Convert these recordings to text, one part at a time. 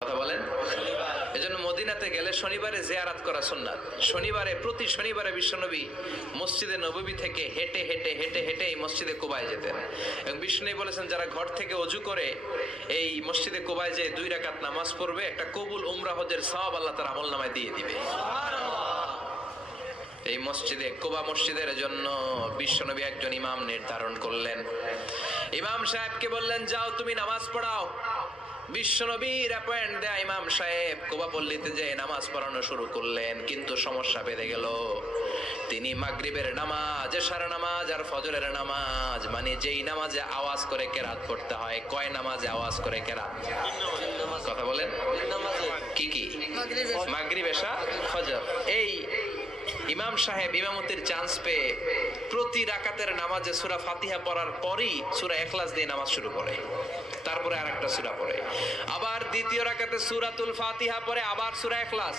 কথা বলেন। এজন্য মদিনাতে গেলে শনিবারে জিয়ারাত করা সুন্নাত। শনিবারে, প্রতি শনিবারে বিশ্বনবী মসজিদে নববী থেকে হেঁটে হেঁটে হেঁটে হেঁটে এই মসজিদে কুবায় যেতেন। এবং বিষ্ণু বলেছেন, যারা ঘর থেকে অজু করে এই মসজিদে কুবায় যে 2 রাকাত নামাজ পড়বে, একটা কবুল উমরা হজের সওয়াব আল্লাহ তার আমলনামায় দিয়ে দিবে। এই মসজিদে, কুবা মসজিদের জন্য বিশ্বনবী একজন ইমাম নির্ধারণ করলেন। ইমাম সাহেবকে বললেন, যাও তুমি নামাজ পড়াও। বিশ্বনবীর অ্যাপয়েন্ট দেয়া ইমাম সাহেব কুবা পল্লীতে যে নামাজ পড়ানো শুরু করলেন, কিন্তু সমস্যা বেড়ে গেল। তিনি মাগরিবের নামাজ, এশার নামাজ আর ফজরের নামাজ, মানে যেই নামাজে আওয়াজ করে কেরাত পড়তে হয়, কয় নামাজে আওয়াজ করে কেরাত? কথা বলেন। কি কি? মাগরিব, এশা, ফজর। এই ইমাম সাহেব ইমামতির চান্স পেয়ে প্রতি রাকাতের নামাজে সূরা ফাতিহা পড়ার পরই সূরা ইখলাস দিয়ে নামাজ শুরু করে, তারপরে আরেকটা সূরা পড়ে, আবার দ্বিতীয় রাকাতে সূরাতুল ফাতিহা পড়ে, আবার সূরা ইখলাস।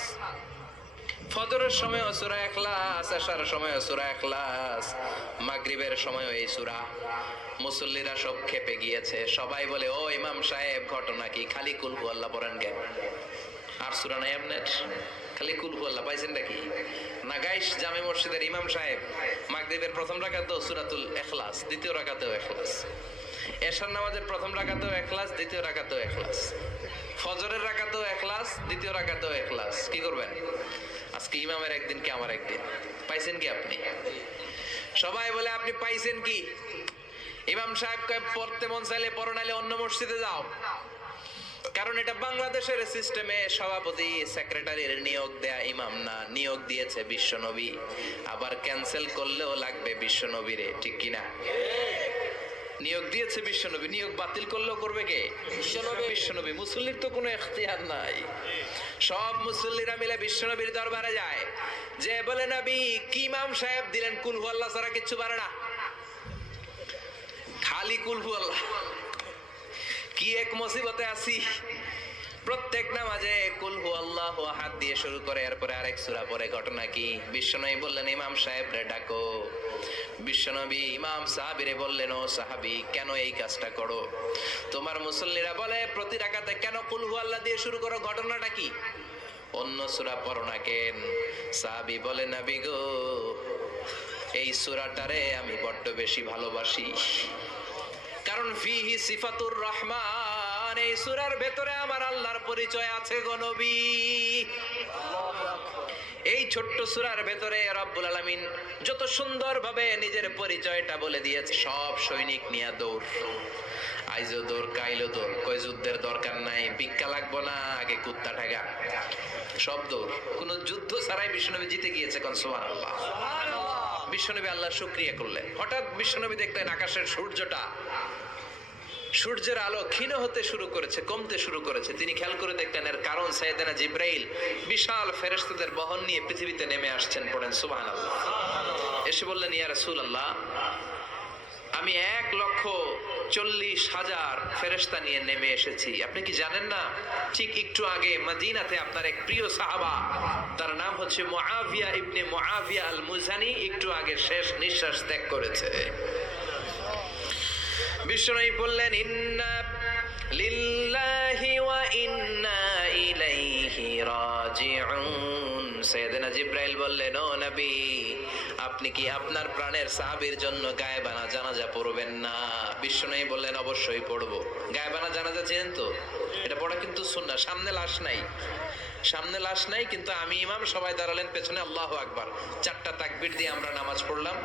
ফজরের সময়ও সূরা ইখলাস, এশার সময়ও সূরা ইখলাস, মাগরিবের সময়ও এই সূরা। মুসল্লিরা সব খেপে গিয়েছে। সবাই বলে, ও ইমাম সাহেব, ঘটনা কি? খালি কুল হুয়াল্লাহ পড়েন কেন? আর সূরা নাই আপনার? খালি কুল হুয়াল্লাহ পাইছেন নাকি? নাগাইশ জামে মসজিদের ইমাম সাহেব মাগরিবের প্রথম রাকাতেও সূরাতুল ইখলাস, দ্বিতীয় রাকাতেও ইখলাস, এশার নামাজের প্রথম রাকাতেও ইখলাস, দ্বিতীয় রাকাতেও ইখলাস, ফজরের রাকাতেও ইখলাস, দ্বিতীয় রাকাতেও ইখলাস। কি করবেন? আজকে ইমামের একদিন কি আমার একদিন। পাইছেন কি আপনি? সবাই বলে, আপনি পাইছেন কি? ইমাম সাহেব কয়, পড়তে মন চাইলে পড়ো, নাইলে অন্য মসজিদে যাও। কারণ এটা বাংলাদেশের সিস্টেমে সভাপতি সেক্রেটারির নিয়োগ দেয়া ইমাম না, নিয়োগ দিয়েছে বিশ্বনবী। আবার ক্যান্সেল করলেও লাগবে বিশ্বনবীরে, ঠিক কিনা? নিয়োগ দিয়েছে বিশ্বনবী, নিয়োগ বাতিল করলেও করবে কে? বিশ্বনবী। মুসল্লির তো কোনো এখতিয়ার নাই। সব মুসল্লিরা মিলে বিশ্বনবীর দরবারে যায়, যে বলে, নবী কি ইমাম সাহেব দিলেন, কুল হুয়াল্লাহ ছাড়া কিচ্ছু পারে না, খালি কুল হুয়াল্লাহ। কি এক মুসিবতে আছি। প্রত্যেক নামাজে কুল হুয়াল্লাহু আহাদ দিয়ে শুরু করে, এরপরে আরেক সূরা পড়ে। ঘটনা কি? বিশ্বনবী বললেন, ইমাম সাহেবরে ডাকো। বিশ্বনবী ইমাম সাহাবীরে বললেন, ও সাহাবী, কেন এই কাজটা করো? তোমার মুসল্লিরা বলে, প্রতি রাকাতে কেন কুল হুয়াল্লাহ দিয়ে শুরু করো? ঘটনাটা কি? অন্য সূরা পড়ো না কেন? সাহাবী বলে, নবী গো, এই সূরাটারে আমি বড্ড বেশি ভালোবাসি। কারণ ফিহি সিফাতুর রহমান, এই সূরার ভেতরে আমার আল্লাহর পরিচয় আছে গো নবী। এই ছোট্ট সূরার ভেতরে রব্বুল আলামিন যত সুন্দরভাবে নিজের পরিচয়টা বলে দিয়েছে। সব সৈনিক নিয়ে দৌড়, আইজো দৌড়, কাইলো দৌড়, কই যুদ্ধের দরকার নাই, ভিক্ষা লাগবো না, আগে কুত্তা ঠেকা, সব দৌড়। কোন যুদ্ধ ছাড়াই বিশ্বনবী জিতে গিয়েছে। কোন সুবহানাল্লাহ। বিশ্বনবী আল্লাহর শুকরিয়া করলেন। হঠাৎ বিশ্বনবী দেখলেন আকাশের সূর্যের আলো ক্ষীণ হতে শুরু করেছে, কমতে শুরু করেছে। তিনি খেয়াল করে দেখলেন এর কারণ সাইয়েদনা জিবরাইল বিশাল ফেরেশতাদের বহন নিয়ে পৃথিবীতে নেমে আসছেন। পড়েন সুবহানাল্লাহ। এসে বললেন, ইয়া রাসূলুল্লাহ, আমি 1,40,000 ফেরেশতা নিয়ে নেমে এসেছি। আপনি কি জানেন না, ঠিক একটু আগে মদিনাতে আপনার এক প্রিয় সাহাবা, তার নাম হচ্ছে মুআবিয়া ইবনে মুআবিয়া আল মুজানি, একটু আগে শেষ নিঃশ্বাস ত্যাগ করেছে। বিশ্বনবী বললেন, ইন্না লিল্লাহি ওয়া ইন্না ইলাইহি রাজিউন। সাইয়েদনা জিবরাইল বললেন, ও নবী, আপনি কি আপনার প্রাণের সাহাবীর জন্য গায়েবানা জানাজা পড়বেন না? বিশ্বনবী বললেন, অবশ্যই পড়বো। গায়েবানা জানাজা চেনেন তো? এটা পড়া কিন্তু সুন্নাহ। সামনে লাশ নাই, কিন্তু আমি ইমাম, সবাই দাঁড়ালেন পেছনে, আল্লাহু আকবার, 4টা তাকবীর দিয়ে আমরা নামাজ পড়লাম,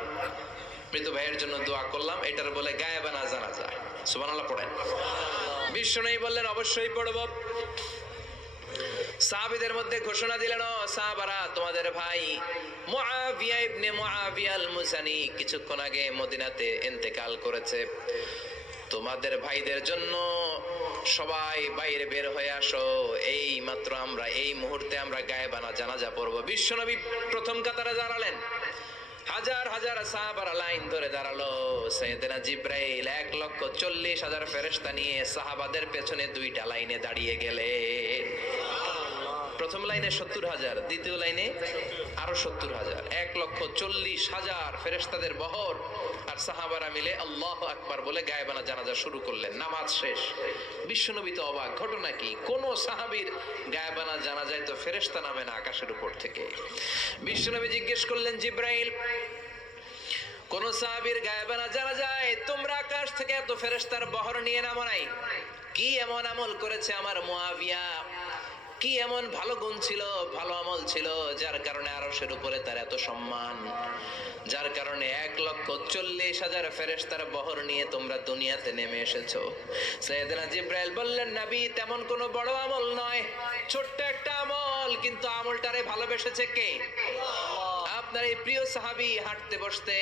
মৃত ভাইয়ের জন্য দোয়া করলাম। এটার বলে গায়েবানা জানাজা। সুবহানাল্লাহ পড়েন। বিশ্বনবী বললেন, অবশ্যই পড়ব। সাহাবীদের মধ্যে ঘোষণা দিলেন, ও সাহাবারা, তোমাদের ভাই মুআবিয়া ইবনে মুআবিয়া আল মুজানি কিছুক্ষণ আগে মদিনাতে ইন্তেকাল করেছে। তোমাদের ভাইদের জন্য সবাই বাইরে বের হয়ে আসো, এই মাত্র আমরা, এই মুহূর্তে আমরা গায়েবানা জানাজা পড়ব। বিশ্বনবী প্রথম কাতারে দাঁড়ালেন। হাজার হাজার সাহাবারা লাইন ধরে দাঁড়ালো। সাইয়েদনা জিবরাইল 1,40,000 ফেরেশতা নিয়ে সাহাবাদের পেছনে 2টা লাইনে দাঁড়িয়ে গেলেন। প্রথম লাইনে লাইনে 70,000, দ্বিতীয় লাইনে আরো 70,000, 1,40,000 ফেরেশতাদের বহর। আর সাহাবারা মিলে আল্লাহু আকবার বলে গায়েবানা জানাজা শুরু করলেন। নামাজ শেষ, বিশ্বনবী তো অবাক, ঘটনা কি? কোন সাহাবীর গায়েবানা জানাজায় তো ফেরেশতা নামে না আকাশের উপর থেকে। বিশ্বনবী জিজ্ঞেস করলেন, জিব্রাইল, কোন সাহাবীর গায়েবানা জানা যায় তোমরা আকাশ থেকে এত ফেরেশতার বহর নিয়ে নামো নাই? কি এমন আমল করেছে আমার মুআবিয়া, কি এমন ভালো গুণ ছিল, ভালো আমল ছিল, যার কারণে আরশের উপরে তার এত সম্মান, যার কারণে 1,40,000 ফেরেশতার বহর নিয়ে তোমরা দুনিয়াতে নেমে এসেছো? সাইয়েদনা জিব্রাইল বললেন, নবী, তেমন কোনো বড় আমল নয়, ছোট্ট একটা আমল, কিন্তু আমলটারে ভালোবেসেছে কে? আপনার এই প্রিয় সাহাবী হাঁটতে বসতে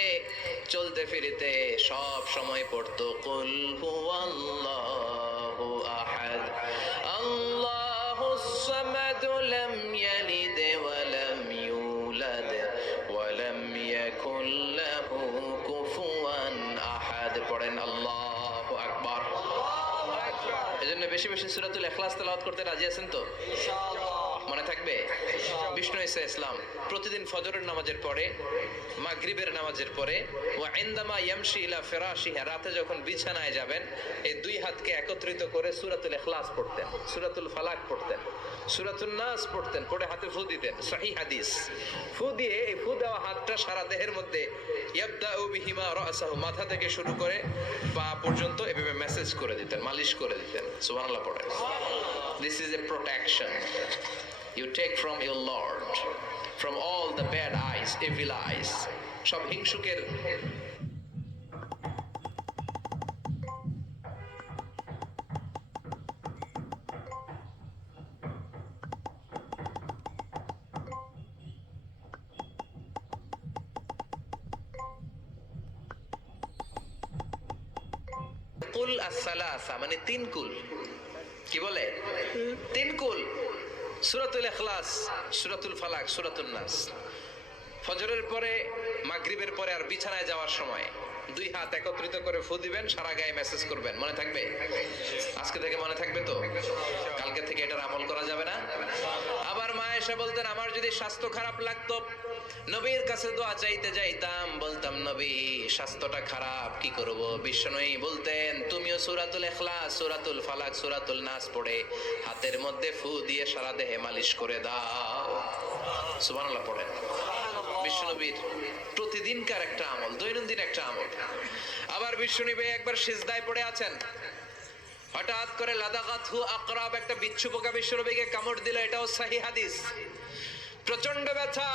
চলতে ফিরিতে সব সময় পড়তো কুল হুয়াল্লাহু আহাদ আল্লাহুস সামাদ লাম ইয়ালিদ ওয়া লাম ইউলাদ ওয়া লাম ইয়াকুল লাহু কুফুয়ান আহাদ। পড়েন আল্লাহু আকবার। এজন্য বেশি বেশি সূরাতুল ইখলাস তেলাওয়াত করতে রাজি আছেন তো? ইনশাআল্লাহ। মনে থাকবে? বিষ্ণু ঈসা ইসলাম প্রতিদিন ফজরের নামাজের পরে, মাগরিবের নামাজের পরে, ওয়া ইনদামা ইয়ামশি ইলা ফিরাশিহি, রাতে যখন বিছানায় যাবেন এই দুই হাতকে একত্রিত করে সূরাতুল ইখলাস পড়তেন, সূরাতুল ফালাক পড়তেন, সূরাতুন নাস পড়তেন, পড়ে হাতে ফু দিতেন। সহিহ হাদিস। ফু দিয়ে এই ফু দেওয়া হাতটা সারা দেহের মধ্যে ইয়াবদাউ বিহিমা রাসাহু, মাথা থেকে শুরু করে পা পর্যন্ত এভাবে মেসেজ করে দিতেন, মালিশ করে দিতেন। সুবহানাল্লাহ পড়েন। This is a protection you take from your Lord, from all the bad eyes, evil eyes, সব হিংসুকের কুল আস-সালাসা মানে তিন কুল। কি বলে? তিন কুল। সূরাতুল ইখলাস, সূরাতুল ফালাক, সূরাতুন নাস। ফজরের পরে, মাগরিবের পরে আর বিছানায় যাওয়ার সময় দুই হাত একত্রিত করে ফু দিবেন, সারা গায়ে মেসেজ করবেন। মনে থাকবে? আজকে থেকে মনে থাকবে তো? কালকে থেকে এটার আমল করা যাবে না? আবার মা এসে বলতেন, আমার যদি স্বাস্থ্য খারাপ লাগতো নবীর কাছে দোয়া চাইতে যাইতাম, বলতাম, নবী স্বাস্থ্যটা খারাপ, কি করব? বিশ্বনবী বলতেন, তুমিও সূরাতুল ইখলাস, সূরাতুল ফালাক, সূরাতুল নাস পড়ে হাতের মধ্যে ফু দিয়ে সারা দেহে মালিশ করে দাও। সুবহানাল্লাহ পড়েন। বিশ্বনবীর প্রতিদিনকার একটা আমল, দৈনন্দিন একটা আমল। আবার বিশ্বনবী একবার সিজদায় পড়ে আছেন, হঠাৎ করে লাদাগাতহু আকরাব, একটা বিচ্ছু পোকা বিশ্বনবীকে কামড় দিল। এটাও সহিহ হাদিস। প্রচন্ড ব্যথা।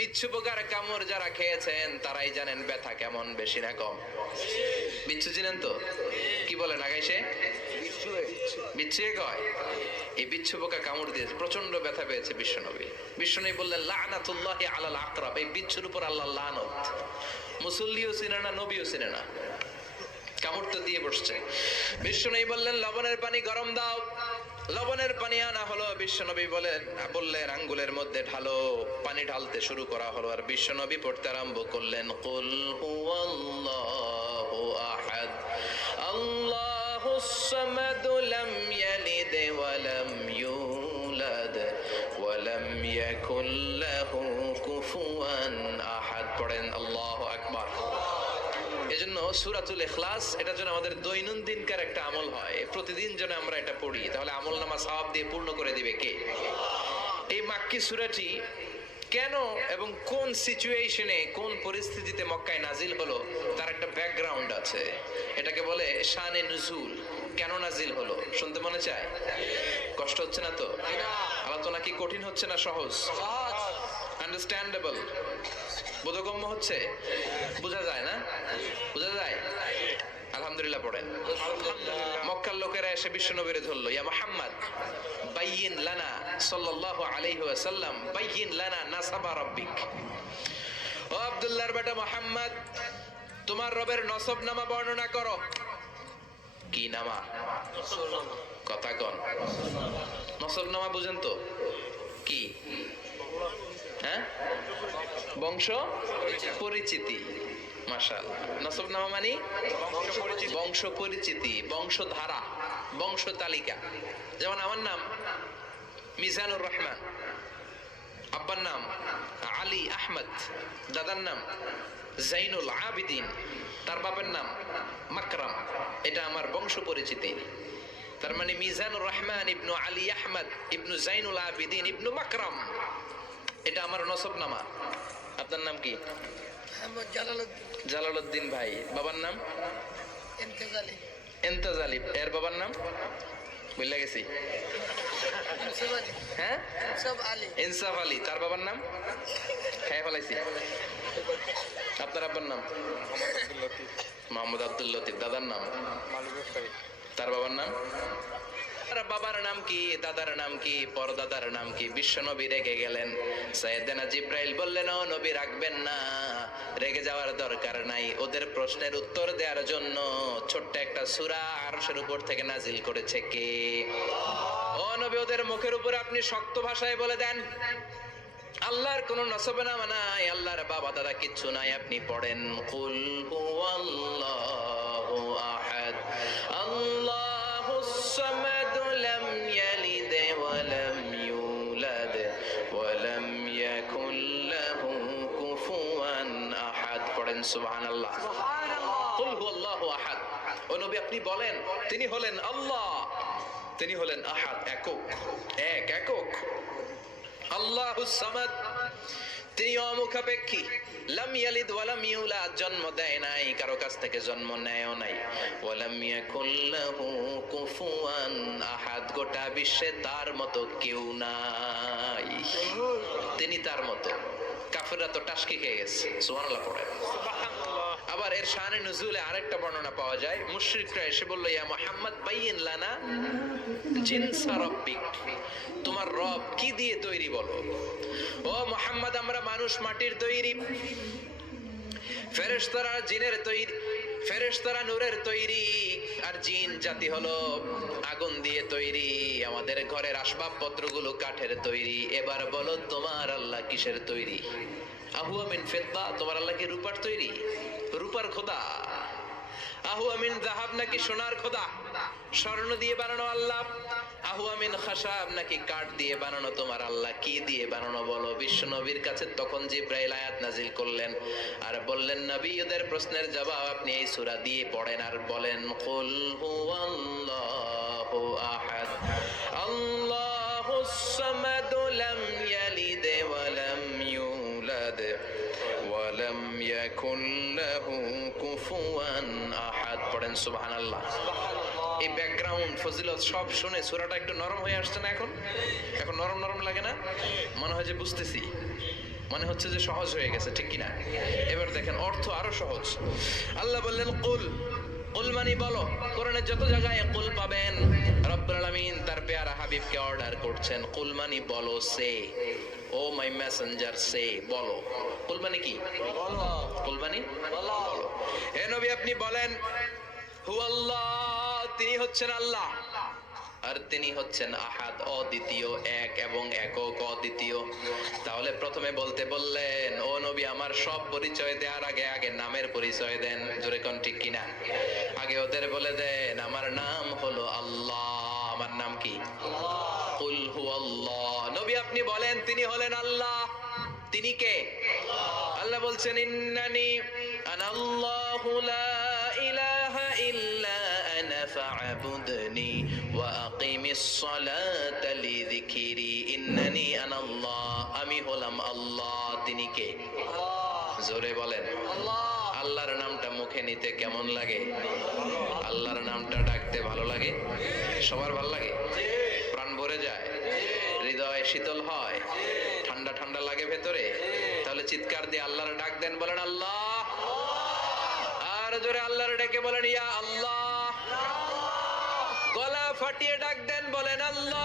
বিচ্ছু পোকার কামড় যারা খেয়েছেন তারাই জানেন ব্যথা কেমন, বেশি না কম? বিচ্ছু চিনেন তো? কি বলে নাগাইছে? বিচ্ছু কয়। এই বিচ্ছু পোকা কামড় দিয়েছে, প্রচন্ড ব্যথা পেয়েছে বিশ্বনবী। বিশ্বনবী বললেন, লানাতুল্লাহি আলাল আকরাব, এই বিচ্ছুর উপর আল্লাহর লানত। মুসল্লিও চিনে না, নবীও চিনে না, কামড় তো দিয়ে বসছে। বিশ্বনবী বললেন, লবণের পানি গরম দাও। লবণের পানি আনা হলো। বিশ্বনবী বললেন আঙ্গুলের মধ্যে ঢালো। পানি ঢালতে শুরু করা হলো, আর বিশ্বনবী পড়তে আরম্ভ করলেন, কুল হুয়াল্লাহু আহাদ আল্লাহুস সামাদ লাম ইয়ালিদ ওয়া লাম ইউলাদ ওয়া লাম ইয়াকুল লাহু কুফুয়ান আহাদ। পড়েন আল্লাহু আকবার। এজন্য সূরাতুল ইখলাস এটা যেন আমাদের দৈনন্দিনকার একটা আমল হয়, প্রতিদিন যেন আমরা এটা পড়ি, তাহলে আমল নামা সওয়াব দিয়ে পূর্ণ করে দিবে কে? এই মাক্কি সূরাটি কেন এবং কোন সিচুয়েশনে, কোন পরিস্থিতিতে মক্কায় নাজিল হলো তার একটা ব্যাকগ্রাউন্ড আছে। এটাকে বলে শানে নুজুল। কেন নাজিল হলো শুনতে মনে চায়? কষ্ট হচ্ছে না তো? আলোচনা কি কঠিন হচ্ছে না সহজ? আন্ডারস্ট্যান্ডেবল, বোধগম্য হচ্ছে? বোঝা যায় না? বোঝা যায়? আলহামদুলিল্লাহ পড়েন। মক্কার লোকেরা এসে বিশ্বনবীরে ধরলো, ইয়া মুহাম্মদ বাইয়িন লানা সাল্লাল্লাহু আলাইহি ওয়াসাল্লাম বাইয়িন লানা নাসাবা রাব্বিক। ও আব্দুল্লাহর বেটা মুহাম্মদ, তোমার রবের নসবনামা বর্ণনা করো। কি নামা? কথা কন। নসবনামা বুঝেন তো? কি? হ্যাঁ, বংশ পরিচিতি। মাশাআল্লাহ। নসবনামা মানে বংশ পরিচিতি, বংশধারা, বংশ তালিকা। যেমন আমার নাম মিজানুর রহমান। আব্বার নাম আলী আহমদ, দাদার নাম জাইনুল আবিদিন, তার বাবার নাম মাকরাম। এটা আমার বংশ পরিচিতি। তার মানে মিজানুর রহমান ইবনু আলী আহমদ ইবনু জাইনুল আবিদিন ইবনু মাকরাম, এটা আমার নসবনামা। আপনার নাম কি? জালালউদ্দিন ভাই। বাবার নাম এন্তেজ আলী। এর বাবার নাম বুঝলা গেছি। হ্যাঁ, ইনসাফ আলী। তার বাবার নাম খেয়ে ফেলাইছি। আপনার আব্বার নাম মোহাম্মদ আব্দুল লতিফ। দাদার নাম? তার বাবার নাম? বাবার নাম কি, দাদার নাম কি, পরদাদার নাম কি? বিশ্ব নবী রেগে গেলেন। সাইয়েদনা জিব্রাইল বললেন, ও নবী রাখবেন না, রেগে যাওয়ার দরকার নাই। ওদের প্রশ্নের উত্তর দেওয়ার জন্য ছোট্ট একটা সূরা আরশের উপর থেকে নাজিল করেছে কে? ও নবী, ওদের মুখের উপর আপনি শক্ত ভাষায় বলে দেন, আল্লাহর কোন নসবনামা নাই, আল্লাহর বাবা দাদা কিচ্ছু নাই। আপনি পড়েন, কুল হুয়াল্লাহু আহাদ আল্লাহুস সামাদ লাম ইয়ালিদ ওয়া লাম ইউলাদ ওয়া লাম ইয়াকুল লাহু কুফুয়ান আহাদ। পড়েন সুবহানাল্লাহ। কুল হুয়াল্লাহু আহাদ। ও নবী, আপনি বলেন, তিনি হলেন আল্লাহ, তিনি হলেন আহাদ, একক, একক। আল্লাহুস সামাদ, তিনি অমুখাপেক্ষী। লাম ইয়ালিদ ওয়া লাম ইউলাদ, জন্ম দেয় নাই, কারো কাছ থেকে জন্ম নেয়ও নাই। ওয়া লাম ইয়াকুল লাহু কুফুয়ান আহাদ, গোটা বিশ্বে তার মতো কেউ নাই, তিনি তার মতো। কাফেররা তো টাসকি খেয়ে গেছে। সুবহানাল্লাহ পড়ে। আবার এর শানে নুজুলে আরেকটা বর্ণনা পাওয়া যায়। মুশরিকরা এসে বলল, ইয়া মুহাম্মদ বাইয়িন লানা জিনসা রাব্বিক, তোমার রব কি দিয়ে তৈরি বলো। ও মুহাম্মদ, আমরা মানুষ মাটির তৈরি, ফেরেশতারা জিনের তৈরি, ফেরেশতারা নূরের তৈরি, আর জিন জাতি হলো আগুন দিয়ে তৈরি। আমাদের ঘরের আসবাবপত্রগুলো কাঠের তৈরি। এবার বলো, তোমার আল্লাহ কিসের তৈরি? আহুয়া মিন ফিদ্দা, তোমার আল্লাহ কি রূপার তৈরি? রূপার খোদা। আহুয়া মিন যাহাব, নাকি সোনার খোদা, স্বর্ণ দিয়ে বানানো আল্লাহ? আহুয়া মিন খাশাব, নাকি কাঠ দিয়ে বানানো তোমার আল্লাহ? কি দিয়ে বানানো বলো? বিশ্ব নবীর কাছে তখন জিব্রাইল আয়াত নাজিল করলেন আর বললেন, নবী, ওদের প্রশ্নের জবাব আপনি এই সূরা দিয়ে পড়েন আর বলেন, কুল হুয়াল্লাহু আহাদ আল্লাহুস সামাদ লাম ইয়ালিদ ওয়া লাম ইউলাদ ওয়া লাম ইয়াকুল লাহু কুফুয়ান আহাদ। পড়েন সুবহানাল্লাহ। এই ব্যাকগ্রাউন্ড ফজিলত সব শুনে সূরাটা একটু নরম হয়ে আসছে না? এখন এখন নরম নরম লাগে না? মনে হয় যে বুঝতেছি, মনে হচ্ছে যে সহজ হয়ে গেছে, ঠিক কিনা? এবার দেখেন অর্থ আরো সহজ। আল্লাহ বললেন, কুল, কুল মানে বলো। কোরআনের যত জায়গায় কুল পাবেন, রব্বুল আলামিন তার পেয়ারা হাবিবকে অর্ডার করছেন, কুল মানে বলো, সে, ও মাই মেসেঞ্জার, সে, বলো। কুল মানে কি? বলো। কুল মানে বলো। হে নবী, আপনি বলেন, হুয়াল্লাহ, তিনি হচ্ছেন আল্লাহ, আর তিনি হচ্ছেন আহাদ, অদ্বিতীয়, এক এবং একক, অদ্বিতীয়। তাহলে প্রথমে বলতে বললেন, ও নবী, আমার সব পরিচয় দেওয়ার আগে আগে নামের পরিচয় দেন। জোরে কোন ঠিক কিনা? আগে ওদের বলে দেন, আমার নাম হলো আল্লাহ। আমার নাম কি? কুল হুয়াল্লাহ। নবী, আপনি বলেন, তিনি হলেন আল্লাহ। তিনি কে? আল্লাহ বলছেন, ইন্নানি আনাল্লাহু লা ইলাহা ইল্লা আনা ফা'বুদনি ওয়া আকিমিস সালাতা লিযিকরি। ইন্নানি আনাল্লাহ, আমি হলাম আল্লাহ। তিনি কে? জোরে বলেন। আল্লাহর নামটা মুখে নিতে কেমন লাগে? আল্লাহর নামটা ডাকতে ভালো লাগে? সবার ভালো লাগে? প্রাণ ভরে যায়? হৃদয় শীতল হয়? ঠান্ডা ঠান্ডা লাগে ভেতরে? তাহলে চিৎকার দিয়ে আল্লাহর ডাক দেন, বলেন আল্লাহ। আর জোরে আল্লাহর ডেকে বলেন, ইয়া আল্লাহ। গলা ফাটিয়ে ডাক দেন, বলেন আল্লাহ।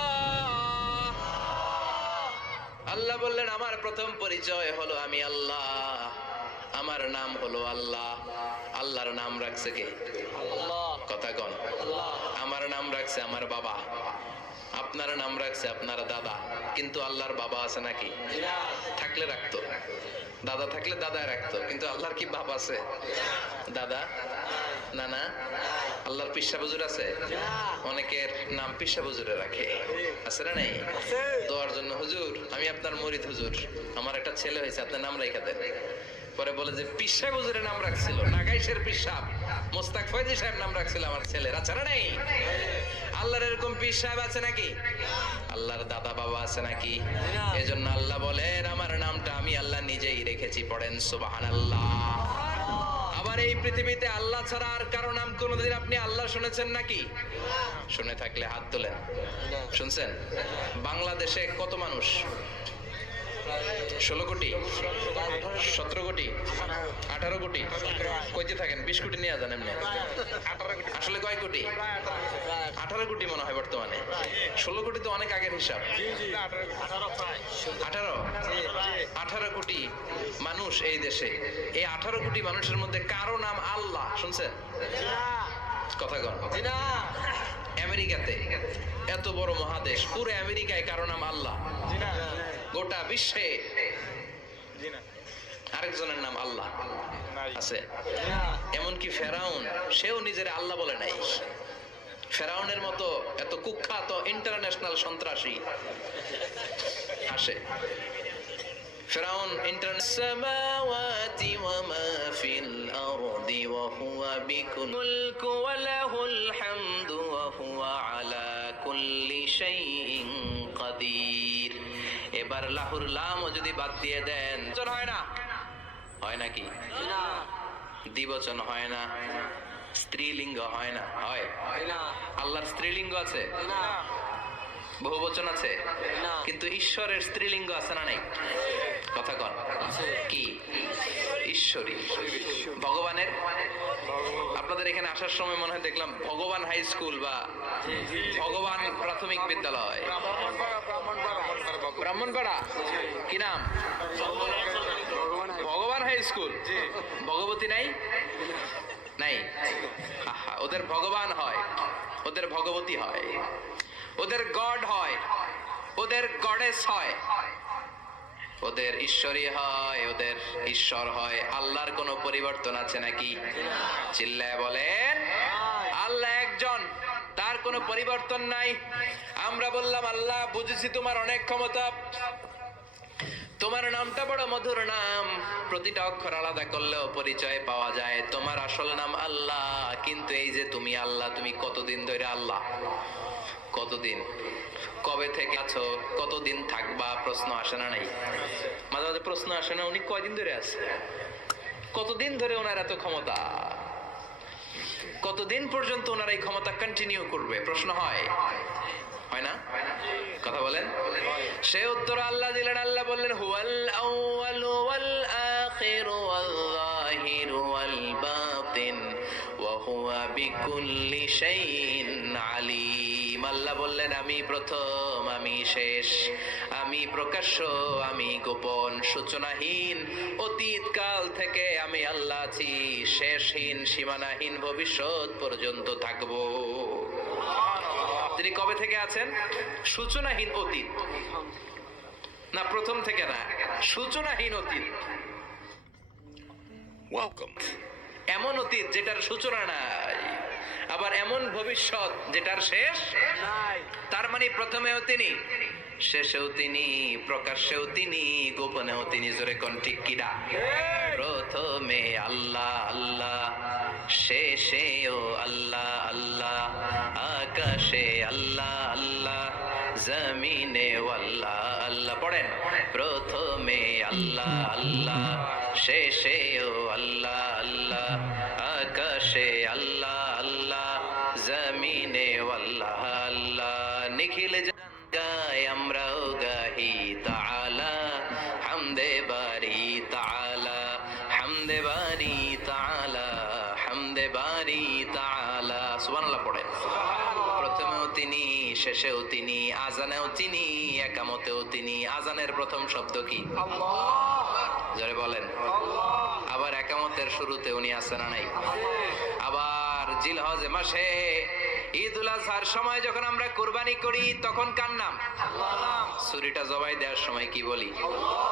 আল্লাহ বললেন, আমার প্রথম পরিচয় হলো আমি আল্লাহ, আমার নাম হলো আল্লাহ। আল্লাহর নাম রাখছে কে? আল্লাহ। কথা কন। আমার নাম রাখছে আমার বাবা, আপনার নাম রাখছে আপনার দাদা। কিন্তু আল্লাহর বাবা আছে নাকি? থাকলে রাখতো, দাদা থাকলে দাদায় রাখতো। কিন্তু আল্লাহর কি বাপ আছে? দাদা না না, আল্লাহর পিসা হুজুর আছে? অনেকের নাম পিসা হুজুরে রাখে, আছে না নাই? দোয়ার জন্য হুজুর আমি আপনার মুরিদ হুজুর, আমার একটা ছেলে হয়েছে, আপনার নাম রাখা দেন। পরে বলে যে পিসা হুজুরের নাম রাখছিল, নাগাইশের পিসা মোস্তাক ফয়জি সাহেব নাম রাখছিল আমার ছেলের, আছে না নাই? আল্লাহর এরকম পীর সাহেব আছে নাকি? আল্লাহর দাদা বাবা আছে নাকি? এজন্য আল্লাহ বলেন আমার নামটা আমি আল্লাহ নিজেই রেখেছি, পড়েন সুবহানাল্লাহ। আবার এই পৃথিবীতে আল্লাহ ছাড়া আর কারো নাম কোনোদিন আপনি আল্লাহ শুনেছেন নাকি? শুনে থাকলে হাত তোলেন। শুনছেন? বাংলাদেশে কত মানুষ? 16 কোটি, 17 কোটি, 18 কোটি? কইতে থাকেন, 20 কোটি নিয়ে যান এমনি। আসলে কয় কোটি? 18 কোটি মনে হয় বর্তমানে। 16 কোটি তো অনেক আগের হিসাব। 18 কোটি মানুষ এই দেশে। এই 18 কোটি মানুষের মধ্যে কারো নাম আল্লাহ শুনছেন? কথা কন। আমেরিকাতে, এত বড় মহাদেশ, পুরো আমেরিকায় কারো নাম আল্লাহ? গোটা বিশ্বে আরেকজনের নাম আল্লাহ আছে? এমনকি ফেরাউন, সেও নিজের আল্লাহ বলে নাই। ফেরাউনের মতো এত কুখ্যাত ইন্টারন্যাশনাল সন্ত্রাসী আসে। ফেরাউন ইন্টারন্যাশনাল ওয়া মা ফিল আরদি ওয়া হুয়া বিকুল মুলকু ওয়া লাহুল হামদু ওয়া হুয়া আলা কুল্লি শাইইন কাদির। এবার লাহুর লাম যদি বাদ দিয়ে দেন, বচন হয় না? হয় নাকি? দ্বিবচন হয় না, স্ত্রীলিঙ্গ হয় না? হয়। আল্লাহর স্ত্রীলিঙ্গ আছে? বহুবচন আছে? কিন্তু ঈশ্বরের স্ত্রীলিঙ্গ আছে না নাই? কথা কন। কি? ঈশ্বরী। ভগবানের? আপনাদের এখানে আসার সময় মনে হয় দেখলাম ভগবান হাই স্কুল বা ভগবান প্রাথমিক বিদ্যালয়। ব্রাহ্মণপাড়া? কি নাম? ভগবান হাই স্কুল। ভগবতী নাই? নাই। ওদের ভগবান হয়, ওদের ভগবতী হয়, ওদের গড হয়, ওদের গডেস হয়, ওদের ঈশ্বরী হয়, ওদের ঈশ্বর হয়। আল্লাহর কোনো পরিবর্তন আছে নাকি? চিল্লায় বলেন আল্লাহ একজন, তার কোনো পরিবর্তন নাই। আমরা বললাম আল্লাহ বুঝেছি তোমার অনেক ক্ষমতা, তোমার নামটা বড় মধুর নাম, প্রতিটা অক্ষর আলাদা করলেও পরিচয় পাওয়া যায়। তোমার আসল নাম আল্লাহ, কিন্তু এই যে তুমি আল্লাহ, তুমি কতদিন ধরে আল্লাহ? কতদিন? কবে থেকে আছো? কতদিন থাকবা? প্রশ্ন আসে না নাই? মাঝে মাঝে প্রশ্ন আসে না, উনি কয়দিন ধরে আছে? কতদিন ধরে ওনার এত ক্ষমতা? কতদিন পর্যন্ত ওনার এই ক্ষমতা কন্টিনিউ করবে? প্রশ্ন হয়? হয় না? কথা বলেন। সে উত্তর আল্লাহ দিলেন। আল্লাহ বললেন হুয়াল আউয়ালু ওয়াল আখিরু ওয়াল যাহিরু ওয়াল বাতিন ওয়া হুয়া বিকুল্লি শাইইন আলিম। আল্লাহ বললেন আমি প্রথম, আমি শেষ, আমি প্রকাশ্য, আমি গোপন, সূচনাহীন, অতীত কাল থেকে আমি আল্লাহ আছি, শেষহীন, সীমানাহীন, ভবিষ্যৎ পর্যন্ত থাকবো। তিনি কবে থেকে আছেন? সূচনাহীন অতীত না, প্রথম থেকে না, সূচনাহীন অতীত। ওয়েলকাম। এমন অতীত যেটার সূচনা নাই, আবার এমন ভবিষ্যৎ যেটার শেষ নাই। তার মানে প্রথমেও তিনি, শেষেও তিনি, প্রকাশ্যেও তিনি, গোপনেও তিনি। জোরে কোন ঠিক কিনা? প্রথমে আল্লাহ আল্লাহ, শেষেও আল্লাহ আল্লাহ, আকাশে আল্লাহ আল্লাহ, জমিনে আল্লাহ আল্লাহ। পড়েন প্রথমে আল্লাহ আল্লাহ, শেষেও আল্লাহ আল্লাহ, আকাশে আল্লাহ আল্লাহ, জমিনে আল্লাহ আল্লাহ। নিখিল গায় আমরাও গাহি তাআলা, হামদে বারি তাআলা, হামদে বারি তাআলা, হামদে বারি তাআলা। সুবহানাল্লাহ পড়েন। প্রথমেও তিনি, শেষেও তিনি, আজানেও তিনি, একামতেও তিনি। আজানের প্রথম শব্দ কি? আল্লাহ। জোরে বলেন আল্লাহ। আবার একামতের শুরুতে উনি আছেন না নাই? আবার জিলহজ মাসে ঈদুল আজহার সময় যখন আমরা কুরবানি করি তখন কার নাম? আল্লাহ। ছুরিটা জবাই দেওয়ার সময় কি বলি? আল্লাহ।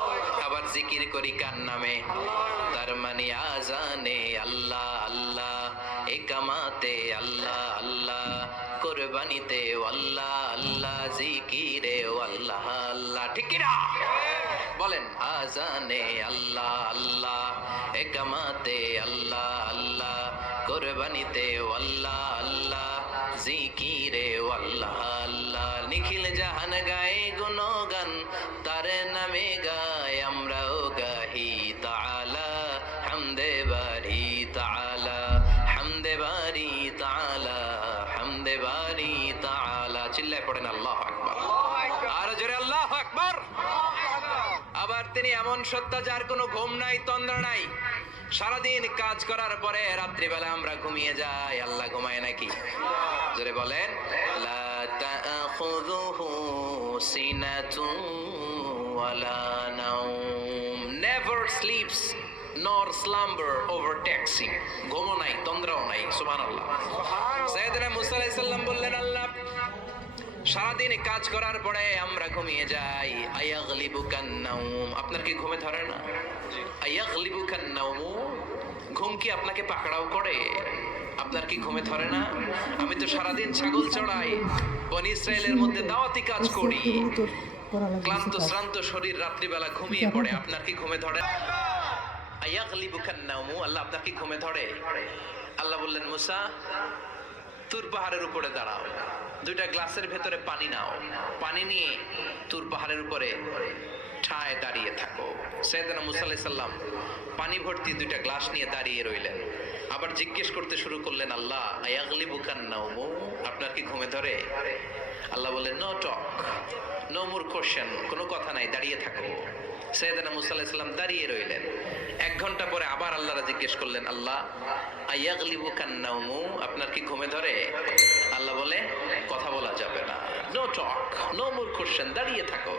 আবার জিকির করি কার নামে? আল্লাহ। তার মানে আজানে আল্লাহ আল্লাহ, একামাতে আল্লাহ আল্লাহ, কুরবানিতে আল্লাহ আল্লাহ, জিকিরে আল্লাহ আল্লাহ। ঠিক কি না? বলেন আজানে আল্লাহ আল্লাহ, একামাতে আল্লাহ আল্লাহ, কুরবানিতে আল্লাহ আল্লাহ, জিকিরে আল্লাহ আল্লাহ। নিখিল জাহান গায়ে গুণগান, তার নামে গায় আমরাও গাহি তাআলা, হামদে বারি তাআলা, হামদে বারি তাআলা, হামদে বারি তাআলা। চিল্লায় পড়েন আল্লাহু আকবার। আর জোরে আল্লাহু আকবার। আবার তিনি এমন সত্তা যার কোনো ঘুম নাই, তন্দ্রা নাই। সারাদিন কাজ করার পরে রাত্রিবেলা আমরা ঘুমিয়ে যাই, আল্লাহ ঘুমায় নাকি? জোরে বলেন লা তাখুযুহু সিনাতুন ওয়ালা নাওম, never sleeps nor slumber overtakes him. ঘুমও নাই, তন্দ্রাও নাই। সুবহানাল্লাহ। সাইয়েদনা মুসা আলাইহিস সালাম বললেন, আল্লাহ সারাদিন কাজ করার পরে আমরা ঘুমিয়ে যাই, আয়াগলিবুকান নাওম, আপনার কি ঘুমে ধরে না? আয়াগলিবুকান নাওম, ঘুম কি আপনাকে পাকড়াও করে? আপনার কি ঘুমে ধরে না? আমি তো সারাদিন ছাগল চড়াই, বনি ইসরায়েলের মধ্যে দাওয়াতি কাজ করি, ক্লান্ত শ্রান্ত শরীর রাত্রিবেলা ঘুমিয়ে পড়ে, আপনার কি ঘুমে ধরে? আয়াগলিবুকান নাওম, আল্লাহ আপনার কি ঘুমে ধরে? আল্লাহ বললেন, মুসা তুর পাহাড়ের উপরে দাঁড়াও, দুইটা গ্লাসের ভেতরে পানি নাও, পানি নিয়ে তুর পাহাড়ের উপরে ঠায় দাঁড়িয়ে থাকো। সাইয়েদনা মুসা আলাইহিস সালাম পানি ভর্তি দুইটা গ্লাস নিয়ে দাঁড়িয়ে রইলেন। আবার জিজ্ঞেস করতে শুরু করলেন, আল্লাহ আয়াগলিবুকান নাওম, আপনার কি ঘুমে ধরে? আল্লাহ বললেন, no talk, no more question, কোনো কথা নাই, দাঁড়িয়ে থাকো। সাইয়েদনা মুসা আলাইহিস সালাম দাঁড়িয়ে রইলেন। 1 ঘন্টা পরে আবার আল্লাহরা জিজ্ঞেস করলেন, আল্লাহ আয়াগলিবুকান নাওম, আপনার কি ঘুমে ধরে? আল্লাহ বলে, কথা বলা যাবে না, no talk, no more question, দাঁড়িয়ে থাকো।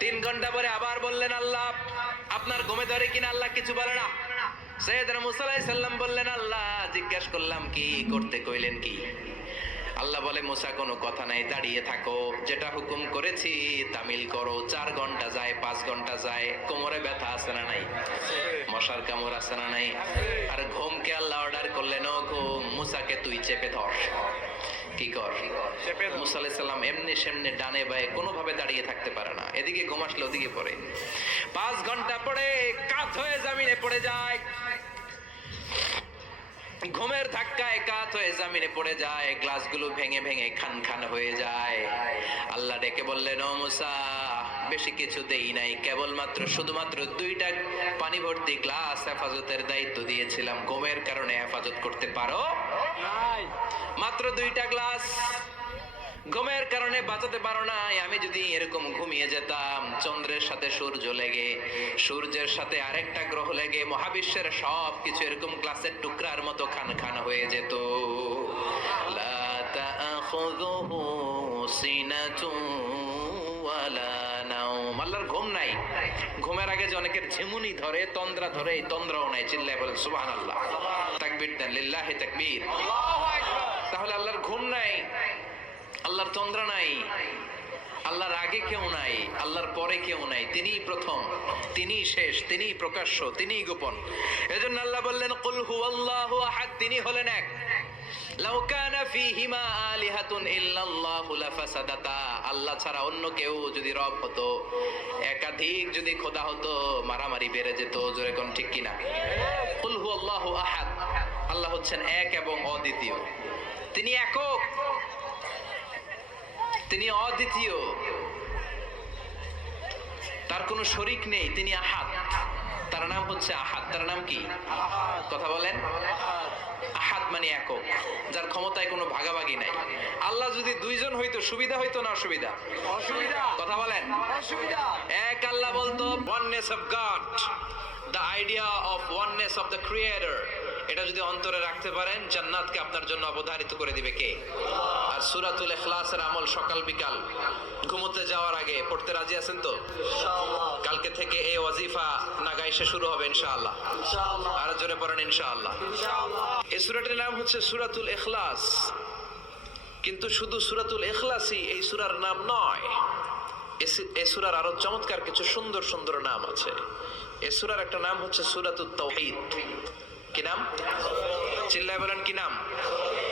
3 ঘন্টা পরে আবার বললেন, আল্লাহ আপনার ঘুমে ধরে কিনা? আল্লাহ কিছু বলে না। সাইয়েদনা মুসা আলাইহিস সালাম বললেন, আল্লাহ জিজ্ঞেস করলাম কি করতে কইলেন কি? আল্লাহ বলে, মুসা কোনো কথা নাই, দাঁড়িয়ে থাকো, যেটা হুকুম করেছি তামিল করো। 4 ঘন্টা যায়, 5 ঘন্টা যায়, কোমরে ব্যথা আছে না নাই? মশার কামড় আছে না নাই? আর ঘুমকে আল্লাহ অর্ডার করলেন, ও ঘুম, মুসাকে তুই চেপে ধর। কি কর? মুসা আলাইহিস সালাম এমনি সেমনি ডানে বায়ে কোনোভাবে দাঁড়িয়ে থাকতে পারে না, এদিকে ঘুম আসলে ওদিকে পড়ে। 5 ঘন্টা পরে কাত হয়ে জমিনে পড়ে যায়, ঘুমের ধাক্কায় কাত হয়ে জমিনে পড়ে যায়, গ্লাসগুলো ভেঙে ভেঙে খান খান হয়ে যায়। আল্লাহ ডেকে বললেন, ও মুসা বেশি কিছু দেই নাই, কেবলমাত্র শুধুমাত্র 2টা পানি ভর্তি গ্লাস হেফাজতের দায়িত্ব দিয়েছিলাম, ঘুমের কারণে হেফাজত করতে পারো নাই। মাত্র 2টা গ্লাস, ঘুমের কারণে বাঁচাতে পারো নাই। আমি যদি এরকম ঘুমিয়ে যেতাম, চন্দ্রের সাথে সূর্য লেগে, সূর্যের সাথে আরেকটা গ্রহ লেগে, মহাবিশ্বের সব কিছু এরকম গ্লাসের টুকরার মতো খান খান হয়ে যেত। লা তাখুযুহু সিনাতুন ওয়ালা নাওম, আল্লাহর ঘুম নাই। ঘুমের আগে যে অনেকের ঝিমুনি ধরে, তন্দ্রা ধরে, এই তন্দ্রাও নাই। চিল্লায় বলেন সুবহানাল্লাহ। তাকবীর দেন, লিল্লাহি তাকবীর। তাহলে আল্লাহর ঘুম নাই, আল্লাহর তন্দ্রা নাই, আল্লাহর আগে কেউ নাই, আল্লাহর পরে কেউ নাই। তিনিই প্রথম, তিনিই শেষ, তিনিই প্রকাশ্য, তিনিই গোপন। এজন্য আল্লাহ বললেন, কুল হুয়াল্লাহু আহাদ, তিনি হলেন এক। লাউ কানা ফীহিমা আলিহাতুন ইল্লাল্লাহু লাফাসাদাতা, আল্লাহ ছাড়া অন্য কেউ যদি রব হতো, একাধিক যদি খোদা হতো, মারামারি বেড়ে যেত। জোরে কোন ঠিক কিনা? কুল হুয়াল্লাহু আহাদ, আল্লাহ হচ্ছেন এক এবং অদ্বিতীয়। তিনি একক, তিনি অদ্বিতীয়, তার কোনো শরীক নেই, তিনি আহাদ। তার নাম হচ্ছে আহাদ। তার নাম কি? কথা বলেন। আহাদ মানে একক, যার ক্ষমতায় কোনো ভাগাভাগি নাই। আল্লাহ যদি 2 জন হইতো সুবিধা হইতো না অসুবিধা? অসুবিধা। কথা বলেন। অসুবিধা। এক আল্লাহ বলতো, oneness of God, the idea of oneness of the creator, এটা যদি অন্তরে রাখতে পারেন, জান্নাতকে আপনার জন্য অবধারিত করে দিবে কে? আর সূরাতুল ইখলাসের আমল সকাল বিকাল ঘুমোতে যাওয়ার আগে পড়তে রাজি আছেন তো? ইনশাআল্লাহ। কালকে থেকে এই ওয়াজিফা নাগাইশে শুরু হবে ইনশাআল্লাহ। ইনশাআল্লাহ। আর জোরে পড়েন ইনশাআল্লাহ। ইনশাআল্লাহ। এই সূরাটির নাম হচ্ছে সূরাতুল ইখলাস, কিন্তু শুধু সূরাতুল ইখলাসই এই সূরার নাম নয়। এই সূরার আরো চমৎকার কিছু সুন্দর সুন্দর নাম আছে। এই সূরার একটা নাম হচ্ছে সূরাতুত তাওহীদ। কি নাম? চিল্লায় বলেন কি নাম?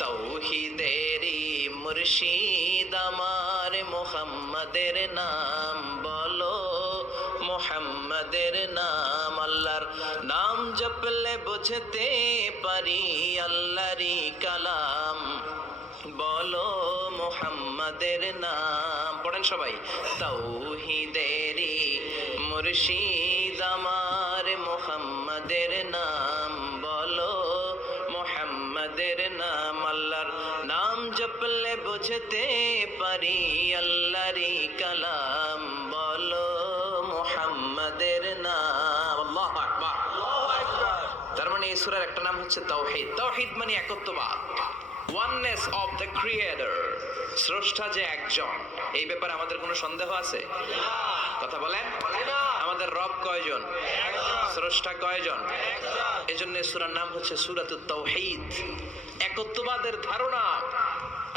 তাওহীদেরই মুর্শিদ আমার মুহাম্মাদের নাম বলো, মুহাম্মাদের নাম। আল্লাহর নাম জপলে বুঝতে পারি আল্লাহরই কালাম বলো, মুহাম্মাদের নাম। পড়েন সবাই। তাওহীদেরই মুর্শিদ আমার মুহাম্মাদের নাম বলো, মুহাম্মাদের নাম। আল্লাহর নাম জপলে বুঝতে পারি আল্লাহরই কালাম বলো, মুহাম্মাদের নাম। আল্লাহু আকবার। তার মানে এই সূরার একটা নাম হচ্ছে তাওহীদ। তাওহীদ মানে একত্ববাদ, ওয়াননেস অফ দ্য ক্রিয়েটর। স্রষ্টা যে একজন, এই ব্যাপারে আমাদের কোনো সন্দেহ আছে? কথা বলেন। আমাদের রব কয়জন? স্রষ্টা কয়জন? এজন্য সূরার নাম হচ্ছে সূরাতুত তাওহীদ। একত্ববাদের ধারণা,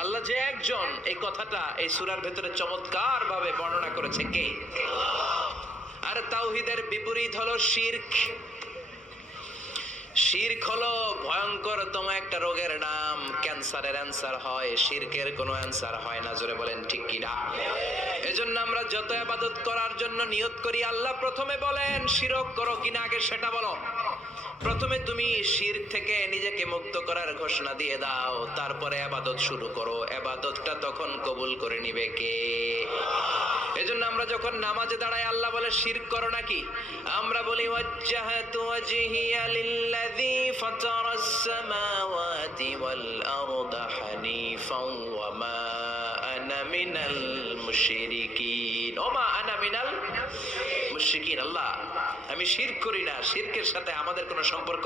আল্লাহ যে একজন, এই কথাটা এই সূরার ভেতরে চমৎকার ভাবে বর্ণনা করেছে কে? আর তাওহীদের বিপরীত হলো শিরক। শিরক হলো ভয়ঙ্করতম একটা রোগের নাম। ক্যান্সারের অ্যান্সার হয়, শিরকের কোনো অ্যান্সার হয় না। জোরে বলেন ঠিক কি না? এজন্য আমরা যত ইবাদত করার জন্য নিয়ত করি, আল্লাহ প্রথমে বলেন শিরক করো কিনা আগে সেটা বলো। প্রথমে তুমি শিরক থেকে নিজেকে মুক্ত করার ঘোষণা দিয়ে দাও, তারপরে ইবাদত শুরু করো। ইবাদতটা তখন কবুল করে নিবে কে? এজন্য আমরা যখন নামাজে দাঁড়াই আল্লাহ বলে শিরক করো নাকি? আমরা বলি ওয়াজ্জাহাতু ওয়াজহিয়া লিল্লাযী ফাতারাস সামাওয়াতি ওয়াল আরদা হানিফাও ওয়া মা আনা মিনাল মুশরিকিন। ওমা আনা মিনাল মুশরিকিন। আল্লাহ আমি শিরক করি না, শিরকের সাথে আমাদের কোনো সম্পর্ক।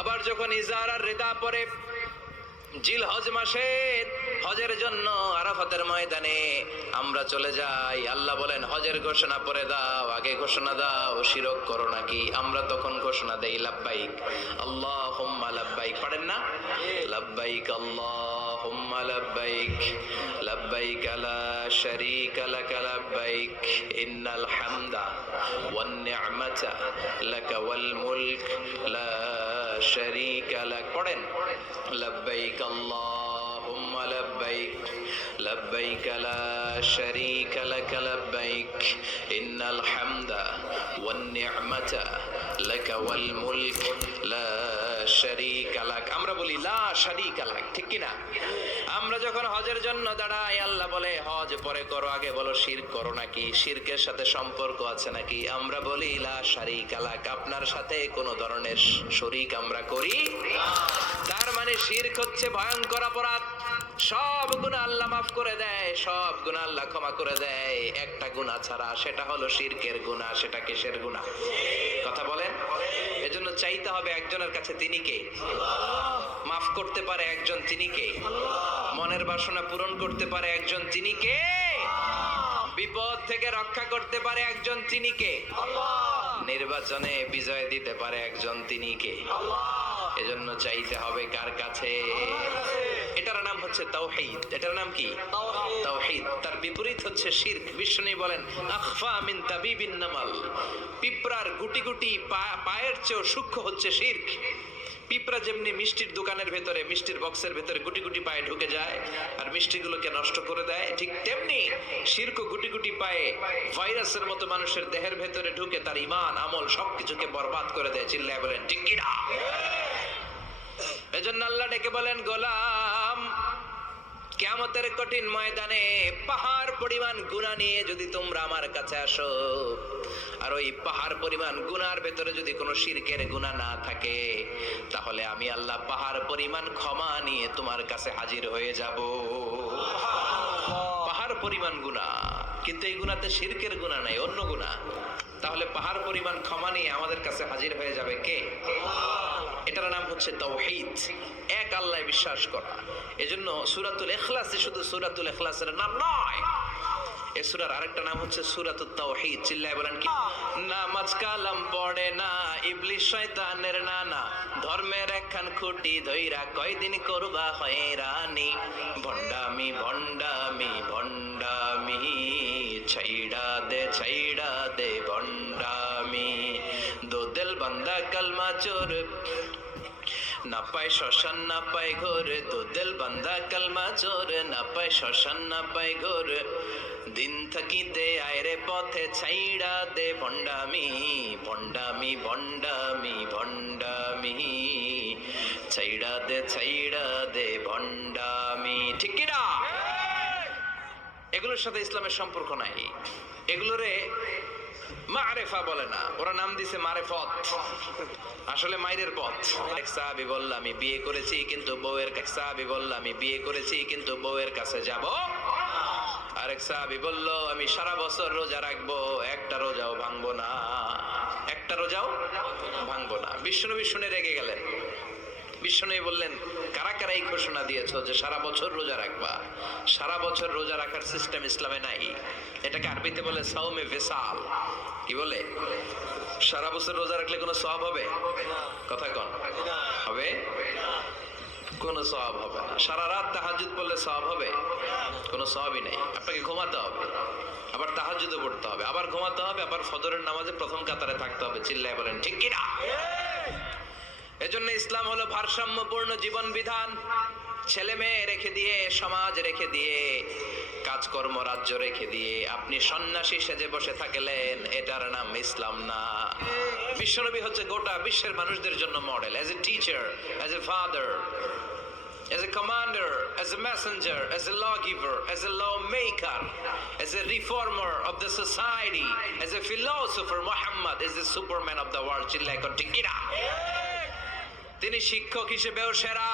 আবার যখন ইজার আর রিদা পরে জিল হজ মাসে হজের জন্য আরাফাতের ময়দানে আমরা চলে যাই, আল্লাহ বলেন হজের ঘোষণা পরে দাও, আগে ঘোষণা দাও শিরক করো নাকি? আমরা তখন ঘোষণা দেই লাব্বাইক আল্লাহুম্মা লাব্বাইক। পারেন না? লাব্বাইক আল্লাহুম্মা লাব্বাইক, লাব্বাইক লা শারীকা লাকা লাব্বাইক, ইন্নাল হামদা ওয়ান নি'মাতা লাকা ওয়াল মুলক লা শারীকা লাক। পড়েন লাব্বাইক আল্লাহুম্মা লাব্বাইক, লাব্বাইক লা শারীকা লাকা লাব্বাইক, ইন্নাল হামদা ওয়ান নি'মাতা লাকা ওয়াল মুলক লা শারীকা লাক। আমরা বলি লা শারীকা লাক, ঠিক কি না? আমরা যখন হজের জন্য দাঁড়াই আল্লাহ বলে হজ পরে করো, আগে বলো শিরক করো নাকি? শিরকের সাথে সম্পর্ক আছে নাকি? আমরা বলি লা শারীকা লাক, আপনার সাথে কোনো ধরনের শরীক আমরা করি না। তার মানে শিরক হচ্ছে ভয়ঙ্কর অপরাধ। সব গুনাহ আল্লাহ মাফ করে দেয়, সব গুনাহ আল্লাহ ক্ষমা করে দেয়, একটা গুনাহ ছাড়া, সেটা হলো শিরকের গুনাহ। সেটা কিসের গুনাহ? কথা বলেন। এজন্য চাইতে হবে একজনের কাছে, তিনি কে? মাফ করতে পারে একজন, তিনি কে? মনের বাসনা পূরণ করতে পারে একজন, তিনি কে? বিপদ থেকে রক্ষা করতে পারে একজন, তিনি কে? নির্বাচনে বিজয় দিতে পারে একজন, তিনি কে? এজন্য চাইতে হবে কার কাছে? এটার নাম হচ্ছে তাওহীদ। এটার নাম কি? তাওহীদ। তার বিপরীত হচ্ছে শিরক। বিষ্ণু বলেন আখফা মিন তাবিবিন নামাল, পিঁপড়ার গুটি গুটি পায়ের চেয়েও সূক্ষ্ম হচ্ছে শিরক। পিঁপড়া যেমনি মিষ্টির দোকানের ভেতরে, মিষ্টির বক্সের ভেতরে গুটি গুটি পায়ে ঢুকে যায় আর মিষ্টিগুলোকে নষ্ট করে দেয়, ঠিক তেমনি শিরক গুটি গুটি পায়ে ভাইরাসের মতো মানুষের দেহের ভেতরে ঢুকে তার ঈমান আমল সবকিছুকে বরবাদ করে দেয়। চিল্লায় বলেন ঠিক কি না? এজন্য আল্লাহ ডেকে বলেন গোলাম, কিয়ামতের কঠিন ময়দানে পাহাড় পরিমাণ গুনাহ নিয়ে যদি তোমরা আমার কাছে আসো, আর ওই পাহাড় পরিমাণ গুনার ভেতরে যদি কোনো শিরকের গুনাহ না থাকে, তাহলে আমি আল্লাহ পাহাড় পরিমাণ ক্ষমা নিয়ে তোমার কাছে হাজির হয়ে যাব। পাহাড় পরিমাণ গুনাহ, কিন্তু এই গুনাহতে শিরকের গুনাহ নাই, অন্য গুনাহ। তাহলে পাহাড় পরিমাণ ক্ষমা নিয়ে আমাদের কাছে হাজির হয়ে যাবে কে? এটার নাম হচ্ছে তাওহীদ, এক আল্লাহ বিশ্বাস করা। এজন্য সূরাতুল ইখলাস শুধু সূরাতুল ইখলাসের নাম নয়, এই সূরার আরেকটা নাম হচ্ছে সূরাতুত তাওহীদ। চিল্লায় বলেন কি? নামাজ কালাম পড়ে না ইবলিস শয়তানের নানা, ধর্মের একখান খুঁটি ধইরা কয়দিন করবা হয়রানি, ভণ্ডামি ভণ্ডামি ভণ্ডামি, ছাইড়া দে ভণ্ডামি, দো দিল বান্দা কালমা চোর, না পায় শ্মশান না পায় ঘোর, তো দিল বান্দা কালমা জোর, না পায় শ্মশান না পায় ঘোর, দিন থাকিতে আয়রে পথে ছাইড়া দে ভণ্ডামি, ভণ্ডামি ভণ্ডামি ভণ্ডামি, ছাইড়া দে ভণ্ডামি। ঠিক কি না? এগুলোর সাথে ইসলামের সম্পর্ক নাই। এগুলোরে মারেফা বলে না, ওরা নাম দিছে মারেফত, আসলে মাইরের পথ। এক সাহাবী বলল আমি বিয়ে করেছি কিন্তু বউয়ের কাছে, সাহাবী বলল আমি বিয়ে করেছি কিন্তু বউয়ের কাছে যাব। আরেক সাহাবী বলল আমি সারা বছর রোজা রাখবো, একটা রোজাও ভাঙবো না, একটা রোজাও ভাঙবো না। বিশ্বনবী শুনে রেগে গেলেন। বিশ্বনবী বললেন কারা কারা এই ঘোষণা দিয়েছো যে সারা বছর রোজা রাখবা? সারা বছর রোজা রাখার সিস্টেম ইসলামে নাই। এটাকে আরবিতে বলে সাওমে ভিসাল। কি বলে? সারা বছর রোজা রাখলে কোনো সওয়াব হবে? কথা কন, হবে? কোনো সওয়াব হবে না। সারা রাত তাহাজ্জুদ পড়লে সওয়াব হবে? কোনো সওয়াবই নাই। আপনাকে ঘুমাতে হবে, আবার তাহাজ্জুদও পড়তে হবে, আবার ঘুমাতে হবে, আবার ফজরের নামাজে প্রথম কাতারে থাকতে হবে। চিল্লায় বলেন ঠিক কি না? এজন্য ইসলাম হলো ভারসাম্যপূর্ণ জীবন বিধান। ছেলে মেয়ে রেখে দিয়ে, সমাজ রেখে দিয়ে, কাজকর্ম রাজ্য রেখে দিয়ে আপনি সন্ন্যাসী সেজে বসে থাকলেন, এটার নাম ইসলাম না। বিশ্বনবী হচ্ছে গোটা বিশ্বের মানুষদের জন্য model, as a teacher, as a father, as a commander, as a messenger, as a lawgiver, as a lawmaker, as a reformer of the society, as a philosopher. Muhammad is the superman of the world. চিল্লায় কোন ঠিক কি না? তিনি শিক্ষক হিসেবেও সেরা,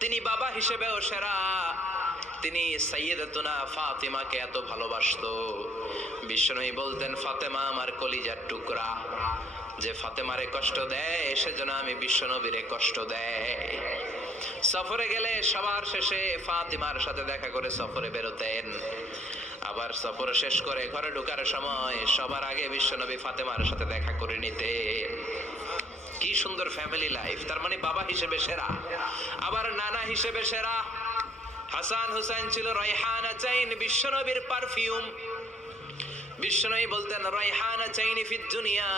তিনি বাবা হিসেবেও সেরা। তিনি সাইয়্যিদাতুনা ফাতিমাকে এত ভালোবাসতো, বিশ্বনবী বলতেন ফাতেমা আমার কলিজার টুকরা, যে ফাতেমারে কষ্ট দেয় সেজন্য আমি বিশ্বনবীরে কষ্ট দেয়। সফরে গেলে সবার শেষে ফাতিমার সাথে দেখা করে সফরে বেরোতেন, আবার সফর শেষ করে ঘরে ঢোকার সময় সবার আগে বিশ্বনবী ফাতেমার সাথে দেখা করে নিতেন। কি সুন্দর ফ্যামিলি লাইফ। তার মানে বাবা হিসেবে সেরা, আবার নানা হিসেবে সেরা। হাসান হুসাইন ছিল রায়হানা চাইন, বিশ্বনবীর পারফিউম। বিশ্বনবী বলতেন রায়হানা চাইনি ফিদ দুনিয়া,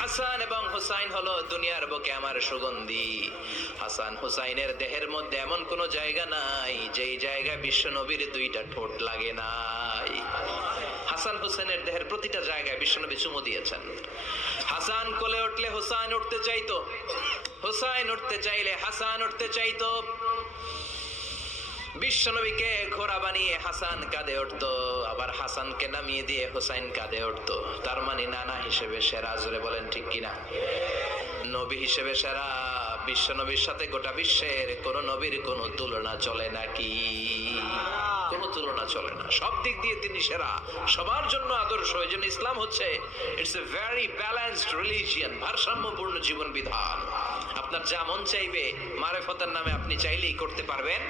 হাসান এবং হুসাইন হলো দুনিয়ার বুকে আমার সুগন্ধি। হাসান হুসাইনের দেহের মধ্যে এমন কোন জায়গা নাই যেই জায়গায় বিশ্বনবীর দুইটা ঠোঁট লাগে নাই। হাসান হুসাইনের দেহের প্রতিটা জায়গায় বিশ্বনবী চুমু দিয়েছেন। হাসান কোলে উঠলে হুসাইন উঠতে চাইতো, হুসাইন উঠতে চাইলে হাসান উঠতে চাইতো। বিশ্বনবীকে ঘোড়া বানিয়ে হাসান কাঁধে উঠতো, আবার হাসানকে নামিয়ে দিয়ে হুসাইন কাঁধে উঠতো। তার মানে নানা হিসেবে সেরা। জোরে বলেন ঠিক কিনা? নবী হিসেবে সেরা। বিশ্বনবীর সাথে গোটা বিশ্বের কোন নবীর কোন তুলনা চলে নাকি? কোন তুলনা চলে না। সব দিক দিয়ে তিনি সেরা, সবার জন্য আদর্শ। এই জন্য ইসলাম হচ্ছে it's a very balanced religion, ভারসাম্যপূর্ণ জীবন বিধান। আপনার যা মন চাইবে মারেফতের নামে আপনি চাইলেই করতে পারবেন।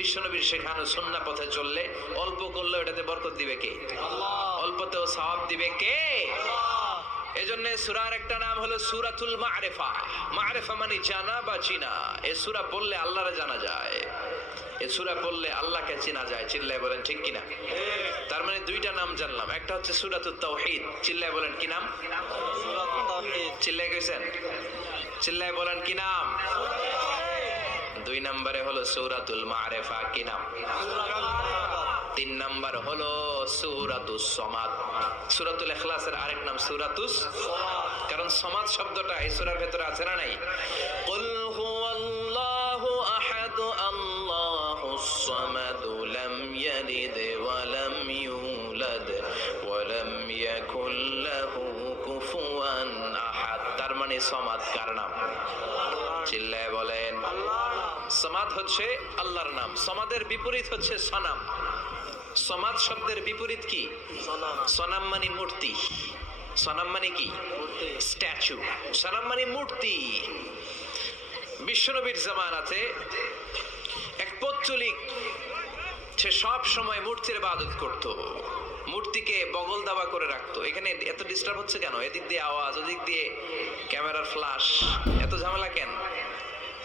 বিশ্বনবীর শেখানো সুন্নাহ পথে চললে অল্প করলেও এটাতে বরকত দিবে কে? অল্পতেও সওয়াব দিবে কে? এজন্য সূরার একটা নাম হলো সূরাতুল মা'রিফা। মা'রিফা মানে জানা বা চিনা। এই সূরা পড়লে আল্লাহরে জানা যায়, এই সূরা পড়লে আল্লাহকে চেনা যায়। চিল্লায় বলেন ঠিক কিনা? তার মানে দুইটা নাম জানলাম, একটা হচ্ছে সূরাতুত তাওহীদ। চিল্লায় বলেন কি নাম? সূরাতুত তাওহীদ। চিল্লায় কইছেন? চিল্লায় বলেন কি নাম? দুই নম্বরে হলো সূরাতুল মা'রিফা। কি নাম? তিন নম্বর হলো সূরাতুস সমাদ। সূরাতুল ইখলাসের আরেক নাম সূরাতুস সমাদ, কারণ সমাদ শব্দটা এই সূরার ভিতরে আছে না নাই? কুল হুয়াল্লাহু আহাদ আল্লাহুস সামাদ লাম ইয়ালিদ ওয়া লাম ইউলাদ ওয়া লাম ইয়াকুল লাহু কুফুয়ান আহাদ। তার মানে সমাদ কার নাম? চিল্লায় বলেন। সমাদ হচ্ছে আল্লাহর নাম। সমাদের বিপরীত হচ্ছে সনাম। সমাদ শব্দের বিপরীত কি? সনাম মানে মূর্তি। সনাম মানে কি? স্ট্যাচু। সনাম মানে মূর্তি। বিশ্বনবীর জামানাতে এক পৌত্তলিক, সে সব সময় মূর্তির ইবাদত করত, মূর্তিকে বগল দাবা করে রাখতো। এখানে এত ডিস্টার্ব হচ্ছে কেন? এদিক দিয়ে আওয়াজ, ওদিক দিয়ে ক্যামেরার ফ্ল্যাশ, এত ঝামেলা কেন?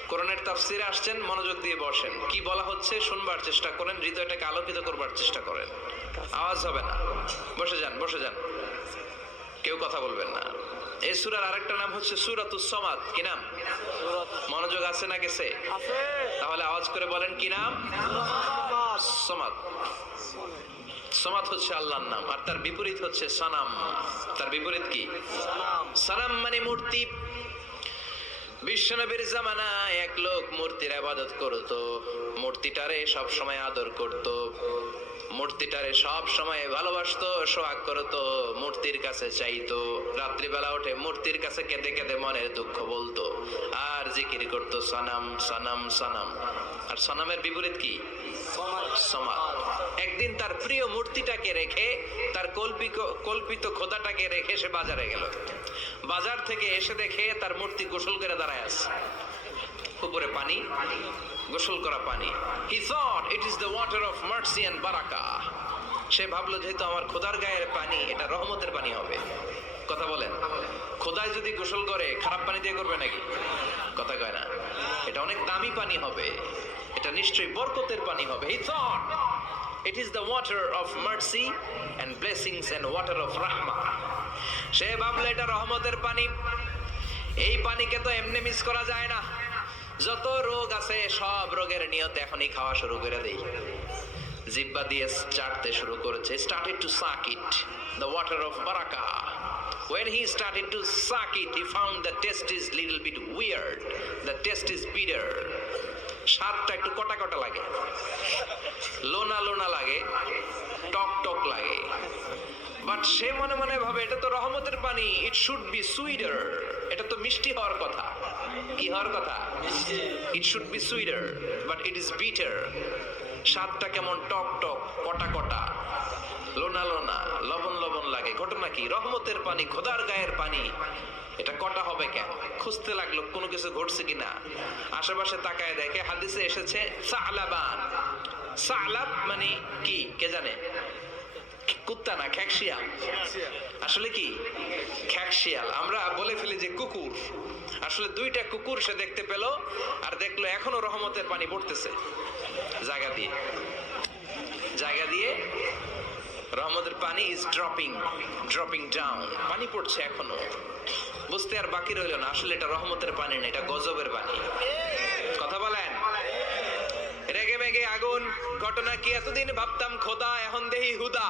কোরআনের তাফসিরে আসছেন, মনোযোগ দিয়ে বসেন। কি বলা হচ্ছে শুনবার চেষ্টা করেন, হৃদয়টাকে আলোকিত করবার চেষ্টা করেন। আওয়াজ হবে না, বসে যান, বসে যান, কেউ কথা বলবেন না। এই সূরার আরেকটা নাম হচ্ছে সূরাতুস সামাদ। কি নাম? মনোযোগ আছে না গেছে? আছে তাহলে আওয়াজ করে বলেন কি নাম? সামাদ। সামাদ হচ্ছে আল্লাহর নাম, আর তার বিপরীত হচ্ছে সানাম। তার বিপরীত কি? সানাম মানে মূর্তি। বিশ্বনবীর জামানায় এক লোক মূর্তির ইবাদত করত, মূর্তিটারে সব সময় আদর করত, মূর্তিটারে সব সময় ভালোবাসতো, সোহাগ করত, মূর্তির কাছে চাইতো, রাত্রিবেলা উঠে মূর্তির কাছে কেঁদে কেঁদে মনের দুঃখ বলতো, আর জিকির করতো সানাম সানাম সানাম। আর সানামের বিপরীত কি? সমাদ। একদিন তার প্রিয় মূর্তিটাকে রেখে, তার কল্পিত খোদাটাকে রেখে সে বাজারে গেল। বাজার থেকে এসে দেখে তার মূর্তি গোসল করে দাঁড়ায় আছে, উপরে পানি, গোসল করা পানি। He thought it is the water of mercy and barakah. সে ভাবলো যেহেতু আমার খোদার গায়ের পানি, এটা রহমতের পানি হবে। কথা বলেন, খোদায় যদি গোসল করে খারাপ পানি দিয়ে করবে নাকি? কথা কয় না, এটা অনেক দামি পানি হবে, এটা নিশ্চয়ই বরকতের পানি হবে। He thought it is the water of mercy and blessings and water of rahmah. সে ভাবলো এটা রহমতের পানি, এই পানিকে তো এমনি মিস করা যায় না। যত রোগ আছে সব রোগের নিয়তে এখনই খাওয়া শুরু করে দেই। জিহ্বা দিয়ে চাটতে শুরু করেছে, started to suck it, the water of barakah. When he started to suck it, he found the taste is little bit weird, the taste is bitter. স্বাদটা একটু কটা কটা লাগে, লোনা লোনা লাগে, টক টক লাগে। বাট সে মনে মনে ভাবে এটা তো রহমতের পানি, ইট শুড বি সুইটার, এটা তো মিষ্টি হওয়ার কথা। কি হওয়ার কথা? It should be sweeter, but it is bitter. স্বাদটা কেমন টক টক, কটা কটা, লোনা লোনা, লবণ লবণ লাগে। ঘটনা কি? রহমতের পানি, খোদার গায়ের পানি, এটা কটা হবে কেন? খুঁজতে লাগলো কোনো কিছু ঘটছে কিনা। আশেপাশে তাকায় দেখে হাদিসে এসেছে সালাবান। সালাব মানে কি কে জানে? কুত্তা না, খ্যাকশিয়াল। আসলে কি? খ্যাকশিয়াল। আমরা বলে ফেলি যে কুকুর, আসলে দুইটা কুকুর সে দেখতে পেল, আর দেখলো এখনো রহমতের পানি পড়তেছে জায়গা দিয়ে, জায়গা দিয়ে রহমতের পানি ইজ ড্রপিং ডাউন, পানি পড়ছে এখনো। বুঝতে আর বাকি রইল না, আসলে এটা রহমতের পানি না, এটা গজবের পানি। কথা বলেন, রেগে মেগে আগুন। ঘটনা কি? এতদিন ভাবতাম খোদা, এখন দেহি হুদা।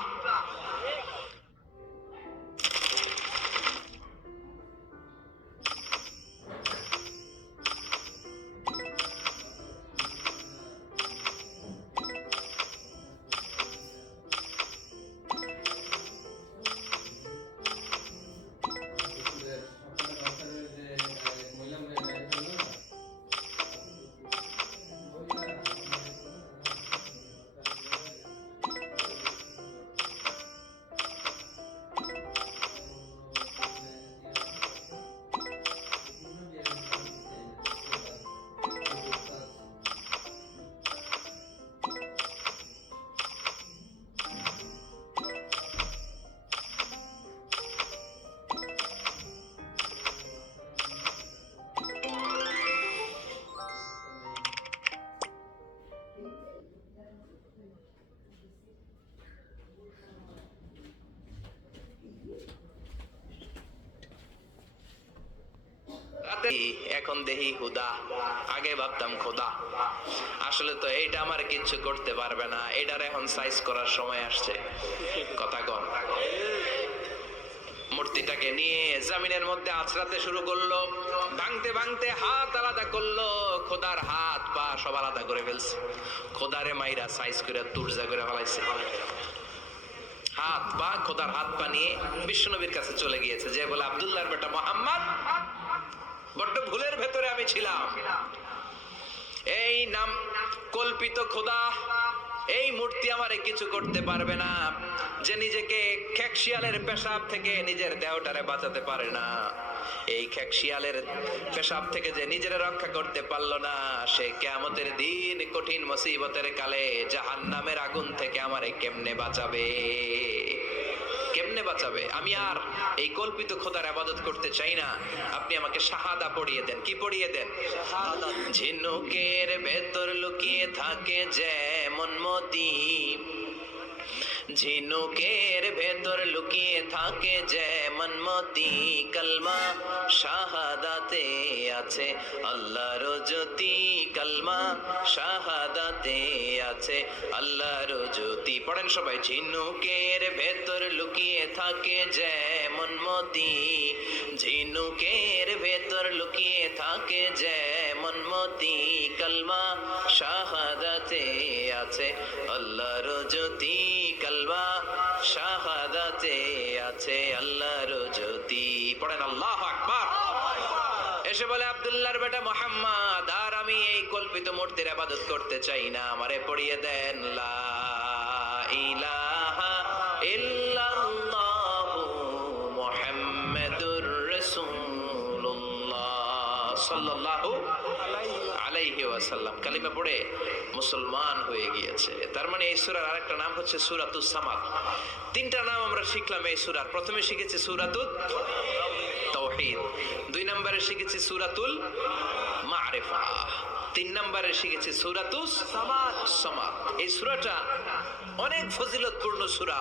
এখন দেহি হুদা, আগে ভাবতাম খোদা। আসলে তো এইটা আমার কিচ্ছু করতে পারবে না, এটার এখন সাইজ করার সময় আসছে। কথা কন। মূর্তিটাকে নিয়ে জমিনের মধ্যে আছড়াতে শুরু করলো, ভাঙতে ভাঙতে হাত আলাদা করলো, খোদার হাত পা সব আলাদা করে ফেলছে। খোদারে মাইরা সাইজ করে তুরজা করে ফেলাইছে। হাত পা, খোদার হাত পা নিয়ে বিশ্বনবীর কাছে চলে গিয়েছে, যে বলে আব্দুল্লাহর বেটা মুহাম্মদ, বড্ড ভুলের ভেতরে আমি ছিলাম। এই নাম কল্পিত খোদা, এই মূর্তি আমারে কিছু করতে পারবে না। যে নিজেকে খ্যাকশিয়ালের পেশাব থেকে নিজের দেহটারে বাঁচাতে পারে না, এই খ্যাকশিয়ালের পেশাব থেকে যে নিজের রক্ষা করতে পারলো না, সে কিয়ামতের দিন কঠিন মুসিবতের কালে জাহান্নামের আগুন থেকে আমারে কেমনে বাঁচাবে? কেমনে বাঁচাবে? আমি আর এই কল্পিত খোদার ইবাদত করতে চাই না। আপনি আমাকে শাহাদা পড়িয়ে দেন। কি পড়িয়ে দেন? ঝিনুকের ভেতর লুকিয়ে থাকে যেমন মতি, ঝিনুকের ভেতর লুকিয়ে থাকে যেমন মতি কলমা শাহাদাতে আছে আল্লাহর জ্যোতি কলমা শাহাদাতে আছে আল্লাহর জ্যোতি। পড়েন সবাই। ঝিনুকের ভেতর লুকিয়ে থাকে যেমন মতি, ঝিনুকের ভেতর লুকিয়ে থাকে যেমন মতি কলমা শাহাদাতে আছে আল্লাহর জ্যোতি কলমা শাহাদাতে আছে আল্লাহর জ্যোতি। পড়েন আল্লাহু আকবার। এসে বলে আব্দুল্লাহর বেটা মুহাম্মদ, আর আমি এই কল্পিত মূর্তির ইবাদত করতে চাই না, আমারে পড়িয়ে দেন লা ইলাহা ইল্লাল্লাহু মুহাম্মাদুর রাসূলুল্লাহ সাল্লাল্লাহু আলাইহি ওয়াসাল্লাম। কালিমা পড়ে মুসলমান হয়ে গিয়েছে। তার মানে এই সূরার আরেকটা নাম হচ্ছে সূরাতুস সামাদ। তিনটা নাম আমরা শিখলাম এই সূরার। প্রথমে শিখেছি সূরাতুত তাওহীদ, দুই নম্বরে শিখেছি সূরাতুল মারিফা, তিন নম্বরে শিখেছি সূরাতুস সামাদ। এই সূরাটা অনেক ফজিলতপূর্ণ সূরা।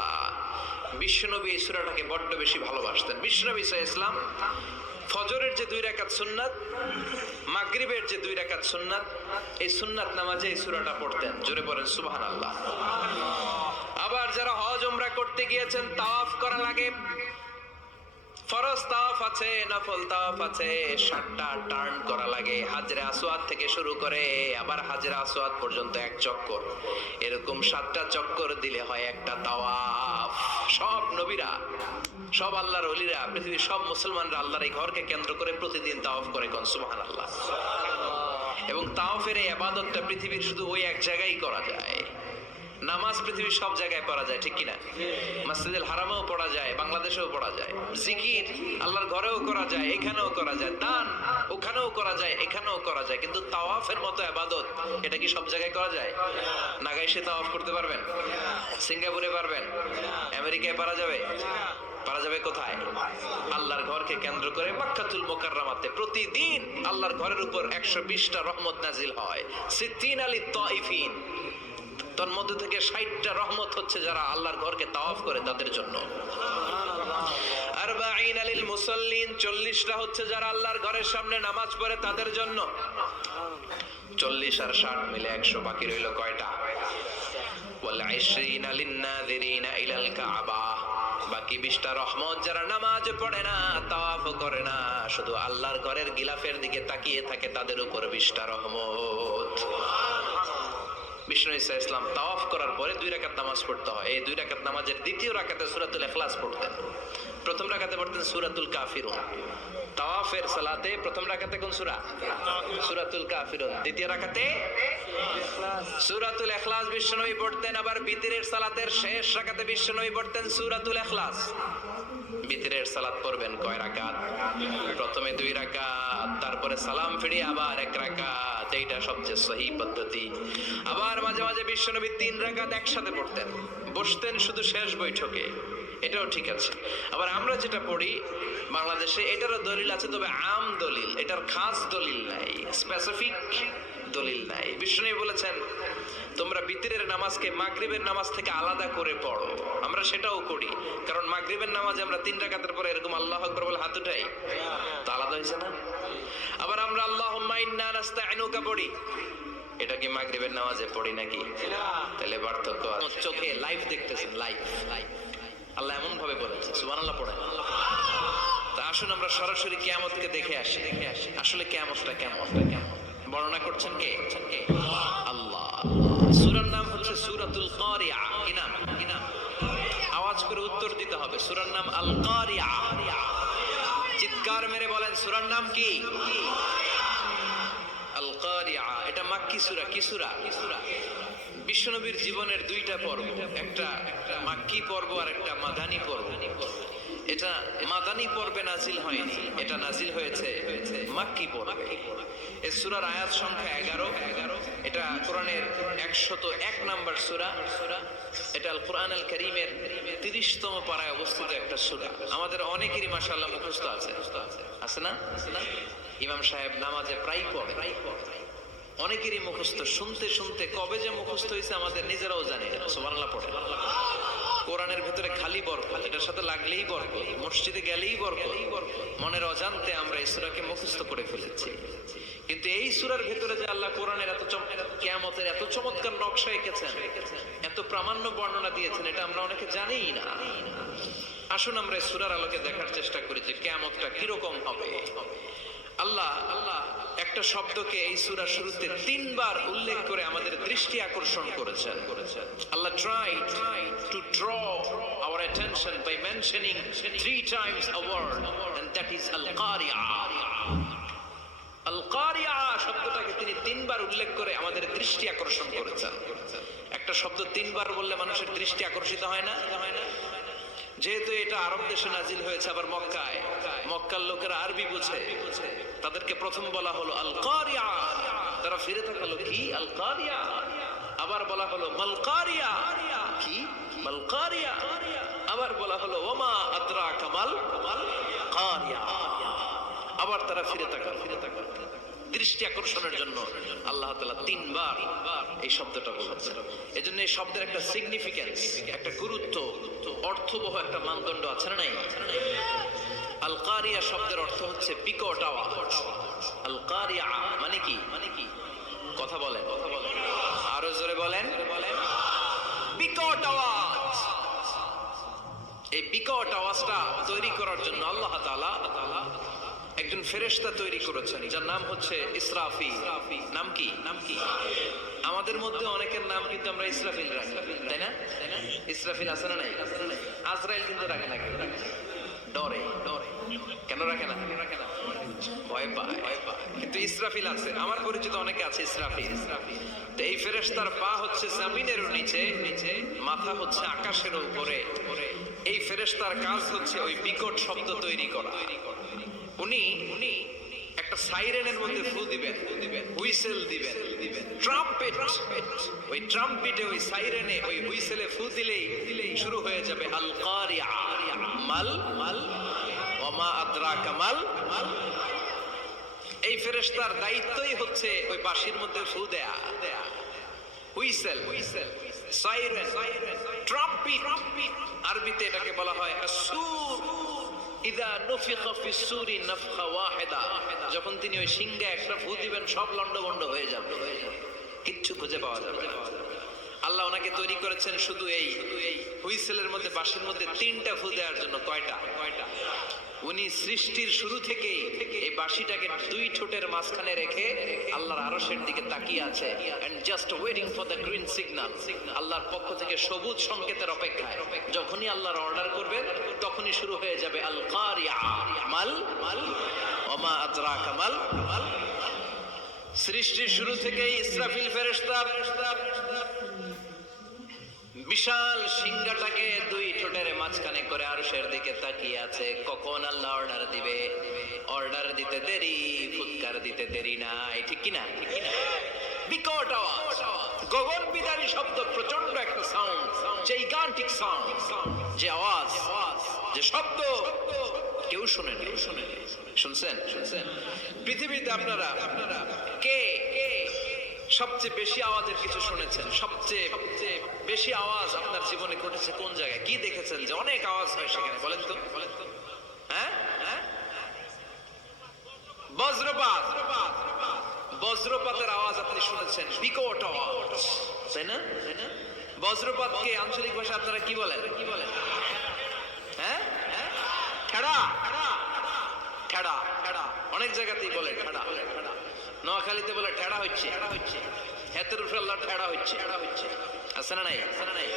বিশ্বনবী এই সূরাটাকে বড্ড বেশি ভালোবাসতেন। বিশ্বনবী সাল্লাল্লাহু আলাইহি ওয়াসাল্লাম ফজরের যে 2 রাকাত সুন্নাত, মাগরিবের যে 2 রাকাত সুন্নাত, এই সুন্নাত নামাজে এই সূরাটা পড়তেন। জোরে পড়েন সুবহানাল্লাহ। আবার যারা হজ উমরা করতে গিয়েছেন, তাওয়াফ করা লাগে, ফরজ তাওয়াফ আছে, নফল তাওয়াফ আছে, 7টা টার্ন করা লাগে। হাজরে আসওয়াদ থেকে শুরু করে আবার হাজরে আসওয়াদ পর্যন্ত এক চক্কর, এরকম 7টা চক্কর দিলে হয় একটা তাওয়াফ। সব নবীরা, সব আল্লাহর ওলিরা, পৃথিবীর সব মুসলমানরা আল্লাহর এই ঘরকে কেন্দ্র করে প্রতিদিন তাওয়াফ করে। কোন সুবহানাল্লাহ। এবং তাওয়াফের এই ইবাদতটা পৃথিবীর শুধু ওই এক জায়গায় করা যায়। নামাজ পৃথিবীর সব জায়গায় পড়া যায়, ঠিক কিনা? মসজিদুল হারামেও পড়া যায়, বাংলাদেশেও পড়া যায়। জিকির আল্লাহর ঘরেও করা যায়, এখানেও করা যায়। দান ওখানেও করা যায়, এখানেও করা যায়। কিন্তু তাওয়াফের মতো ইবাদত, এটা কি সব জায়গায় করা যায়? নাগাইশে তাওয়াফ করতে পারবেন? সিঙ্গাপুরে পারবেন? আমেরিকায় পারা যাবে? পারা যাবে কোথায়? আল্লাহর ঘরকে কেন্দ্র করে মক্কাতুল মুকাররমাতে প্রতিদিন আল্লাহর ঘরের উপর 120টা রহমত নাজিল হয়। সিত্তিন আলী তাইফিন, তার মধ্যে থেকে 60টা রহমত হচ্ছে যারা আল্লাহর ঘরকে তাওয়াফ করে তাদের জন্য। আরবাঈন লিল মুসাল্লিন, 40টা হচ্ছে যারা আল্লাহর ঘরের সামনে নামাজ পড়ে তাদের জন্য। 40 আর 60 মিলে 100, বাকি রইল কয়টা? ওয়াল 20 লিন নাযিরিনা ইলাল কাবা, বাকি 20টা রহমত যারা নামাজ পড়ে না, তাওয়াফ করে না, শুধু আল্লাহর ঘরের গিলাফের দিকে তাকিয়ে থাকে, তাদের উপর 20টা রহমত। বিষ্ণু ঈসা ইসলাম তাওয়াফ করার পরে 2 রাকাত নামাজ পড়তে হয়। এই 2 রাকাত নামাজের দ্বিতীয় রাকাতে সূরাতুল ইখলাস পড়তেন, প্রথম রাকাতে পড়তেন সূরাতুল কাফিরুন। তাওয়াফের সালাতে প্রথম রাকাতে কোন সূরা? সূরাতুল কাফিরুন। দ্বিতীয় রাকাতে সূরাতুল ইখলাস বিশ্বনবী পড়তেন। আবার বিতরের সালাতের শেষ রাকাতে বিশ্বনবী পড়তেন সূরাতুল ইখলাস। বিতরের সালাত পড়বেন কয় রাকাত? প্রথমে 2 রাকাত, তারপরে সালাম ফিরিয়ে আবার 1 রাকাত। এইটা সবচেয়ে সহি পদ্ধতি। আবার মাঝে মাঝে বিশ্বনবী 3 রাকাত একসাথে পড়তেন, বসতেন শুধু শেষ বৈঠকে, এটাও ঠিক আছে। আবার আমরা যেটা পড়ি বাংলাদেশে, এটারও দলিল আছে, তবে আম দলিল, এটার খাস দলিল নাই, স্পেসিফিক দলিল নাই। বিষ্ণু বলেছেন তোমরা বিতরের নামাজকে মাগরিবের নামাজ থেকে আলাদা করে পড়ো। আমরা সেটাও করি, কারণ মাগরিবের নামাজে আমরা 3 রাকাতের পরে এরকম আল্লাহু আকবার বলে হাত উঠাই, তো আলাদা হয়েছে না? আবার আমরা আল্লাহুম্মা ইন্না নাস্তাইনুকা পড়ি, এটা কি মাগরিবের নামাজে পড়ি নাকি? তাহলে পার্থক্য আছে। চোখে লাইভ দেখতেছেন, লাইভ আল্লাহ এমন ভাবে বলেছে, সুবহানাল্লাহ পড়েন। তা আসুন আমরা সরাসরি কিয়ামতকে দেখে আসি। আসলে কিয়ামতটা কেমন বর্ণনা করছেন কে? আল্লাহ। সূরার নাম হচ্ছে সূরাতুল কারিয়া। কি নাম? আওয়াজ করে উত্তর দিতে হবে। সূরার নাম আল কারিয়া। চিৎকার মেরে বলেন সূরার নাম কি? আল কারিয়া। এটা মাক্কি সূরা। কি সূরা? বিশ্বনবীর জীবনের 2টা পর্ব, একটা মাক্কি পর্ব আর একটা মাদানী পর্ব। এটা মাদানী পর্বে নাজিল হয়নি, এটা নাজিল হয়েছে মাক্কি পর্বে। এই সূরার আয়াত সংখ্যা 11। এটা কোরআনের 101 নম্বর সূরা। এটা আল কোরআন আল কারীমের 30তম পারায় অবস্থিত একটা সূরা। আমাদের অনেকেরই মাশাআল্লাহ মুখস্থ আছে না? ইমাম সাহেব নামাজে প্রায় পড়ে, অনেকেরই মুখস্থ। শুনতে শুনতে কবে যে মুখস্থ হয়েছে আমাদের নিজেরাও জানি না। সুবহানাল্লাহ পড়ে। কোরআনের ভেতরে খালি বরকত, এটার সাথে লাগলেই বরকত, মসজিদে গেলেই বরকত। মনের অজান্তে আমরা এই সূরাকে মুখস্থ করে ফেলেছি। কিন্তু এই সূরার ভেতরে যে আল্লাহ কোরআনের কিয়ামতের এত চমৎকার নকশা এঁকেছেন, এত প্রামাণ্য বর্ণনা দিয়েছেন, এটা আমরা অনেকে জানিই না। আসুন আমরা এই সূরার আলোকে দেখার চেষ্টা করি যে কিয়ামতটা কিরকম হবে। আল্লাহ একটা শব্দকে এই সূরার শুরুতে 3 বার উল্লেখ করে আমাদের দৃষ্টি আকর্ষণ করেছেন। আল্লাহ tried to draw our attention by mentioning 3 times a word, and that is al-qari'ah. al-qari'ah শব্দটাকে তিনি 3 বার উল্লেখ করে আমাদের দৃষ্টি আকর্ষণ করেছেন। একটা শব্দ 3 বার বললে মানুষের দৃষ্টি আকর্ষিত হয় না? যেহেতু এটা আরব দেশে নাজিল হয়েছে, আবার মক্কায়, মক্কার লোকেরা আরবি বুঝে, তাদেরকে প্রথম বলা হলো আল কারিয়া, তারা ফিরে তাকালো কি আল কারিয়া। আবার বলা হলো মাল কারিয়া, কি মাল কারিয়া। আবার বলা হলো ওমা আদরাকা মাল কারিয়া। আবার তারা ফিরে তাকালো। দৃষ্টি আকর্ষণের জন্য আল্লাহ তাআলা 3 বার এই শব্দটা বলেছেন। এজন্য এই শব্দের একটা সিগনিফিকেন্স, একটা গুরুত্ব, অর্থবহ একটা মানদণ্ড আছে না নাই? আল কারিয়া শব্দের অর্থ হচ্ছে বিকট আওয়াজ। আল কারিয়া মানে কি? কথা বলেন, আরো জোরে বলেন। বিকট আওয়াজ। এই বিকট আওয়াজটা তৈরি করার জন্য আল্লাহ তাআলা একজন ফেরেশতা তৈরি করেছেন, যার নাম হচ্ছে ইসরাফিল। নাম কি? আমাদের মধ্যে অনেকের নাম কিন্তু আমরা ইসরাফিল রাখি, তাই না? ইসরাফিল আছে না নাই? আজরাইল কিন্তু রাখে না, ডরে। কেন রাখে না? ভয় পায়। কিন্তু ইসরাফিল আছে, আমার পরিচিত অনেকে আছে ইসরাফিল। তো এই ফেরেশতার পা হচ্ছে জমিনের নিচে, মাথা হচ্ছে আকাশের উপরে। এই ফেরেশতার কাজ হচ্ছে ওই বিকট শব্দ তৈরি করা। উনি একটা সাইরেনের মধ্যে ফু দিবেন, হুইসেল দিবেন, ট্রাম্পেট। ওই ট্রাম্পেটে, ওই সাইরেনে, ওই হুইসেলে ফু দিলেই শুরু হয়ে যাবে আল কারিয়া। মাল ওমা আদরাকা মাল। এই ফেরেশতার দায়িত্বই হচ্ছে ওই বাঁশির মধ্যে ফু দেয়া। Whistle, siren, trumpet. আরবিতে এটাকে বলা হয় আসুর। ইদা নুফিখা ফিস সূরি নাফখা ওয়াহিদা, যখন তিনি ওই সিংহে একটা ফু দিবেন, সব লন্ডভন্ড হয়ে যাবে, কিচ্ছু খুঁজে পাওয়া যাবে না। আল্লাহ ওনাকে তৈরি করেছেন শুধু এই হুইসেলের মধ্যে, বাঁশির মধ্যে 3টা ফু দেওয়ার জন্য। কয়টা? উনি সৃষ্টির শুরু থেকেই এই বাঁশিটাকে 2 ঠোঁটের মাঝখানে রেখে আল্লাহর আরশের দিকে তাকিয়ে আছে, and just waiting for the green signal. আল্লাহর পক্ষ থেকে সবুজ সংকেতের অপেক্ষায়। যখনই আল্লাহর অর্ডার করবেন, তখনই শুরু হয়ে যাবে আল কারিয়া। মাল ওমা আদরাকা মাল। সৃষ্টির শুরু থেকেই ইসরাফিল ফেরেশতা বিশাল সিংহাটাকে 2 ঠোঁটের মাঝখানে করে আরশের দিকে তাকিয়ে আছে, কখন আল্লাহ অর্ডার দিবে। অর্ডার দিতে দেরি, ফুৎকার দিতে দেরি নাই, ঠিক কিনা? বিকট আওয়াজ, গগন বিদারী শব্দ, প্রচন্ড একটা সাউন্ড, জাইগান্টিক সাউন্ড, যে আওয়াজ, যে শব্দ কেউ শোনেনি। শুনছেন? পৃথিবীতে আপনারা কে সবচেয়ে বেশি আওয়াজের কিছু শুনেছেন? সবচেয়ে বেশি আওয়াজ আপনার জীবনে ঘটেছে কোন জায়গায়? কি দেখেছেন যে অনেক আওয়াজ হয় সেখানে? বলেন তো। হ্যাঁ, বজ্রপাত। বজ্রপাতের আওয়াজ আপনি শুনেছেন, বিকট আওয়াজ, তাই না? বজ্রপাতকে আঞ্চলিক ভাষা আপনারা কি বলেন? হ্যাঁ, ঠেড়া। অনেক জায়গাতেই বলে ঠেড়া। নোয়াখালীতে বলে ঠেড়া হচ্ছে, হেতের উপরে আল্লাহ ঠেড়া হচ্ছে। আছে না নাই?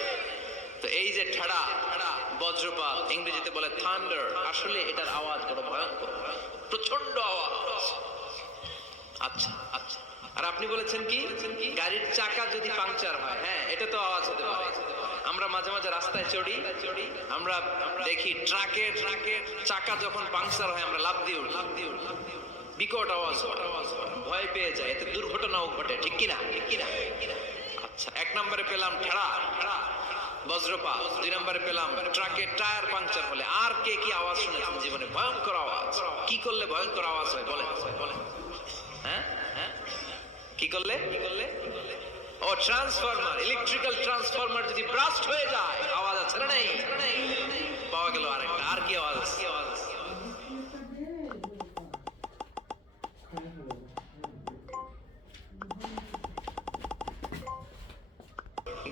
তো এই যে ঠেড়া, বজ্রপাত, ইংরেজিতে বলে থান্ডার। আসলে এটার আওয়াজ বড় ভয়ঙ্কর, প্রচন্ড আওয়াজ। আচ্ছা, আর আপনি বলেছেন কি গাড়ির চাকা যদি পাংচার হয়, হ্যাঁ, এটা তো আওয়াজ হতে পারে। আমরা মাঝে মাঝে রাস্তায় চড়ি, আমরা দেখি ট্রাকের চাকা যখন পাংচার হয়, আমরা লাফ দিয়ে উঠি, বিকট আওয়াজ, ভয় পেয়ে যায়, এতে দুর্ঘটনাও ঘটে, ঠিক কিনা? আচ্ছা, 1 নম্বরে পেলাম ঠেড়া, বজ্রপাত। 2 নম্বরে পেলাম ট্রাকের টায়ার পাংচার হলে। আর কে কি আওয়াজ শুনেছেন জীবনে? ভয়ঙ্কর আওয়াজ। কি করলে ভয়ঙ্কর আওয়াজ হয় বলেন? হ্যাঁ, কি করলে? ও ট্রান্সফরমার, ইলেকট্রিক্যাল ট্রান্সফরমার যদি ব্রাস্ট হয়ে যায়, আওয়াজ আছে না নাই? কি আওয়াজ?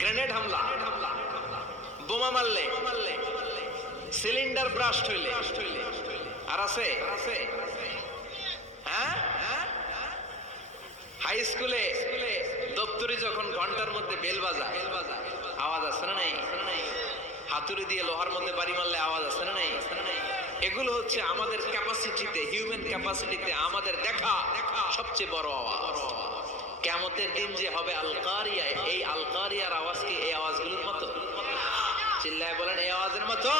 গ্রেনেড হামলা, বোমা মারলে, সিলিন্ডার ব্রাস্ট হইলে, আর আছে? হ্যাঁ, হাই স্কুলে দপ্তরি যখন ঘন্টার মধ্যে বেল বাজায়, আওয়াজ আছে না নাই? হাতুড়ি দিয়ে লোহার মধ্যে বাড়ি মারলে আওয়াজ আছে না নাই? এগুলো হচ্ছে আমাদের ক্যাপাসিটিতে, হিউম্যান ক্যাপাসিটিতে আমাদের দেখা সবচেয়ে বড় আওয়াজ। কিয়ামতের দিন যে হবে আল কারিয়া, এই আল কারিয়ার আওয়াজ কি এই আওয়াজগুলোর মতো? চিল্লায় বলেন এই আওয়াজের মতো।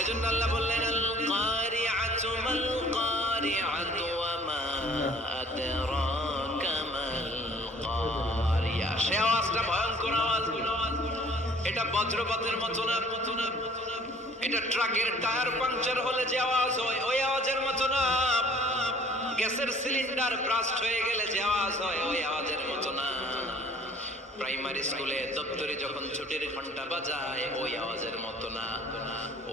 এজন্য আল্লাহ বললেন আল কারিআতু মাল কারিআতু ওয়া মা আদরাকা মাল কারিয়া। সে আওয়াজটা ভয়ঙ্কর আওয়াজ। এটা বজ্রপাতের মতো না, এটা ট্রাকের টায়ার পাংচার হলে যে আওয়াজ হয় ওই আওয়াজের মতো না, গ্যাসের সিলিন্ডার ব্রাস্ট হয়ে গেলে যে আওয়াজ হয় ওই আওয়াজের মতো না, প্রাইমারি স্কুলে দপ্তরি যখন ছুটির ঘন্টা বাজায় ওই আওয়াজের মতো না।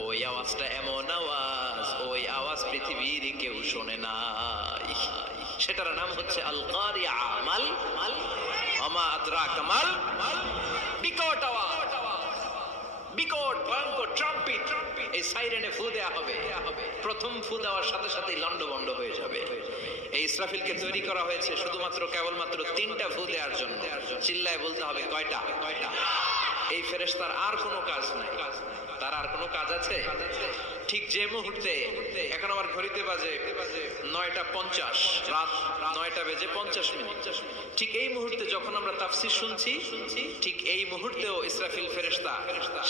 ওই আওয়াজটা এমন আওয়াজ, ওই আওয়াজ পৃথিবীর কেউ শোনে না। সেটার নাম হচ্ছে আল কারিয়া, মাল ওমা আদরাকা মাল, বিকট আওয়াজ, বিকট ভয়ঙ্কর ট্রাম্পিট। এই সাইরেনে ফু দেয়া হবে, প্রথম ফু দেওয়ার সাথে সাথেই লন্ডভন্ড হয়ে যাবে। এই ইসরাফিলকে তৈরি করা হয়েছে শুধুমাত্র কেবলমাত্র 3টা ফু দেওয়ার জন্য। চিল্লায় বলতে হবে কয়টা? এই ফেরেশতার আর কোনো কাজ নাই, তার আর কোনো কাজ আছে? ঠিক যে মুহূর্তে, এখন আমার ঘড়িতে বাজে 9:50, রাত 9:50, ঠিক এই মুহূর্তে যখন আমরা তাফসীর শুনছি, ঠিক এই মুহূর্তেও ইসরাফিল ফেরেশতা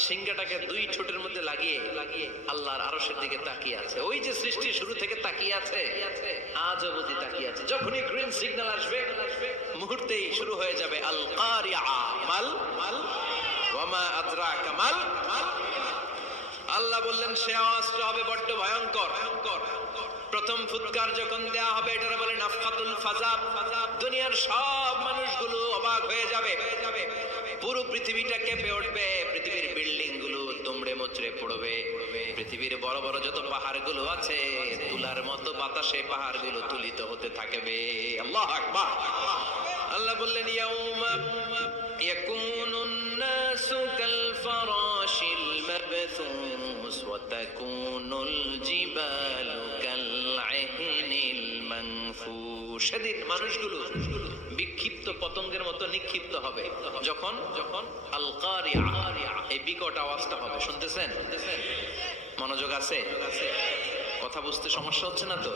সিংহাটাকে 2 ঠোঁটের মধ্যে লাগিয়ে আল্লাহর আরশের দিকে তাকিয়ে আছে। ওই যে সৃষ্টি শুরু থেকে তাকিয়ে আছে, আজ অবধি তাকিয়ে আছে। যখনই গ্রিন সিগন্যাল আসবে মুহূর্তেই শুরু হয়ে যাবে আল কারিয়া, মাল ওয়া মা আদরাকা মাল। আল্লাহ বললেন সে আওয়াজটা হবে বড্ড ভয়ঙ্কর। প্রথম ফুৎকার যখন দেয়া হবে এটারে বলে নাফখাতুল ফাজা। দুনিয়ার সব মানুষগুলো অবাক হয়ে যাবে, পুরো পৃথিবীটা কেঁপে উঠবে, পৃথিবীর বিল্ডিং গুলো দুমড়ে মুচড়ে পড়বে, পৃথিবীর বড় বড় যত পাহাড়গুলো আছে তুলার মতো বাতাসে পাহাড়গুলো তুলিত হতে থাকবে। আল্লাহু আকবার। আল্লাহ বললেন ইয়াউমা ইয়াকুনুন নাসু কাল ফারাশিল মাবথুস ওয়া তাকুনুল জিবালু কাল ইহনিল মানফুশ। সেদিন মানুষগুলো বিক্ষিপ্ত পতঙ্গের মতো নিক্ষিপ্ত হবে যখন আল কারিয়া, এই বিকট আওয়াজটা হবে। শুনতেছেন? মনোযোগ আছে? কথা বুঝতে সমস্যা হচ্ছে না তো?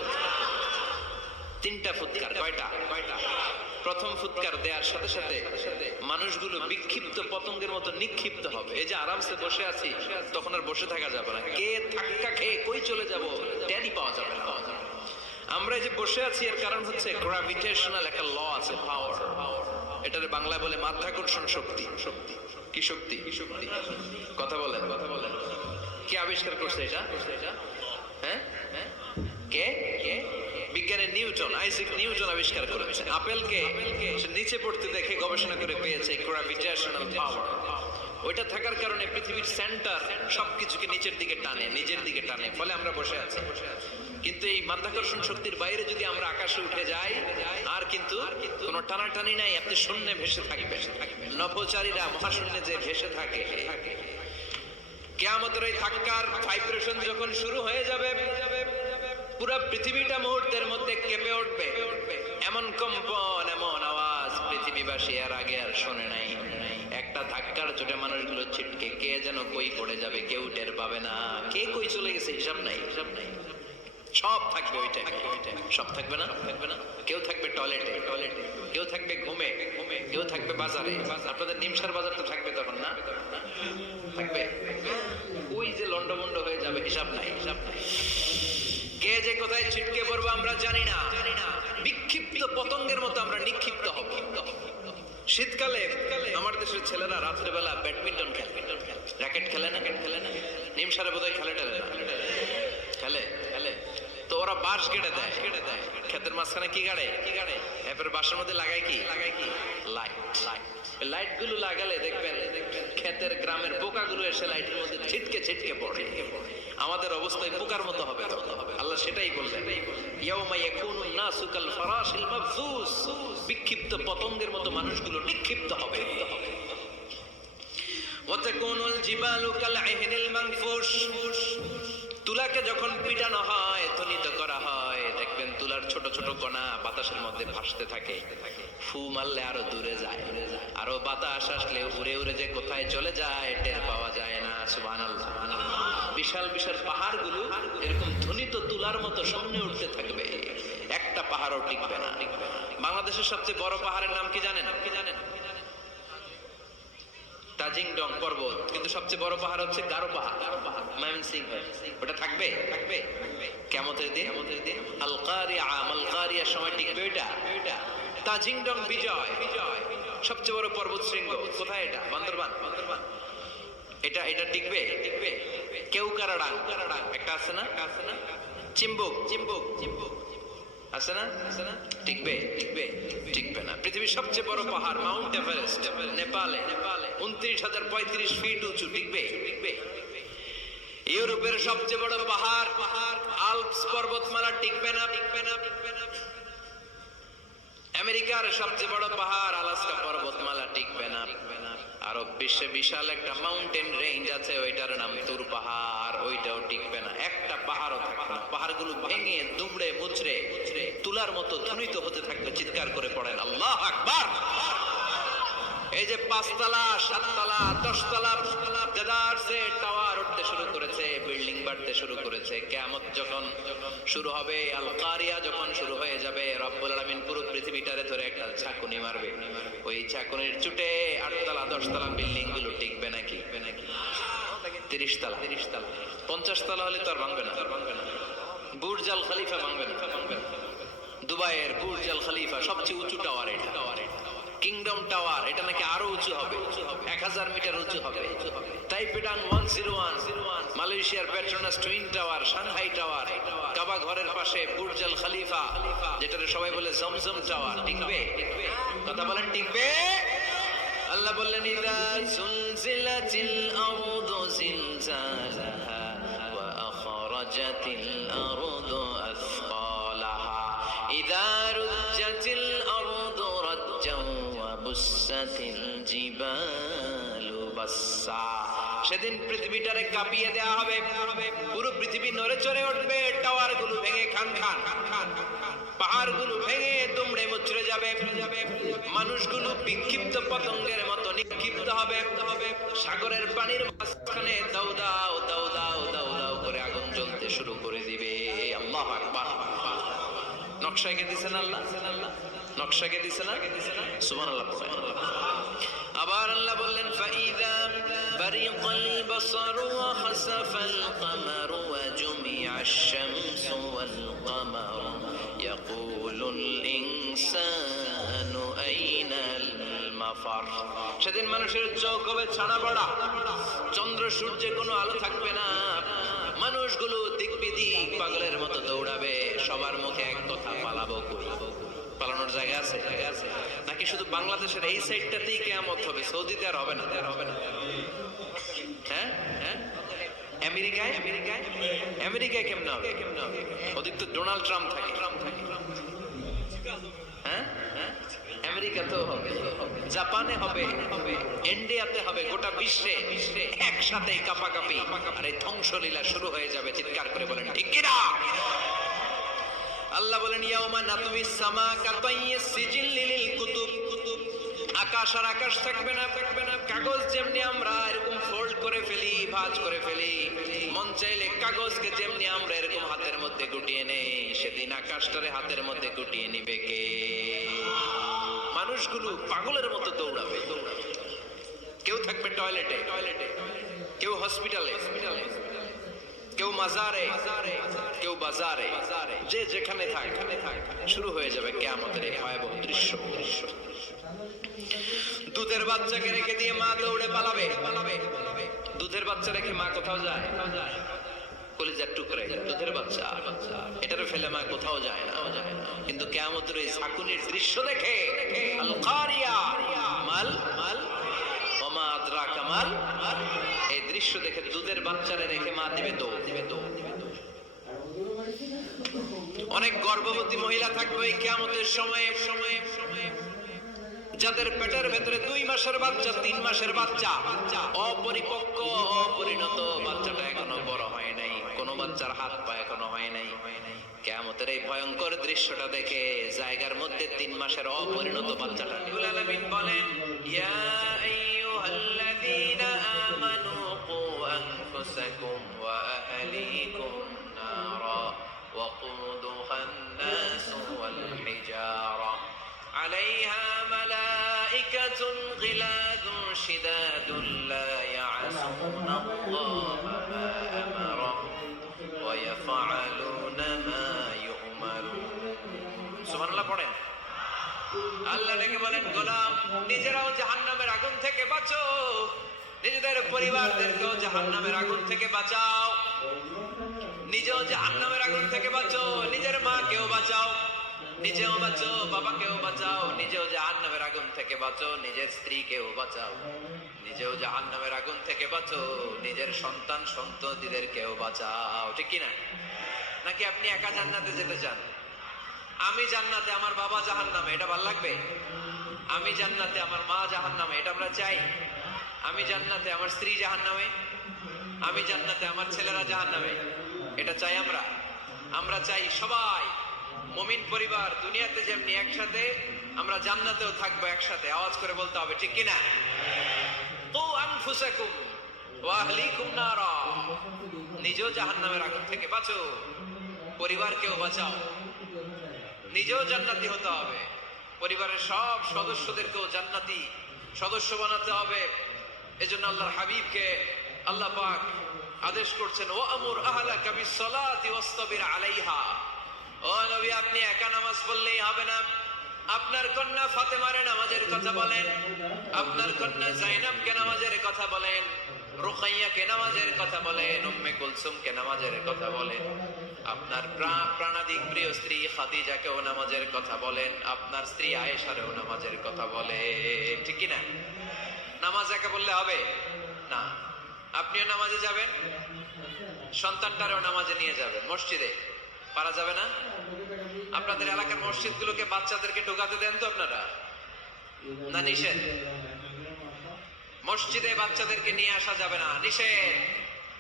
3টা ফুৎকার। কয়টা? প্রথম ফুৎকার দেওয়ার সাথে সাথে মানুষগুলো বিক্ষিপ্ত পতঙ্গের মতো নিক্ষিপ্ত হবে। এই যে আরামসে বসে আছি, তখন আর বসে থাকা যাবে না। কে ধাক্কা খেয়ে কই চলে যাব টেরই পাওয়া যাবে না। আমরা এই যে বসে আছি এর কারণ হচ্ছে গ্র্যাভিটেশনাল একটা ল আছে, পাওয়ার। এটারে বাংলায় বলে মাধ্যাকর্ষণ শক্তি। কি শক্তি? কথা বলেন। কে আবিষ্কার করছে এটা? হ্যাঁ, কে? বিজ্ঞানের নিউটন, আইজাক নিউটন আবিষ্কার করেছে। আপেলকে নিচে পড়তে দেখে গবেষণা করে পেয়েছে গ্র্যাভিটেশনাল পাওয়ার। ওইটা থাকার কারণে পৃথিবীর সেন্টার সবকিছুকে নিজের দিকে টানে, ফলে আমরা বসে আছি। কিন্তু এই মাধ্যাকর্ষণ শক্তির বাইরে যদি আমরা আকাশে উঠে যাই, আর কিন্তু কোনো টানাটানি নাই, আপনি শূন্যে ভেসে থাকবেন। নভোচারীরা মহাশূন্যে যে ভেসে থাকে, কিয়ামতের ওই ধাক্কার ভাইব্রেশন যখন শুরু হয়ে যাবে, পুরো পৃথিবীটা মুহূর্তের মধ্যে কেঁপে উঠবে। এমন কম্পন, এমন আওয়াজ পৃথিবীবাসী এর আগে আর শোনে নাই। একটা ধাক্কার চোটে মানুষগুলো ছিটকে কে যেন কই পড়ে যাবে, কেউ টের পাবে না। কে কই চলে গেছে হিসাব নাই। সব থাকবে ওই টাইমে, সব থাকবে না। কেউ থাকবে টয়লেটে, কেউ থাকবে ঘুমে, কেউ থাকবে বাজারে। আপনাদের নিমসার বাজার তো থাকবে তখন, না থাকবে? ওই যে লন্ডভন্ড হয়ে যাবে, হিসাব নাই। কে যে কোথায় ছিটকে পড়বো আমরা জানি না। বিক্ষিপ্ত পতঙ্গের মতো আমরা নিক্ষিপ্ত হব। শীতকালে আমার দেশের ছেলেরা রাত্রেবেলা ব্যাডমিন্টন খেলে, র্যাকেট খেলে না? নিমসারে বোধহয় খেলে তো ওরা বাঁশ গেড়ে দেয়, ক্ষেতের মাঝখানে কি গাড়ে, এরপরে বাঁশের মধ্যে লাগায় কি লাইট। লাইট গুলো লাগালে দেখবেন ক্ষেতের গ্রামের পোকাগুলো এসে লাইটের মধ্যে ছিটকে ছিটকে পড়ে। আমাদের অবস্থা পোকার মতো হবে তখন। আল্লাহ সেটাই বললেন, ইয়াউমা ইয়াকুনুন নাসু কাল ফারাশিল মাবসুস, বিক্ষিপ্ত পতঙ্গের মতো মানুষগুলো নিক্ষিপ্ত হবে। ওয়া তাকুনুল জিবালু কাল ইহনিল মানফুশ, তুলাকে যখন পিটানো হয়, ধ্বনিত করা হয়, দেখবেন তুলার ছোট ছোট কণা বাতাসের মধ্যে ভাসতে থাকে। ফু মারলে আরো দূরে যায়, আরো বাতাস আসলে উড়ে উড়ে যে কোথায় চলে যায় টের পাওয়া যায় না। সুবহানাল্লাহ। বিশাল বিশাল পাহাড়গুলো এরকম ধ্বনিত তুলার মতো সামনে উঠতে থাকবে, একটা পাহাড়ও টিকবে না। বাংলাদেশের সবচেয়ে বড় পাহাড়ের নাম কি জানেন? তাজিংডং পর্বত, কিন্তু সবচেয়ে বড় পাহাড় হচ্ছে গারো পাহাড়, ময়মনসিংহ। ওটা থাকবে কিয়ামতের দিন। আল কারিয়া, আল কারিয়ার সময় টিকবে ওইটা। তাজিংডং বিজয় সবচেয়ে বড় পর্বত শৃঙ্গ কোথায়? এটা বান্দরবান। এটা টিকবে? কেউকারাডাং একটা আছে না? চিম্বুক আছে না? টিকবে? টিকবে না। পৃথিবীর সবচেয়ে বড় পাহাড় মাউন্ট এভারেস্ট নেপালে 29,035 ফিট উঁচু, টিকবে? ইউরোপের সবচেয়ে বড় পাহাড় আল্পস পর্বতমালা টিকবে না। আমেরিকার সবচেয়ে বড় পাহাড় আলাস্কা পর্বতমালা টিকবে না। আরব বিশ্বে বিশাল একটা মাউন্টেন রেঞ্জ আছে, ওইটার নাম তুর পাহাড়, ওইটাও টিকবে না। একটা পাহাড়ও থাকবে না। পাহাড়গুলো ভেঙে দুমড়ে মুচড়ে তুলার মতো ধ্বনিত হতে থাকবে। চিৎকার করে পড়েন আল্লাহু আকবার। এই যে 5 তলা 7 তলা 10 তলা দেদারসে টাওয়ার উঠতে শুরু করেছে, বিল্ডিং বাড়তে শুরু করেছে। কিয়ামত যখন শুরু হবে, আল কারিয়া যখন শুরু হয়ে যাবে, রব্বুল আলামিন পুরো পৃথিবীটারে ধরে একটা ঝাঁকুনি মারবে। ওই ঝাঁকুনির চুটে 8 তলা 10 তলা বিল্ডিং গুলো টিকবে নাকি? 30 তলা 50 তলা হলে তো আর ভাঙবে না। বুর্জ আল খলিফা ভাঙবে না। দুবাইয়ের বুর্জ আল খলিফা সবচেয়ে উঁচু টাওয়ার এটা। কিংডম টাওয়ার এটা নাকি আরো উঁচু হবে, 1000 মিটার উঁচু হবে। তাইপেডাং 101, মালয়েশিয়ার Petronas twin tower, Shanghai tower, Kaaba ঘরের পাশে বুর্জ আল খলিফা, যেটাকে সবাই বলে জমজম টাওয়ার, টিকবে? কথা বলেন টিকবে? আল্লাহ বললেন, ইযা সুলজিলাতিল আরদু জিলজালাহা ওয়া আখরাজাতিল আরদু আসফালাহা ইযা রুজ্জাতিল আরদু রাজ্জান ওয়া বুসাতিল জিবালু বাসসা। সেদিন পৃথিবীটারে কাঁপিয়ে দেয়া হবে, পুরো পৃথিবী নড়ে চড়ে উঠবে, টাওয়ার গুলো ভেঙে খান খান, পাহাড়গুলো ভেঙে দুমড়ে মুচড়ে যাবে, মানুষগুলো বিক্ষিপ্ত পতঙ্গের মতো নিক্ষিপ্ত হবে। সাগরের পানির মাঝখানে দাউ দাউ দাউ দাউ দাউ দাউ করে আগুন জ্বলতে শুরু করে দিবে। আল্লাহু আকবার। নকশা এঁকে দিয়েছেন আল্লাহ, নকশা এঁকে দিয়েছেন না? সুবহানাল্লাহ। আবার আল্লাহ বললেন, ফাইযা বারিকাল বাসারু ওয়া খাসাফাল কামারু ওয়া জুমিআশ শামসু ওয়াল কামারু ইয়াকুলুল ইনসানু আইনাল মাফার। সেদিন মানুষের চোখ হবে ছানা পড়া, চন্দ্র সূর্যে কোনো আলো থাকবে না, মানুষগুলো দিক বিদিক পাগলের মতো দৌড়াবে, সবার মুখে এক কথা, পালাবো কই? পালানোর জায়গা আছে? নাকি শুধু বাংলাদেশের এই সাইডটাতেই কিয়ামত হবে, সৌদিতে আর হবে না? হ্যাঁ, আমেরিকায় কেমন হবে? ওদিক তো ডোনাল্ড ট্রাম্প থাকে। হ্যাঁ, আমেরিকাতেও হবে, জাপানে হবে, ইন্ডিয়াতে হবে, গোটা বিশ্বে একসাথে কাপাকাপি আর এই ধ্বংসলীলা শুরু হয়ে যাবে। চিৎকার করে বলেন ঠিক কি না? আল্লাহ বলেন, ইয়াউমা নাতুমিস সামা কাতাইয়িস সিজিল লিল কুতুব। আকাশ আর আকাশ থাকবে না। কাগজ যেমনি আমরা এরকম ফোল্ড করে ফেলি, ভাঁজ করে ফেলি, মন চাইলে কাগজকে যেমনি আমরা এরকম হাতের মধ্যে গুটিয়ে নেই, সেদিন আকাশটারে হাতের মধ্যে গুটিয়ে নিবে কে? মানুষগুলো পাগলের মতো দৌড়াবে। কেউ থাকবে টয়লেটে, কেউ হসপিটালে, কেউ মাজারে, কেউ বাজারে, যে যেখানে থাক, শুরু হয়ে যাবে কিয়ামতের এই ভয়াবহ দৃশ্য। দুধের বাচ্চাকে রেখে দিয়ে মা দৌড়ে পালাবে। দুধের বাচ্চা রেখে মা কোথাও যায়? কলিজার টুকরে দুধের বাচ্চা, এটারে ফেলে মা কোথাও যায় না। কিন্তু কিয়ামতের এই ঝাঁকুনির দৃশ্য দেখে আল কারিয়া মাল মাল ওমা আদরাকা মাল। এই দৃশ্য দেখে দুধের বাচ্চারে রেখে মা দিবে দৌড়। অনেক গর্ভবতী মহিলা থাকবে এই কিয়ামতের সময়ে যাদের পেটের ভেতরে 2 মাসের বাচ্চা, 3 মাসের বাচ্চা, অপরিপক্ক অপরিণত, বাচ্চাটা এখনো বড় হয় নাই, কোন বাচ্চার হাত পা এখনো হয় নাই। কিয়ামতের এই ভয়ঙ্কর দৃশ্যটা দেখে জায়গার মধ্যে 3 মাসের অপরিণত বাচ্চাটা রব্বুল আলামিন বলেন, ইয়া আইয়ুহাল্লাযীনা আমানু কু আনফুসাকুম ওয়া আহলিকুম নারা ওয়াকুদুহা আন-নাস ওয়াল হিজারা عليها ملائكة غلاظ شداد لا يعصون الله ما أمرهم ويفعلون ما يؤمرون سبحان الله পড়েন। আল্লাহ ডেকে বলেন, গোলাম নিজেরাও জাহান্নামের আগুন থেকে বাঁচো, নিজেদের পরিবারদেরকেও জাহান্নামের আগুন থেকে বাঁচাও, নিজেও জাহান্নামের আগুন থেকে বাঁচো, নিজের মাকেও বাঁচাও, নিজেও বাঁচো, বাবাকেও বাঁচাও, নিজেও জাহান্নামের আগুন থেকে বাঁচো, নিজের স্ত্রীকেও বাঁচাও, নিজেও জাহান্নামের আগুন থেকে বাঁচো, নিজের সন্তান সন্ততিদেরকেও বাঁচাও। ঠিক কি না? নাকি আপনি একা জান্নাতে যেতে চান? আমি জান্নাতে, আমার বাবা জাহান্নামে, এটা ভালো লাগবে? আমি জান্নাতে, আমার মা জাহান্নামে, এটা আমরা চাই? আমি জান্নাতে, আমার স্ত্রী জাহান্নামে, আমি জান্নাতে, আমার ছেলেরা জাহান্নামে, এটা চাই আমরা? আমরা চাই সবাই মুমিন পরিবার দুনিয়াতে যেমনি একসাথে, আমরা জান্নাতেও থাকবো একসাথে। আওয়াজ করে বলতে হবে, ঠিক কিনা? কু আনফুসাকুম ওয়া আহলিকুম নারা, নিজেও জাহান্নামের আগুন থেকে বাঁচো, পরিবারকেও বাঁচাও, নিজেও জান্নাতি হতে হবে, পরিবারের সব সদস্যদেরকেও জান্নাতি সদস্য বানাতে হবে। এজন্য আল্লাহর হাবিবকে আল্লাহ পাক আদেশ করছেন, ওয়া আমুর আহলাকা বিসসালাতি ওয়াসতাবির আলাইহা। ও নবী, আপনি একা নামাজ পড়লেই হবে না, আপনার কন্যা ফাতেমার নামাজের কথা বলেন, আপনার কন্যা জাইনাবকে নামাজের কথা বলেন, রুকাইয়াকে নামাজের কথা বলেন, উম্মে কুলসুমকে নামাজের কথা বলেন, আপনার প্রাণাধিক প্রিয় স্ত্রী খাদিজাকেও নামাজের কথা বলেন, আপনার স্ত্রী আয়েশারেও নামাজের কথা বলেন। ঠিক কি না? নামাজ একা বললে হবে না। আপনিও নামাজে যাবেন, সন্তানটারেও নামাজে নিয়ে যাবেন, মসজিদে পারা যাবে না? আপনাদের এলাকার মসজিদগুলোকে বাচ্চাদেরকে ঢোকাতে দেন তো আপনারা, না নিষেধ? মসজিদে বাচ্চাদেরকে নিয়ে আসা যাবে না, নিষেধ,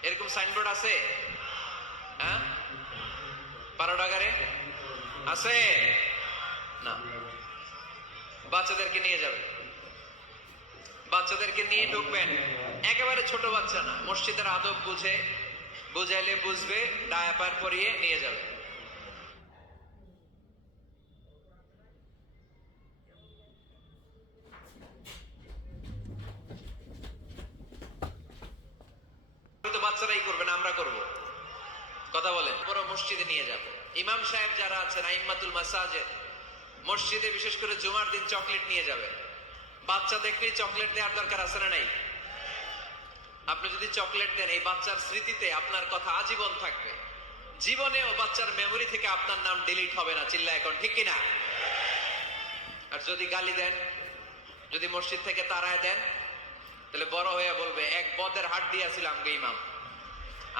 এরকম সাইনবোর্ড আছে? হ্যাঁ, পারোডাগারে আছে না? বাচ্চাদেরকে নিয়ে যাবেন, বাচ্চাদেরকে নিয়ে ঢুকবেন, একেবারে ছোট বাচ্চা না, মসজিদের আদব বুঝে, বুঝাইলে বুঝবে, ডায়াপার পরিয়ে নিয়ে যাবে। বাচ্চারাই করবেন, আমরা করব? কথা বলেন। বড় মসজিদে নিয়ে যাব। ইমাম সাহেব যারা আছেন, আইম্মাতুল মাসাজিদ, মসজিদে বিশেষ করে জুমার দিন চকলেট নিয়ে যাবে। বাচ্চা দেখলেই চকলেট দেওয়ার দরকার আছে না নাই? আপনি যদি চকলেট দেন, এই বাচ্চার স্মৃতিতে আপনার কথা আজীবন থাকবে, জীবনেও বাচ্চার মেমোরি থেকে আপনার নাম ডিলিট হবে না। চিল্লা এখন, ঠিক কিনা? আর যদি গালি দেন, যদি মসজিদ থেকে তাড়ায় দেন, তাহলে বড় হয়ে বলবে, এক বদের হাট দিয়েছিলাম গে ইমাম,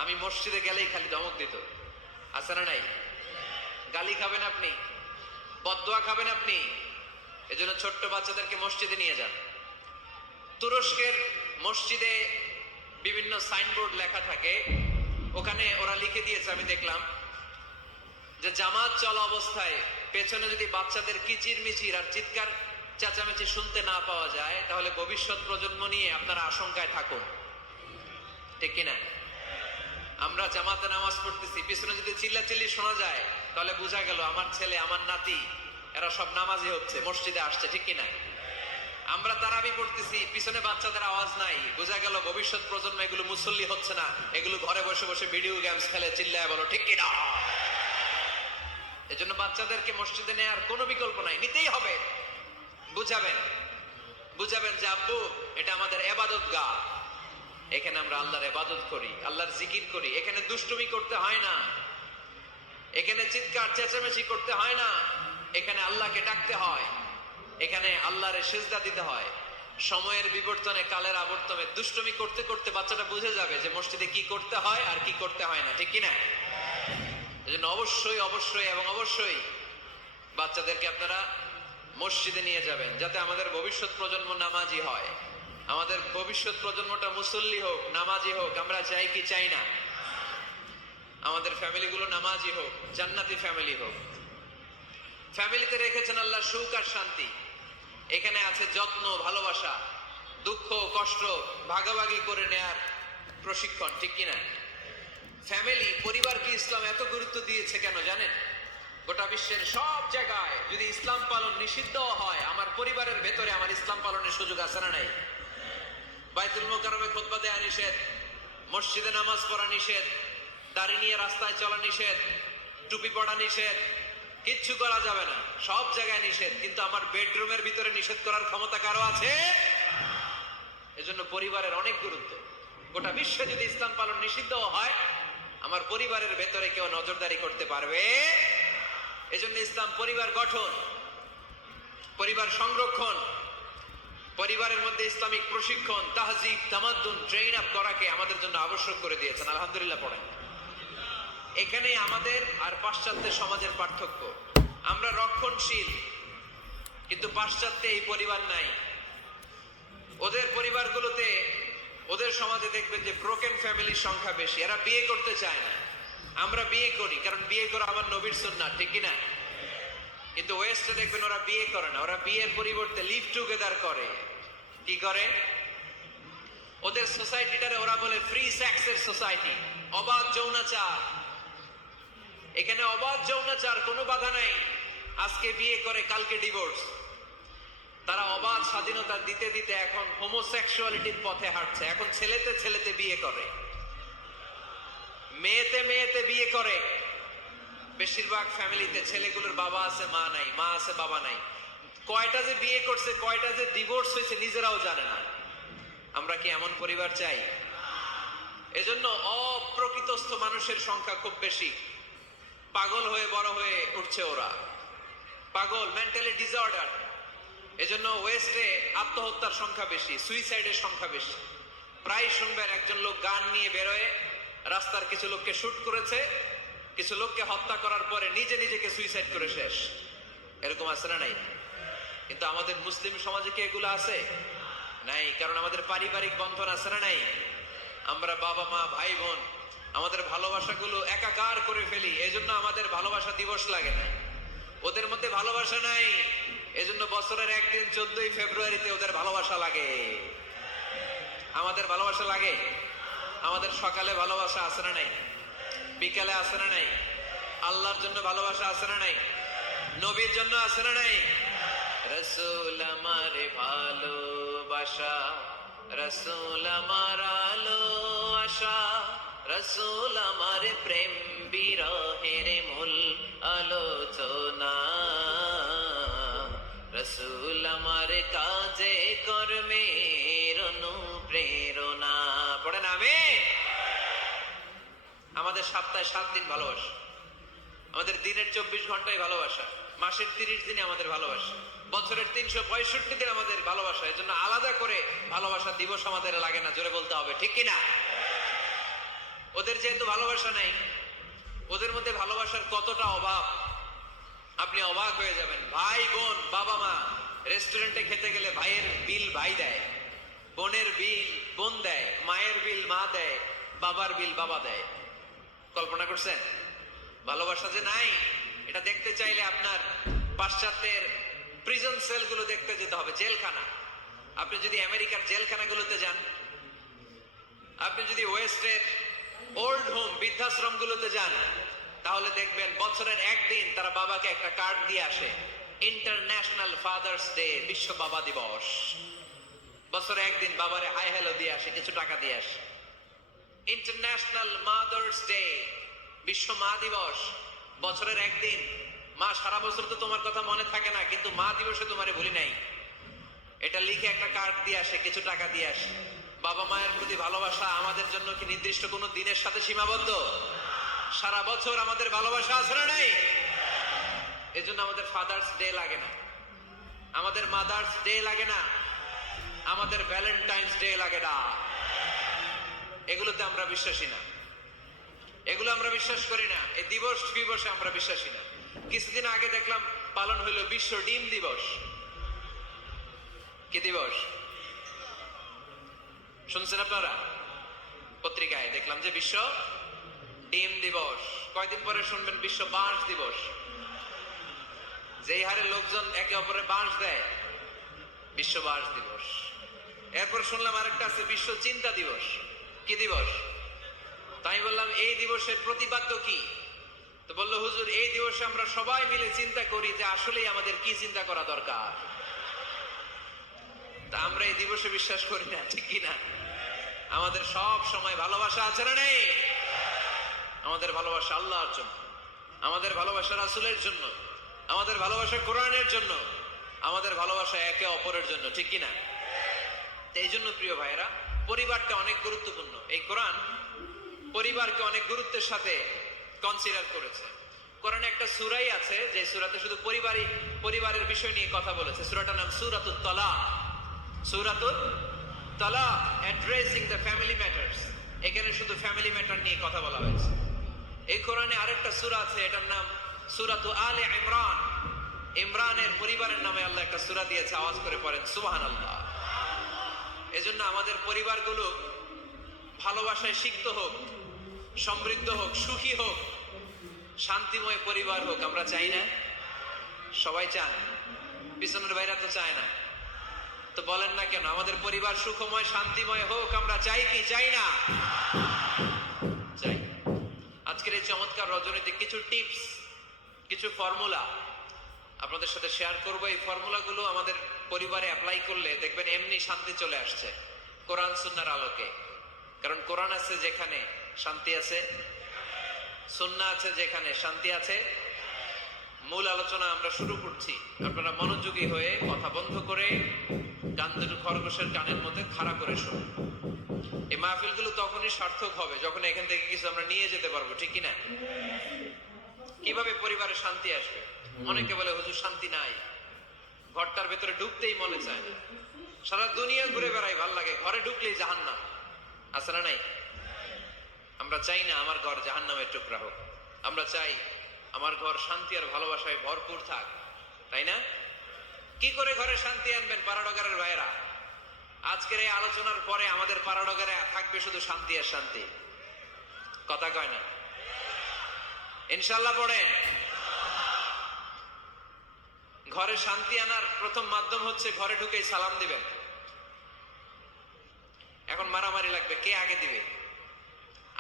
আমি মসজিদে গেলেই খালি ধমক দিত। আছে না নাই? গালি খাবেন আপনি, বদদোয়া খাবেন আপনি। এজন্য ছোট্ট বাচ্চাদেরকে মসজিদে নিয়ে যান। তুরস্কের মসজিদে বিভিন্ন সাইনবোর্ড লেখা থাকে, ওখানে ওরা লিখে দিয়েছে, আমি দেখলাম, যে জামাত চলা অবস্থায় পেছনে যদি বাচ্চাদের কিচির মিচির আর চিৎকার চেঁচামেচি শুনতে না পাওয়া যায়, তাহলে ভবিষ্যৎ প্রজন্ম নিয়ে আপনারা আশঙ্কায় থাকুন। ঠিক কিনা? আমরা জামাতে নামাজ পড়তেছি, পিছনে যদি চিল্লাচিল্লি শোনা যায়, তাহলে বোঝা গেল আমার ছেলে, আমার নাতি, এরা সব নামাজি হচ্ছে, মসজিদে আসছে। ঠিক কিনা? আমরা তারাবি পড়তেছি, পিছনে বাচ্চাদের আওয়াজ নাই, বোঝা গেল ভবিষ্যৎ প্রজন্ম এগুলো মুসল্লি হচ্ছে না, এগুলো ঘরে বসে বসে ভিডিও গেমস খেলে। চিল্লায় বলো, ঠিক কিনা? এজন্য বাচ্চাদেরকে মসজিদে নেওয়ার কোনো বিকল্প নাই, নিতেই হবে। বুঝাবেন, বুঝাবেন যে আব্বু, এটা আমাদের ইবাদত গাহ, এখানে আমরা আল্লাহর ইবাদত করি, আল্লাহর জিকির করি, এখানে দুষ্টুমি করতে হয় না, এখানে চিৎকার চেঁচামেচি করতে হয় না, এখানে আল্লাহকে ডাকতে হয়, এখানে আল্লাহরে সিজদা দিতে হয়, সময়ের বিবর্তনে, কালের আবর্তনে দুষ্টুমি করতে করতে বাচ্চাটা বুঝে যাবে যে মসজিদে কি করতে হয় আর কি করতে হয় না, ঠিক কিনা? এজন্য অবশ্যই অবশ্যই এবং অবশ্যই বাচ্চাদেরকে আপনারা মসজিদে নিয়ে যাবেন, যাতে আমাদের ভবিষ্যৎ প্রজন্ম নামাজি হয়, আমাদের ভবিষ্যৎ প্রজন্মটা মুসল্লি হোক, নামাজি হোক। আমরা চাই কি চাই না? আমাদের ফ্যামিলিগুলো নামাজি হোক, জান্নাতি ফ্যামিলি হোক। ফ্যামিলিতে রেখেছেন আল্লাহ সুখ আর শান্তি। এখানে আছে যত্ন, ভালোবাসা, দুঃখ কষ্ট ভাগাভাগি করে নেয়ার প্রশিক্ষণ, ঠিক কিনা? ফ্যামিলি, পরিবারকে ইসলাম এত গুরুত্ব দিয়েছে কেন জানেন? গোটা বিশ্বের সব জায়গায় যদি ইসলাম পালন নিষিদ্ধ হয়, আমার পরিবারের ভেতরে আমার ইসলাম পালনের সুযোগ আছে না নাই? বাইতুল মোকাররমে খুতবা দেয়া নিষেধ, মসজিদে নামাজ পড়া নিষেধ, দাড়ি নিয়ে রাস্তায় চলা নিষেধ, টুপি পড়া নিষেধ, কিচ্ছু করা যাবে না, সব জায়গায় নিষেধ। কিন্তু আমার বেডরুমের ভিতরে নিষেধ করার ক্ষমতা কারো আছে? এজন্য পরিবারের অনেক গুরুত্ব। গোটা বিশ্বে যদি ইসলাম পালন নিষিদ্ধ হয়, আমার পরিবারের ভেতরে কেউ নজরদারি করতে পারবে? এজন্য ইসলাম পরিবার গঠন, পরিবার সংরক্ষণ, পরিবারের মধ্যে ইসলামিক প্রশিক্ষণ, তাহজিব, তামাদ্দুন, ট্রেন আপ করাকে আমাদের জন্য আবশ্যক করে দিয়েছেন। আলহামদুলিল্লাহ পড়েন। এখানে আমাদের আর পাশ্চাত্যের সমাজের পার্থক্য। আমরা রক্ষণশীল, কিন্তু পাশ্চাত্যে এই পরিবার নাই। ওদের পরিবারগুলোতে, ওদের সমাজে দেখবেন যে ব্রোকেন ফ্যামিলির সংখ্যা বেশি, এরা বিয়ে করতে চায় না। আমরা বিয়ে করি, কারণ বিয়ে করা আমার নবীর সুন্নাহ, ঠিক কিনা? কিন্তু ওয়েস্টে দেখবেন ওরা বিয়ে করে না, ওরা বিয়ের পরিবর্তে লিভ টুগেদার করে। কি করে? ওদের সোসাইটিটারে ওরা বলে ফ্রি সেক্সের সোসাইটি, অবাধ যৌনাচার। এখানে অবাধ যৌনাচার, কোনো বাধা নাই। আজকে বিয়ে করে কালকে ডিভোর্স। তারা অবাধ স্বাধীনতা দিতে দিতে এখন হোমোসেক্সুয়ালিটির পথে হাঁটছে। এখন ছেলেতে ছেলেতে বিয়ে করে, মেয়েতে মেয়েতে বিয়ে করে। বেশিরভাগ ফ্যামিলিতে ছেলেগুলোর বাবা আছে মা নাই, মা আছে বাবা নাই। কয়টা যে বিয়ে করছে, কয়টা যে ডিভোর্স হয়েছে নিজেরাও জানে না। আমরা কি এমন পরিবার চাই? এজন্য অপ্রকৃতস্থ মানুষের সংখ্যা খুব বেশি। পাগল হয়ে বড় হয়ে উঠছে ওরা, পাগল, মেন্টালি ডিসঅর্ডার। এজন্য ওয়েস্টে আত্মহত্যার সংখ্যা বেশি, সুইসাইডের সংখ্যা বেশি। প্রায় শুনবেন একজন লোক গান নিয়ে বেরোয়, রাস্তার কিছু লোককে শুট করেছে, কিছু লোককে হত্যা করার পরে নিজে নিজেকে সুইসাইড করে শেষ। এরকম আছে না নাই? কিন্তু আমাদের মুসলিম সমাজে কি এগুলো আছে? নাই। কারণ আমাদের পারিবারিক বন্ধন আছে না নাই? আমরা বাবা মা ভাই বোন আমাদের ভালোবাসাগুলো একাকার করে ফেলি, এজন্য আমাদের ভালোবাসা দিবস লাগে না। ওদের মধ্যে ভালোবাসা নাই, এজন্য বছরের একদিন 14ই ফেব্রুয়ারিতে ওদের ভালোবাসা লাগে। আমাদের ভালোবাসা লাগে? আমাদের সকালে ভালোবাসা আছে না নাই? বিকালে আছে না নাই? আল্লাহর জন্য ভালোবাসা আছে না নাই? নবীর জন্য আছে না নাই? রাসূল আমারে ভালোবাসা, রাসূল আমার আলো আশা, রাসূল আমারে প্রেম বিরহের মূল আলোচনা, রাসূল আমার কাজে কর্মের অনুপ্রেরণা। পড়েন আমিন। আমাদের সপ্তাহে 7 দিন ভালোবাসা, আমাদের দিনের 24 ঘন্টায় ভালোবাসা, মাসের 30 দিনে আমাদের ভালোবাসা, বছরের 365 দিন আমাদের ভালোবাসা। এজন্য আলাদা করে ভালোবাসা দিবস আমাদের লাগে না, জোরে বলতে হবে, ঠিক কিনা? ওদের যেহেতু ভালোবাসা নাই, ওদের মধ্যে ভালোবাসার কতটা অভাব আপনি অবাক হয়ে যাবেন। ভাই বোন, বাবা মা রেস্টুরেন্টে খেতে গেলে ভাইয়ের বিল ভাই দেয়, বোনের বিল বোন দেয়, মায়ের বিল মা দেয়, বাবার বিল বাবা দেয়। কল্পনা করছেন? ভালোবাসা যে নাই, এটা দেখতে চাইলে আপনার পাশ্চাত্যের প্রিজন সেলগুলো দেখতে যেতে হবে, জেলখানা। আপনি যদি আমেরিকার জেলখানাগুলোতে যান, আপনি যদি ওয়েস্টের ওল্ড হোম বৃদ্ধাশ্রম গুলোতে যান, তাহলে দেখবেন বছরের একদিন তারা বাবাকে একটা কার্ড দিয়ে আসে, ইন্টারন্যাশনাল ফাদার্স ডে, বিশ্ব বাবা দিবস। বছরে একদিন বাবারে হাই হ্যালো দিয়ে আসে, কিছু টাকা দিয়ে আসে। ইন্টারন্যাশনাল মাদার্স ডে, বিশ্ব মা দিবস। বছরের একদিন। মা, সারা বছর তো তোমার কথা মনে থাকে না, কিন্তু মা দিবসে তোমারে ভুলি নাই, এটা লিখে একটা কার্ড দিয়ে আসে, কিছু টাকা দিয়ে আসে। বাবা মায়ের প্রতি ভালোবাসা আমাদের জন্য কি নির্দিষ্ট কোনো দিনের সাথে সীমাবদ্ধ? সারা বছর আমাদের ভালোবাসা আছে না নাই? এজন্য আমাদের ফাদার্স ডে লাগে না, আমাদের মাদার্স ডে লাগে না। আমাদের ভ্যালেন্টাইন্স ডে লাগে না, এগুলোতে আমরা বিশ্বাসী না, এগুলো আমরা বিশ্বাস করি না। এই দিবস দিবসে আমরা বিশ্বাসী না। কিছুদিন আগে দেখলাম পালন হইল বিশ্ব ডিম দিবস। কি দিবস শুনছেন আপনারা? পত্রিকায় দেখলাম যে বিশ্ব ডিম দিবস। কয়দিন পরে শুনবেন বিশ্ব বাঁশ দিবস। যেই হারে লোকজন একে অপরের বাঁশ দেয়, বিশ্ব বাঁশ দিবস। এরপর শুনলাম আরেকটা আছে বিশ্ব চিন্তা দিবস। কি দিবস? তাই বললাম এই দিবসের প্রতিপাদ্য কি? তো বললো হুজুর এই দিবসে আমরা সবাই মিলে চিন্তা করি যে আসলেই আমাদের কি চিন্তা করা দরকার। তা আমরা এই দিবসে বিশ্বাস করি না, ঠিক কিনা? আমাদের সব সময় ভালোবাসা আছে না নেই? আমাদের ভালোবাসা আল্লাহর জন্য, আমাদের ভালোবাসা রাসূলের জন্য, আমাদের ভালোবাসা কোরআনের জন্য, আমাদের ভালোবাসা একে অপরের জন্য, ঠিক কিনা? এই জন্য প্রিয় ভাইয়েরা, পরিবারটা অনেক গুরুত্বপূর্ণ। এই কোরআন পরিবারকে অনেক গুরুত্বের সাথে কনসিডার করেছে। কোরআনে একটা সূরাই আছে যে সূরাতে শুধু পরিবারের বিষয় নিয়ে কথা বলেছে। সূরাটার নাম সূরাতুত তালাক। সূরাতুত তালাক, অ্যাড্রেসিং দ্য ফ্যামিলি ম্যাটার্স। এখানে শুধু ফ্যামিলি ম্যাটার নিয়ে কথা বলা হয়েছে। এই কোরআনে আরেকটা সূরা আছে, এটার নাম সূরাতু আলে ইমরান। ইমরানের পরিবারের নামে আল্লাহ একটা সূরা দিয়েছে। আওয়াজ করে পড়েন সুবহানাল্লাহ। এজন্য আমাদের পরিবারগুলো ভালোবাসায় সিক্ত হোক, সমৃদ্ধ হোক, সুখী হোক, শান্তিময় পরিবার হোক। আমরা চাই না? সবাই চান? পিছনের বাইরে তো চায় না। তো বলেন না কেন? আমাদের পরিবার সুখময় শান্তিময় হোক আমরা চাই কি চাই না? চাই। আজকের এই চমৎকার রজনীতে কিছু টিপস, কিছু ফর্মুলা আপনাদের সাথে শেয়ার করব। এই ফর্মুলাগুলো আমাদের পরিবারে অ্যাপ্লাই করলে দেখবেন এমনি শান্তি চলে আসছে কোরআন সুন্নাহর আলোকে। কারণ কোরআন আছে যেখানে শান্তি আছে, সুন্নাহ আছে যেখানে শান্তি আছে। মূল আলোচনা আমরা শুরু করছি। আপনারা মনোযোগী হয়ে কথা বন্ধ করে কান দুটো খরগোশের কানের মধ্যে খাড়া করে শুনুন। এই মাহফিলগুলো তখনই সার্থক হবে যখন এখান থেকে কিছু আমরা নিয়ে যেতে পারবো, ঠিক কিনা? কিভাবে পরিবারে শান্তি আসবে? অনেকে বলে হুজুর শান্তি নাই, ঘরটার ভেতরে ঢুকতেই মনে চায় না, সারা দুনিয়া ঘুরে বেড়াই, ভাল লাগে, ঘরে ঢুকলেই জাহান্নাম। আছে না নাই? আমরা চাই না আমার ঘর জাহান্নামের টুকরা হোক। আমরা চাই আমার ঘর শান্তি আর ভালোবাসায় ভরপুর থাক, তাই না? কি করে ঘরে শান্তি আনবেন পাড়াডগারের ভাইয়েরা? আজকের এই আলোচনার পরে আমাদের পাড়াডগারে থাকবে শুধু শান্তি আর শান্তি। কথা কয় না? ইনশাআল্লাহ পড়েন। ঘরে শান্তি আনার প্রথম মাধ্যম হচ্ছে ঘরে ঢুকেই সালাম দিবেন। এখন মারামারি লাগবে, কে আগে দিবে?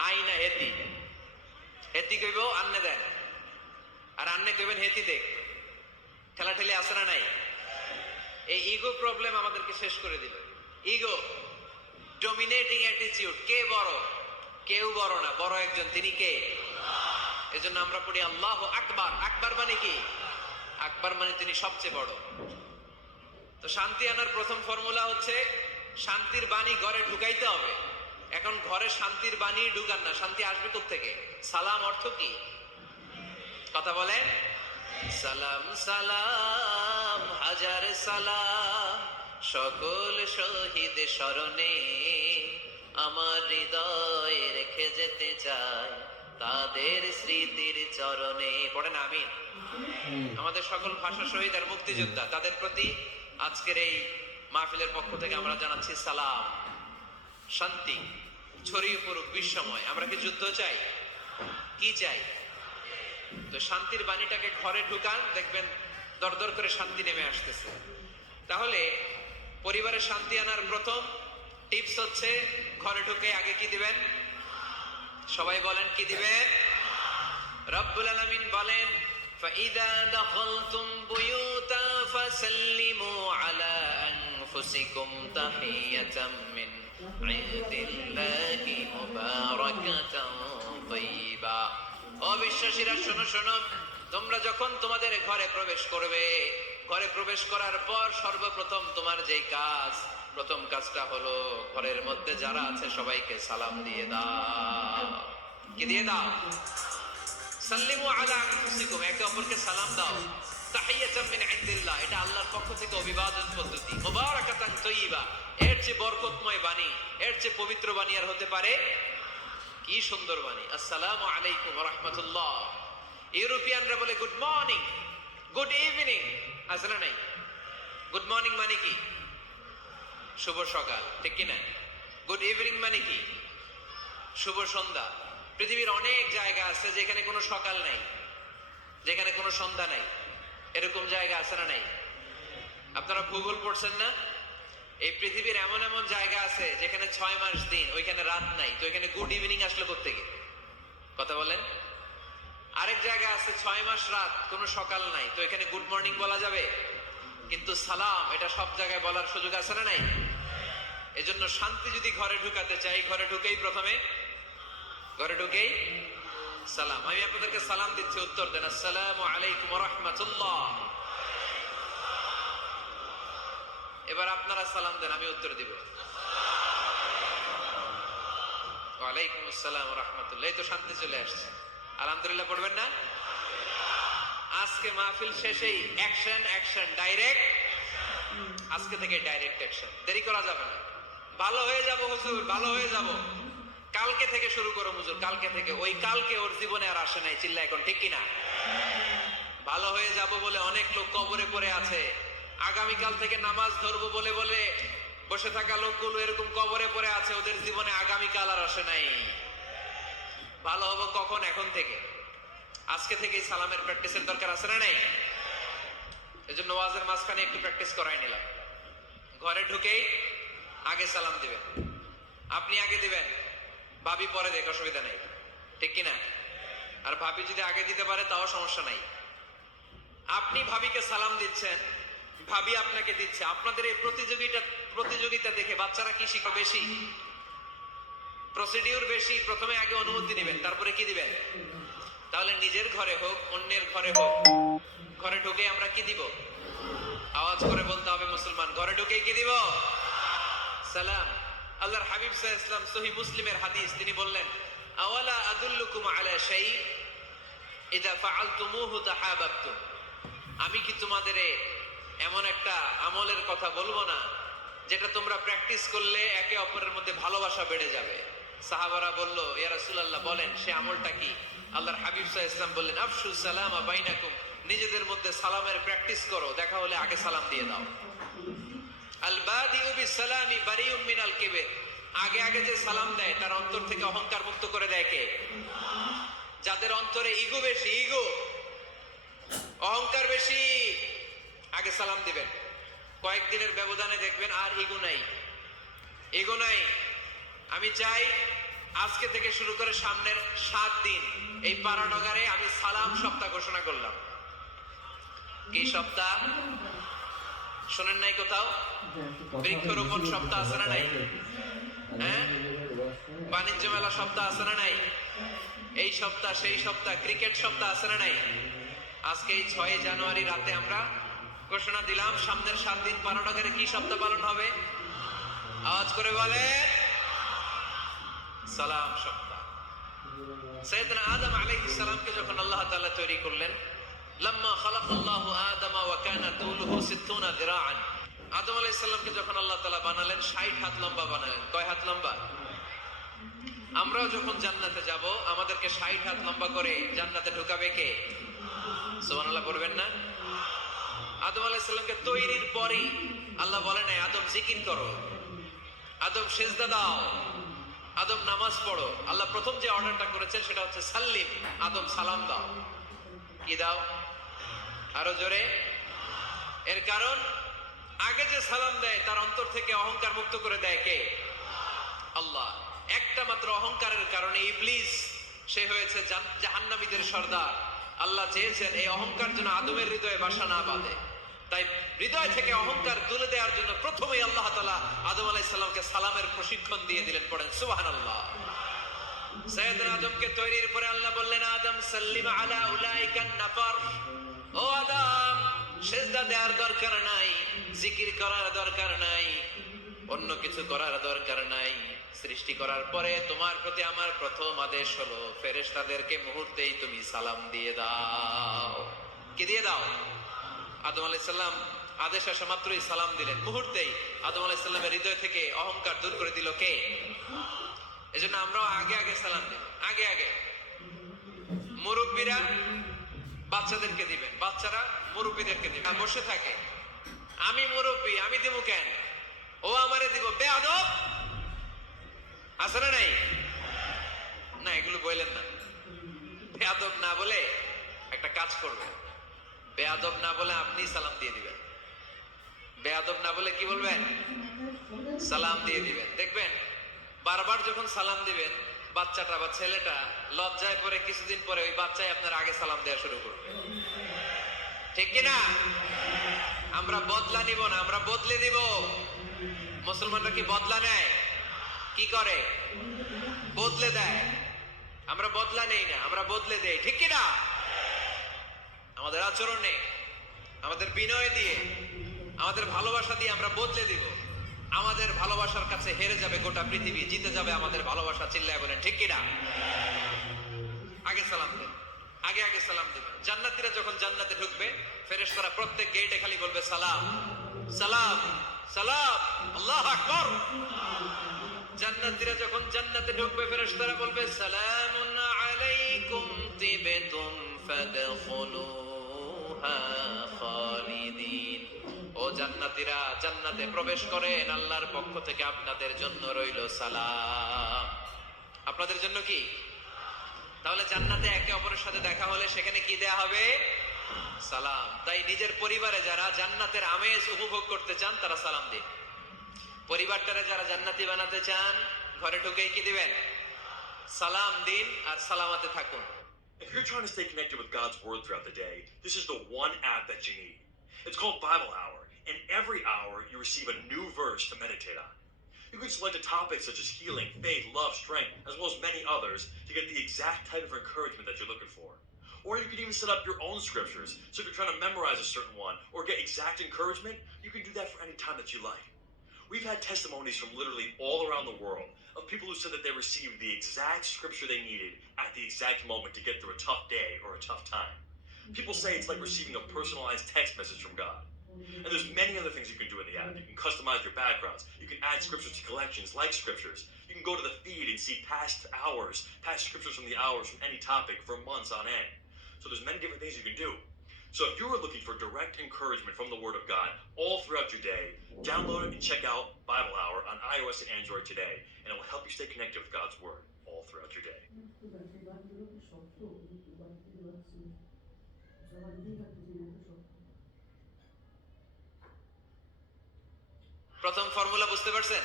আই না হেতি? হেতি কইব আন্নে দেন, আর আন্নে কইবেন হেতি দেখ। ঠেলাঠেলি আছে না নাই? এই ইগো প্রবলেম আমাদেরকে শেষ করে দিল। Ego, dominating attitude. কে বড়? কেউ বড় না, বড় একজন, তিনি কে? এজন্য আমরা পড়ি আল্লাহু আকবার। আকবার মানে কি? আকবার মানে তিনি সবচেয়ে বড়। তো শান্তি আনার প্রথম ফর্মুলা হচ্ছে শান্তির বাণী ঘরে ঢুকাইতে হবে। এখন ঘরে শান্তির বাণী ঢুকান না, শান্তি আসবে কোত্থেকে? সালাম অর্থ কি? কথা বলেন। সালাম সালাম হাজার সালাম সকল শহীদ স্মরণে, আমার হৃদয় রেখে যেতে চাই তাদের স্মৃতির চরণে। পড়েন আমিন। আমাদের সকল ভাষা শহীদ আর মুক্তিযোদ্ধা, তাদের প্রতি আজকের এই মাহফিলের পক্ষ থেকে আমরা জানাচ্ছি সালাম। শান্তি ছড়িয়ে পড়ুক বিশ্বময়। আমরা কি যুদ্ধ চাই? কি চাই? তো শান্তির বাণীটাকে ঘরে ঢুকান, দেখবেন দরদর করে শান্তি নেমে আসতেছে। তাহলে পরিবারে শান্তি আনার প্রথম টিপস হচ্ছে ঘরে ঢুকে আগে কি দিবেন? সবাই বলেন কি দিবেন? রব্বুল আলামিন বলেন فَإِذَا دَخَلْتُمْ بُيُوتًا فَسَلِّمُوا عَلَى أَنفُسِكُمْ تَحِيَّةً مِّنْ عِندِ اللَّهِ مُبَارَكَةً طَيِّبَةً। অবিশ্বাসীরা শোনো শোনো, তোমরা যখন তোমাদের ঘরে প্রবেশ করবে, ঘরে প্রবেশ করার পর সর্বপ্রথম তোমার যেই কাজ, প্রথম কাজটা হলো ঘরের মধ্যে যারা আছে সবাইকে সালাম দিয়ে দাও। কি দিয়ে দাও? সাল্লিমু আলা আনফুসিকুম, একে অপরকে সালাম দাও। তাহিয়াতাম মিন ইনদিল্লাহ, এটা আল্লাহর পক্ষ থেকে অভিবাদন পদ্ধতি। মুবারাকাতান তাইয়্যিবা, এর চেয়ে বরকতময় বাণী, এর চেয়ে পবিত্র বাণী আর হতে পারে? কি সুন্দর বাণী! আসসালামু আলাইকুম ওয়া রাহমাতুল্লাহ। ইউরোপিয়ানরা বলে গুড মর্নিং, গুড ইভিনিং, আছে না নাই? গুড মর্নিং মানে কি? শুভ সকাল, ঠিক কি না? গুড ইভিনিং মানে কি? শুভ সন্ধ্যা। পৃথিবীর অনেক জায়গা আছে যেখানে কোনো সকাল নাই, যেখানে কোনো সন্ধ্যা নাই। এরকম জায়গা আছে না নাই? আপনারা ভূগোল পড়ছেন না? এই পৃথিবীর এমন এমন জায়গা আছে যেখানে 6 মাস দিন, ওইখানে রাত নাই, তো এখানে গুড ইভিনিং আসলো কোত্থেকে? কথা বলেন। আরেক জায়গা আছে 6 মাস রাত, কোনো সকাল নাই, তো এখানে গুড মর্নিং বলা যাবে? কিন্তু সালাম, এটা সব জায়গায় বলার সুযোগ আছে না নাই? এজন্য শান্তি যদি ঘরে ঢুকাতে চাই, ঘরে ঢুকেই প্রথমে, ঘরে ঢুকেই সালাম। আমি আপনাদেরকে সালাম দিচ্ছি, উত্তর দেন। আসসালামু আলাইকুম ওয়া রাহমাতুল্লাহ। এবার আপনারা সালাম দেন, আমি উত্তর দিব। ওয়ালাইকুম আসসালাম ওয়া রাহমাতুল্লাহ। এই তো শান্তি চলে আসছে। আলহামদুলিল্লাহ পড়বেন না? আজকে মাহফিল শেষেই অ্যাকশন, অ্যাকশন, ডাইরেক্ট। আজকে থেকে ডাইরেক্ট অ্যাকশন, দেরি করা যাবে না। ভালো হয়ে যাব হুজুর, ভালো হয়ে যাব, কালকে থেকে শুরু করো হুজুর, কালকে থেকে। ওই কালকে ওর জীবনে আর আসে নাই, চিল্লা এখন, ঠিক কিনা? ভালো হয়ে যাব বলে অনেক লোক কবরে পড়ে আছে। আগামীকাল থেকে নামাজ ধরবো বলে বলে বসে থাকা লোকগুলো এরকম কবরে পড়ে আছে, ওদের জীবনে আগামীকাল আর আসে নাই। ভালো হবো কখন? এখন থেকে, আজকে থেকেই সালামের প্র্যাকটিসের দরকার আছে না নাই? এজন্য ওয়াজের মাঝখানে একটু প্র্যাকটিস করাই নিলাম। ঘরে ঢুকেই আগে সালাম দিবেন, আপনি আগে দিবেন, ভাবি পরে দেখ, অসুবিধা নেই, ঠিক কিনা? আর ভাবি যদি আগে দিতে পারে তাও সমস্যা নাই। আপনি ভাবিকে সালাম দিচ্ছেন, ভাবি আপনাকে দিচ্ছে। আপনাদের এই প্রতিযোগিতা দেখে বাচ্চারা কি শিখে? বেশি প্রসিডিউর বেশি। প্রথমে আগে অনুমতি দিবেন, তারপরে কি দিবেন? তাহলে নিজের ঘরে হোক, অন্যের ঘরে হোক, ঘরে ঢুকে আমরা কি দিব? আওয়াজ করে বলতে হবে মুসলমান, ঘরে ঢুকে কি দিব? সালাম। আল্লাহর হাবিব সাল্লাল্লাহু আলাইহি ওয়াসাল্লাম, সহিহ মুসলিমের হাদিস, তিনি বললেন, আওয়ালা আদুল্লুকুম আলা শাই ইযা ফাআলতুমুহু তাহাবাবতুম। আমি কি তোমাদের এমন একটা আমলের কথা বলবো না যেটা তোমরা প্র্যাকটিস করলে একে অপরের মধ্যে ভালোবাসা বেড়ে যাবে? সাহাবারা বলল, ইয়া রাসূলুল্লাহ বলেন, সে আমলটা কি? আল্লাহর হাবিব সাল্লাল্লাহু আলাইহি ওয়াসাল্লাম বললেন, আফশু সালামা বাইনাকুম, নিজেদের মধ্যে সালামের প্র্যাকটিস করো, দেখা হলে আগে সালাম দিয়ে দাও। আল বাদিউ বিসসালামি বারিউম মিনাল কিবর, আগে আগে যে সালাম দেয় তার অন্তর থেকে অহংকার মুক্ত করে দেয় কে? যাদের অন্তরে ইগো বেশি, ইগো, অহংকার বেশি, আগে সালাম দিবেন। কয়েকদিনের ব্যবধানে দেখবেন আর ইগো নাই, ইগো নাই। আমি চাই আজকে থেকে শুরু করে সামনের 7 দিন এই পারানগরে আমি সালাম সপ্তাহ ঘোষণা করলাম। কি সপ্তাহ? শোনেন নাই কোথাও? বৃক্ষরোপণ সপ্তাহ আছে না নাই? হ্যাঁ, বাণিজ্য মেলা সপ্তাহ আছে না নাই? এই সপ্তাহ, সেই সপ্তাহ, ক্রিকেট সপ্তাহ আছে না নাই? আজকে এই 6 জানুয়ারি রাতে আমরা ঘোষণা দিলাম সামনের 7 দিন পারানগরে কি সপ্তাহ পালন হবে? আওয়াজ করে বলে, সালাম সপ্তাহ। সাইয়েদনা আদম আলাইহিস সালামকে যখন আল্লাহ তাআলা তৈরি করলেন, লাম্মা খালাকাল্লাহু আদামা ওয়া কানা তুলুহু 60 যিরাআন, আদম আলাইহিস সালামকে যখন আল্লাহ তাআলা বানালেন 60 হাত লম্বা বানালেন। কয় হাত লম্বা? আমরাও যখন জান্নাতে যাব আমাদেরকে 60 হাত লম্বা করে জান্নাতে ঢুকাবে কে? সুবহানাল্লাহ পড়বেন না? আদম আলাইহিস সালামকে তৈরির পরেই আল্লাহ বলেন, আদম জিকির করো, আদম সিজদা দাও, আদম নামাজ পড়ো। আল্লাহ প্রথম যে অর্ডারটা করেছেন সেটা হচ্ছে সাল্লিম, আদম সালাম দাও। কি দাও? আরো জোরে। এর কারণ আগে যে সালাম দেয় তার অন্তর থেকে অহংকার মুক্ত করে দেয় কে? আল্লাহ। একটা মাত্র অহংকারের কারণে ইবলিস সে হয়েছে জাহান্নামীদের সর্দার। আল্লাহ চেয়েছেন এই অহংকার যেন আদমের হৃদয়ে বাসা না বাঁধে, তাই হৃদয় থেকে অহংকার তুলে দেওয়ার জন্য প্রথমেই আল্লাহ তাআলা আদম আলাইহিস সালামকে সালামের প্রশিক্ষণ দিয়ে দিলেন। পড়েন সুবহানাল্লাহ। সাইয়েদনা আদমকে তৈরির পরে আল্লাহ বললেন, আদম সাল্লিম আলা উলাইকান নাফার, ও আদম সিজদা দেওয়ার দরকার নাই, জিকির করার দরকার নাই, অন্য কিছু করার দরকার নাই। সৃষ্টি করার পরে তোমার প্রতি আমার প্রথম আদেশ হলো ফেরেশতাদেরকে মুহূর্তেই তুমি সালাম দিয়ে দাও। কি দিয়ে দাও? আদম আলাইহিস সালাম আদেশ আসা মাত্রই সালাম দিলেন, মুহূর্তেই আদম আলাইহিস সালামের হৃদয় থেকে অহংকার দূর করে দিল কে? এজন্য আমরাও আগে আগে সালাম দিই, আগে আগে। মুরব্বীরা বাচ্চাদেরকে দিবেন, বাচ্চারা মুরব্বীদেরকে দিবেন। আর বসে থাকে, আমি মুরব্বী, আমি দিব কেন, ও আমারে দিব, বেয়াদব আছে না নাই? না, এগুলো বললেন না। বেয়াদব না বলে একটা কাজ করবেন, বেয়াদব না বলে আপনি সালাম দিয়ে দিবেন। বেয়াদব না বলে কি বলবেন? সালাম দিয়ে দিবেন। দেখবেন বারবার যখন সালাম দিবেন, বাচ্চাটা বা ছেলেটা লজ্জায় পরে কিছুদিন পরে ওই বাচ্চাই আপনার আগে সালাম দেওয়া শুরু করবে, ঠিক কিনা? আমরা বদলা নিব না, আমরা বদলে দিব। মুসলমানরা কি বদলা নেয়? কি করে? বদলে দেয়। আমরা বদলা নেই না, আমরা বদলে দেই, ঠিক কিনা? আমাদের আচরণে, আমাদের বিনয় দিয়ে, আমাদের ভালোবাসা দিয়ে আমরা বদলে দিব। আমাদের ভালোবাসার কাছে হেরে যাবে গোটা পৃথিবী, জিতে যাবে আমাদের ভালোবাসা। চিল্লায় বলেন ঠিক কিনা? আগে সালাম দেন, আগে আগে সালাম দিবেন। জান্নাতীরা যখন জান্নাতে ঢুকবে, ফেরেশতারা প্রত্যেক গেটে খালি বলবে সালাম সালাম সালাম, আল্লাহু আকবার। জান্নাতীরা যখন জান্নাতে ঢুকবে, ফেরেশতারা বলবে সালামুন আলাইকুম তিবতুম ফাদখুলুহা খালিদিন। ও জান্নাতীরা, জান্নাতে প্রবেশ করেন, আল্লাহর পক্ষ থেকে আপনাদের জন্য রইল সালাম। আপনাদের জন্য কি? তাহলে জান্নাতে একে অপরের সাথে দেখা হলে সেখানে কি দেয়া হবে? সালাম। তাই নিজের পরিবারে যারা জান্নাতের আমেজ উপভোগ করতে চান তারা সালাম দিন। পরিবারটারে যারা জান্নাতি বানাতে চান, ঘরে ঢুকেই কি দিবেন? সালাম দিন আর সালামাতে থাকুন। If you're trying to stay connected with God's Word throughout the day, this is the one app that you need. It's called Bible Hour, and every hour you receive a new verse to meditate on. You can select a topic such as healing, faith, love, strength, as well as many others to get the exact type of encouragement that you're looking for. Or you can even set up your own scriptures, so if you're trying to memorize a certain one or get exact encouragement, you can do that for any time that you like. We've had testimonies from literally all around the world of people who said that they received the exact scripture they needed at the exact moment to get through a tough day or a tough time. People say it's like receiving a personalized text message from God. And there's many other things you can do in the app. You can customize your backgrounds. You can add scriptures to collections like scriptures. You can go to the feed and see past scriptures from the hours from any topic for months on end. So there's many different things you can do. So if you are looking for direct encouragement from the Word of God all throughout your day, download it and check out Bible Hour on iOS and Android today, and it will help you stay connected with God's Word all throughout your day. প্রথম formula বুঝতে পারছেন?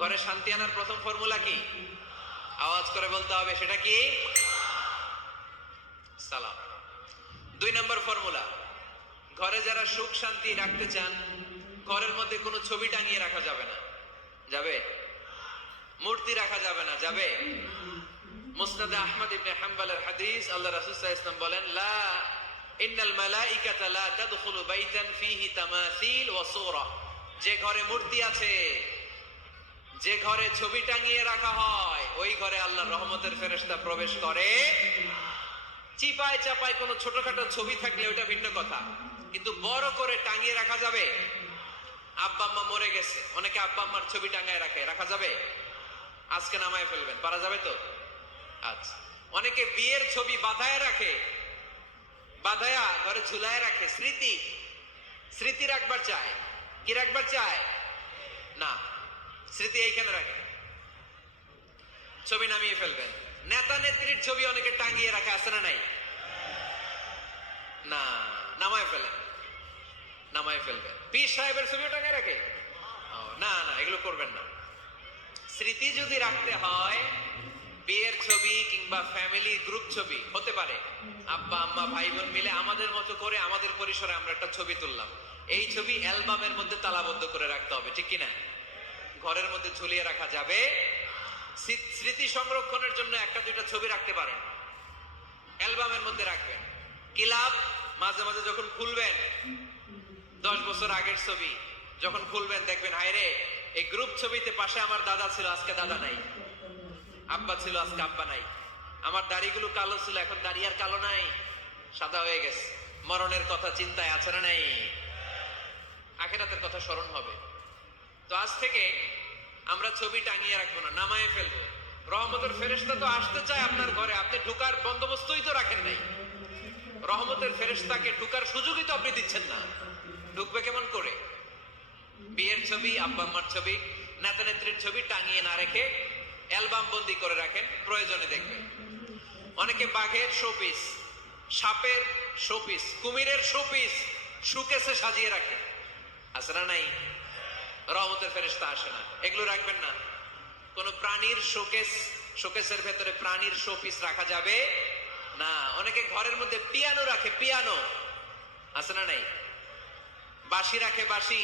ঘরে শান্তি আনার প্রথম formula কি? আওয়াজ করে বলতে হবে, সেটা কি? সালাম। 2 নম্বর ফর্মুলা, ঘরে যারা সুখ শান্তি রাখতে চান, ঘরের মধ্যে কোনো ছবি টাঙিয়ে রাখা যাবে না। যাবে? মূর্তি রাখা যাবে না। যাবে? মুসনাদে আহমদ ইবনে হাম্বলের হাদিস, আল্লাহ রাসূল সাল্লাল্লাহু আলাইহি ওয়াসাল্লাম বলেন, লা ইন্নাল মালাইকাতা লা তাদখুলু বাইতান ফীহি তামাসিল ওয়া সূরা। যে ঘরে মূর্তি আছে, যে ঘরে ছবি টাঙিয়ে রাখা হয়, ওই ঘরে আল্লাহর রহমতের ফেরেশতা প্রবেশ করে। চিপায় চাপায় কোনো ছোটখাটো ছবি থাকলে ওটা ভিন্ন কথা, কিন্তু বড় করে টাঙিয়ে রাখা যাবে? আব্বা আম্মা মরে গেছে, অনেকে আব্বা আম্মার ছবি টাঙায় রাখা যাবে? আজকে নামায় ফেলবেন, পারা যাবে তো? আচ্ছা। অনেকে বিয়ের ছবি বাঁধায় রাখে, বাঁধায়া ঘরে ঝুলায় রাখে, স্মৃতি রাখবার চায়। কি রাখবার চায়? না, স্মৃতি এইখানে রাখে, ছবি নামিয়ে ফেলবেন। নেতা নেত্রীর ছবি অনেকে টাঙিয়ে রাখে, আছে না নাই? না, নামায় ফেলেন, নামায় ফেলবেন। পীর সাহেবের ছবিও টাঙিয়ে রাখে? না না, এগুলো করবেন না। স্মৃতি যদি রাখতে হয়, বিয়ের ছবি কিংবা ফ্যামিলি গ্রুপ ছবি হতে পারে, আব্বা আম্মা ভাই বোন মিলে আমাদের মতো করে আমাদের পরিসরে আমরা একটা ছবি তুললাম, এই ছবি অ্যালবামের মধ্যে তালাবদ্ধ করে রাখতে হবে, ঠিক কিনা? ঘরের মধ্যে ঝুলিয়ে রাখা যাবে। স্মৃতি সংরক্ষণের জন্য 1-2টা ছবি রাখতে পারেন, অ্যালবামের মধ্যে রাখবেন। কি লাভ? মাঝে মাঝে যখন খুলবেন, 10 বছর আগের ছবি যখন খুলবেন, দেখবেন হায়রে, এই গ্রুপ ছবিতে পাশে আমার দাদা ছিল, আজকে দাদা নাই, আব্বা ছিল, আজকে আব্বা নাই, আমার দাড়িগুলো কালো ছিল, এখন দাড়ি আর কালো নাই, সাদা হয়ে গেছে। মরণের কথা চিন্তায় আছে না নাই? আখিরাতের কথা স্মরণ হবে। তো আজ থেকে আমরা ছবি টাঙিয়ে রাখবো না, নামায়ে ফেলবো। রহমতের ফেরেশতা তো আসতে চায় আপনার ঘরে, আপনি ঢোকার বন্দোবস্তই তো রাখেন নাই। রহমতের ফেরেশতাকে ঢোকার সুযোগই তো আপনি দিচ্ছেন না। ঢুকবে কেমন করে? বিয়ের ছবি, আব্বা আম্মার ছবি, নেতা নেত্রীর ছবি টাঙিয়ে না রেখে অ্যালবাম বন্দি করে রাখেন, প্রয়োজনে দেখবেন। অনেকে বাঘের শোপিস, সাপের শোপিস, কুমিরের শোপিস সুকেসে সাজিয়ে রাখে, আছে না নাই? রহমতের ফেরেশতা আসে না, এগুলো রাখবেন না। কোন প্রাণীর শোকেসের ভেতরে প্রাণীর শোপিস রাখা যাবে না। অনেকে ঘরের মধ্যে পিয়ানো রাখে, পিয়ানো, আছে না নাই? বাঁশি রাখে, বাঁশি,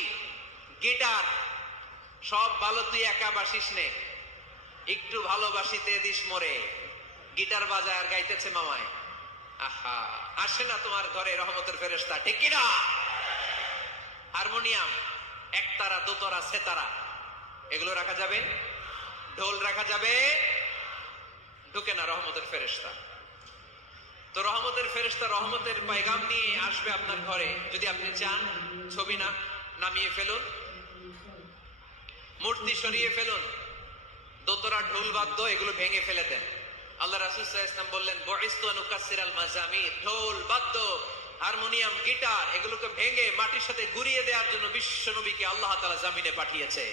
গিটার, সব ভালো, তুই একা বাসিস নে, একটু ভালোবাসিতে দিস মরে, গিটার বাজায় আর গাইতেছে মামায়। আহা, আসে না তোমার ঘরে রহমতের ফেরেশতা, ঠিক কিনা? হারমোনিয়াম, একতারা, দোতারা, সেতারা, এগুলো রাখা যাবে? ঢোল রাখা যাবে? ঢুকে না রহমতের ফেরেশতা। তো রহমতের ফেরেশতা রহমতের পয়গাম নিয়ে আসবে আপনার ঘরে। যদি আপনি চান, ছবি না নামিয়ে ফেলুন, মূর্তি সরিয়ে ফেলুন, দোতরা, ঢোল বাদ্য এগুলো ভেঙে ফেলে দেন। আল্লাহ রাসূল সাল্লাল্লাহু আলাইহি ওয়াসাল্লাম বললেন, বুইসতু আন উকাসসিরাল মাযামির, ঢোল বাদ্য, হারমোনিয়াম, গিটার এগুলোকে ভেঙে মাটির সাথে গুঁড়িয়ে দেওয়ার জন্য বিশ্ব নবীকে আল্লাহ তাআলা জমিনে পাঠিয়েছে।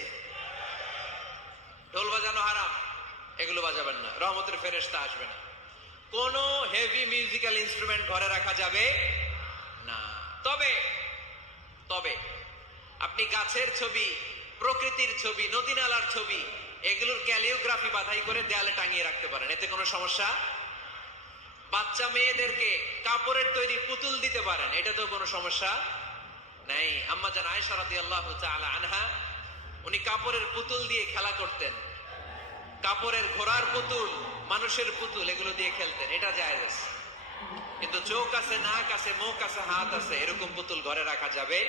ঢোল বাজানো হারাম, এগুলো বাজাবেন না, রহমতের ফেরেশতা আসবে না। কোন হেভি মিউজিক্যাল ইনস্ট্রুমেন্ট ঘরে রাখা যাবে না। তবে তবে আপনি গাছের ছবি, প্রকৃতির ছবি, নদী নালার ছবি, এগুলোর ক্যালিওগ্রাফি বাধাই করে দেয়ালে টাঙিয়ে রাখতে পারেন, এতে কোনো সমস্যা। বাচ্চা মেয়েদেরকে কাপড়ের তৈরি পুতুল দিতে পারেন, এটা তো কোনো সমস্যা নাই। আম্মা জান আয়েশা রাদিয়াল্লাহু তাআলা আনহা, উনি কাপড়ের পুতুল দিয়ে খেলা করতেন, কাপড়ের ঘোড়ার পুতুল, মানুষের পুতুল, এগুলো দিয়ে খেলতেন, এটা জায়েজ আছে। কিন্তু চোখ আছে, নাক আছে, মুখ আছে, হাত আছে, এরকম পুতুল ঘরে রাখা যাবে?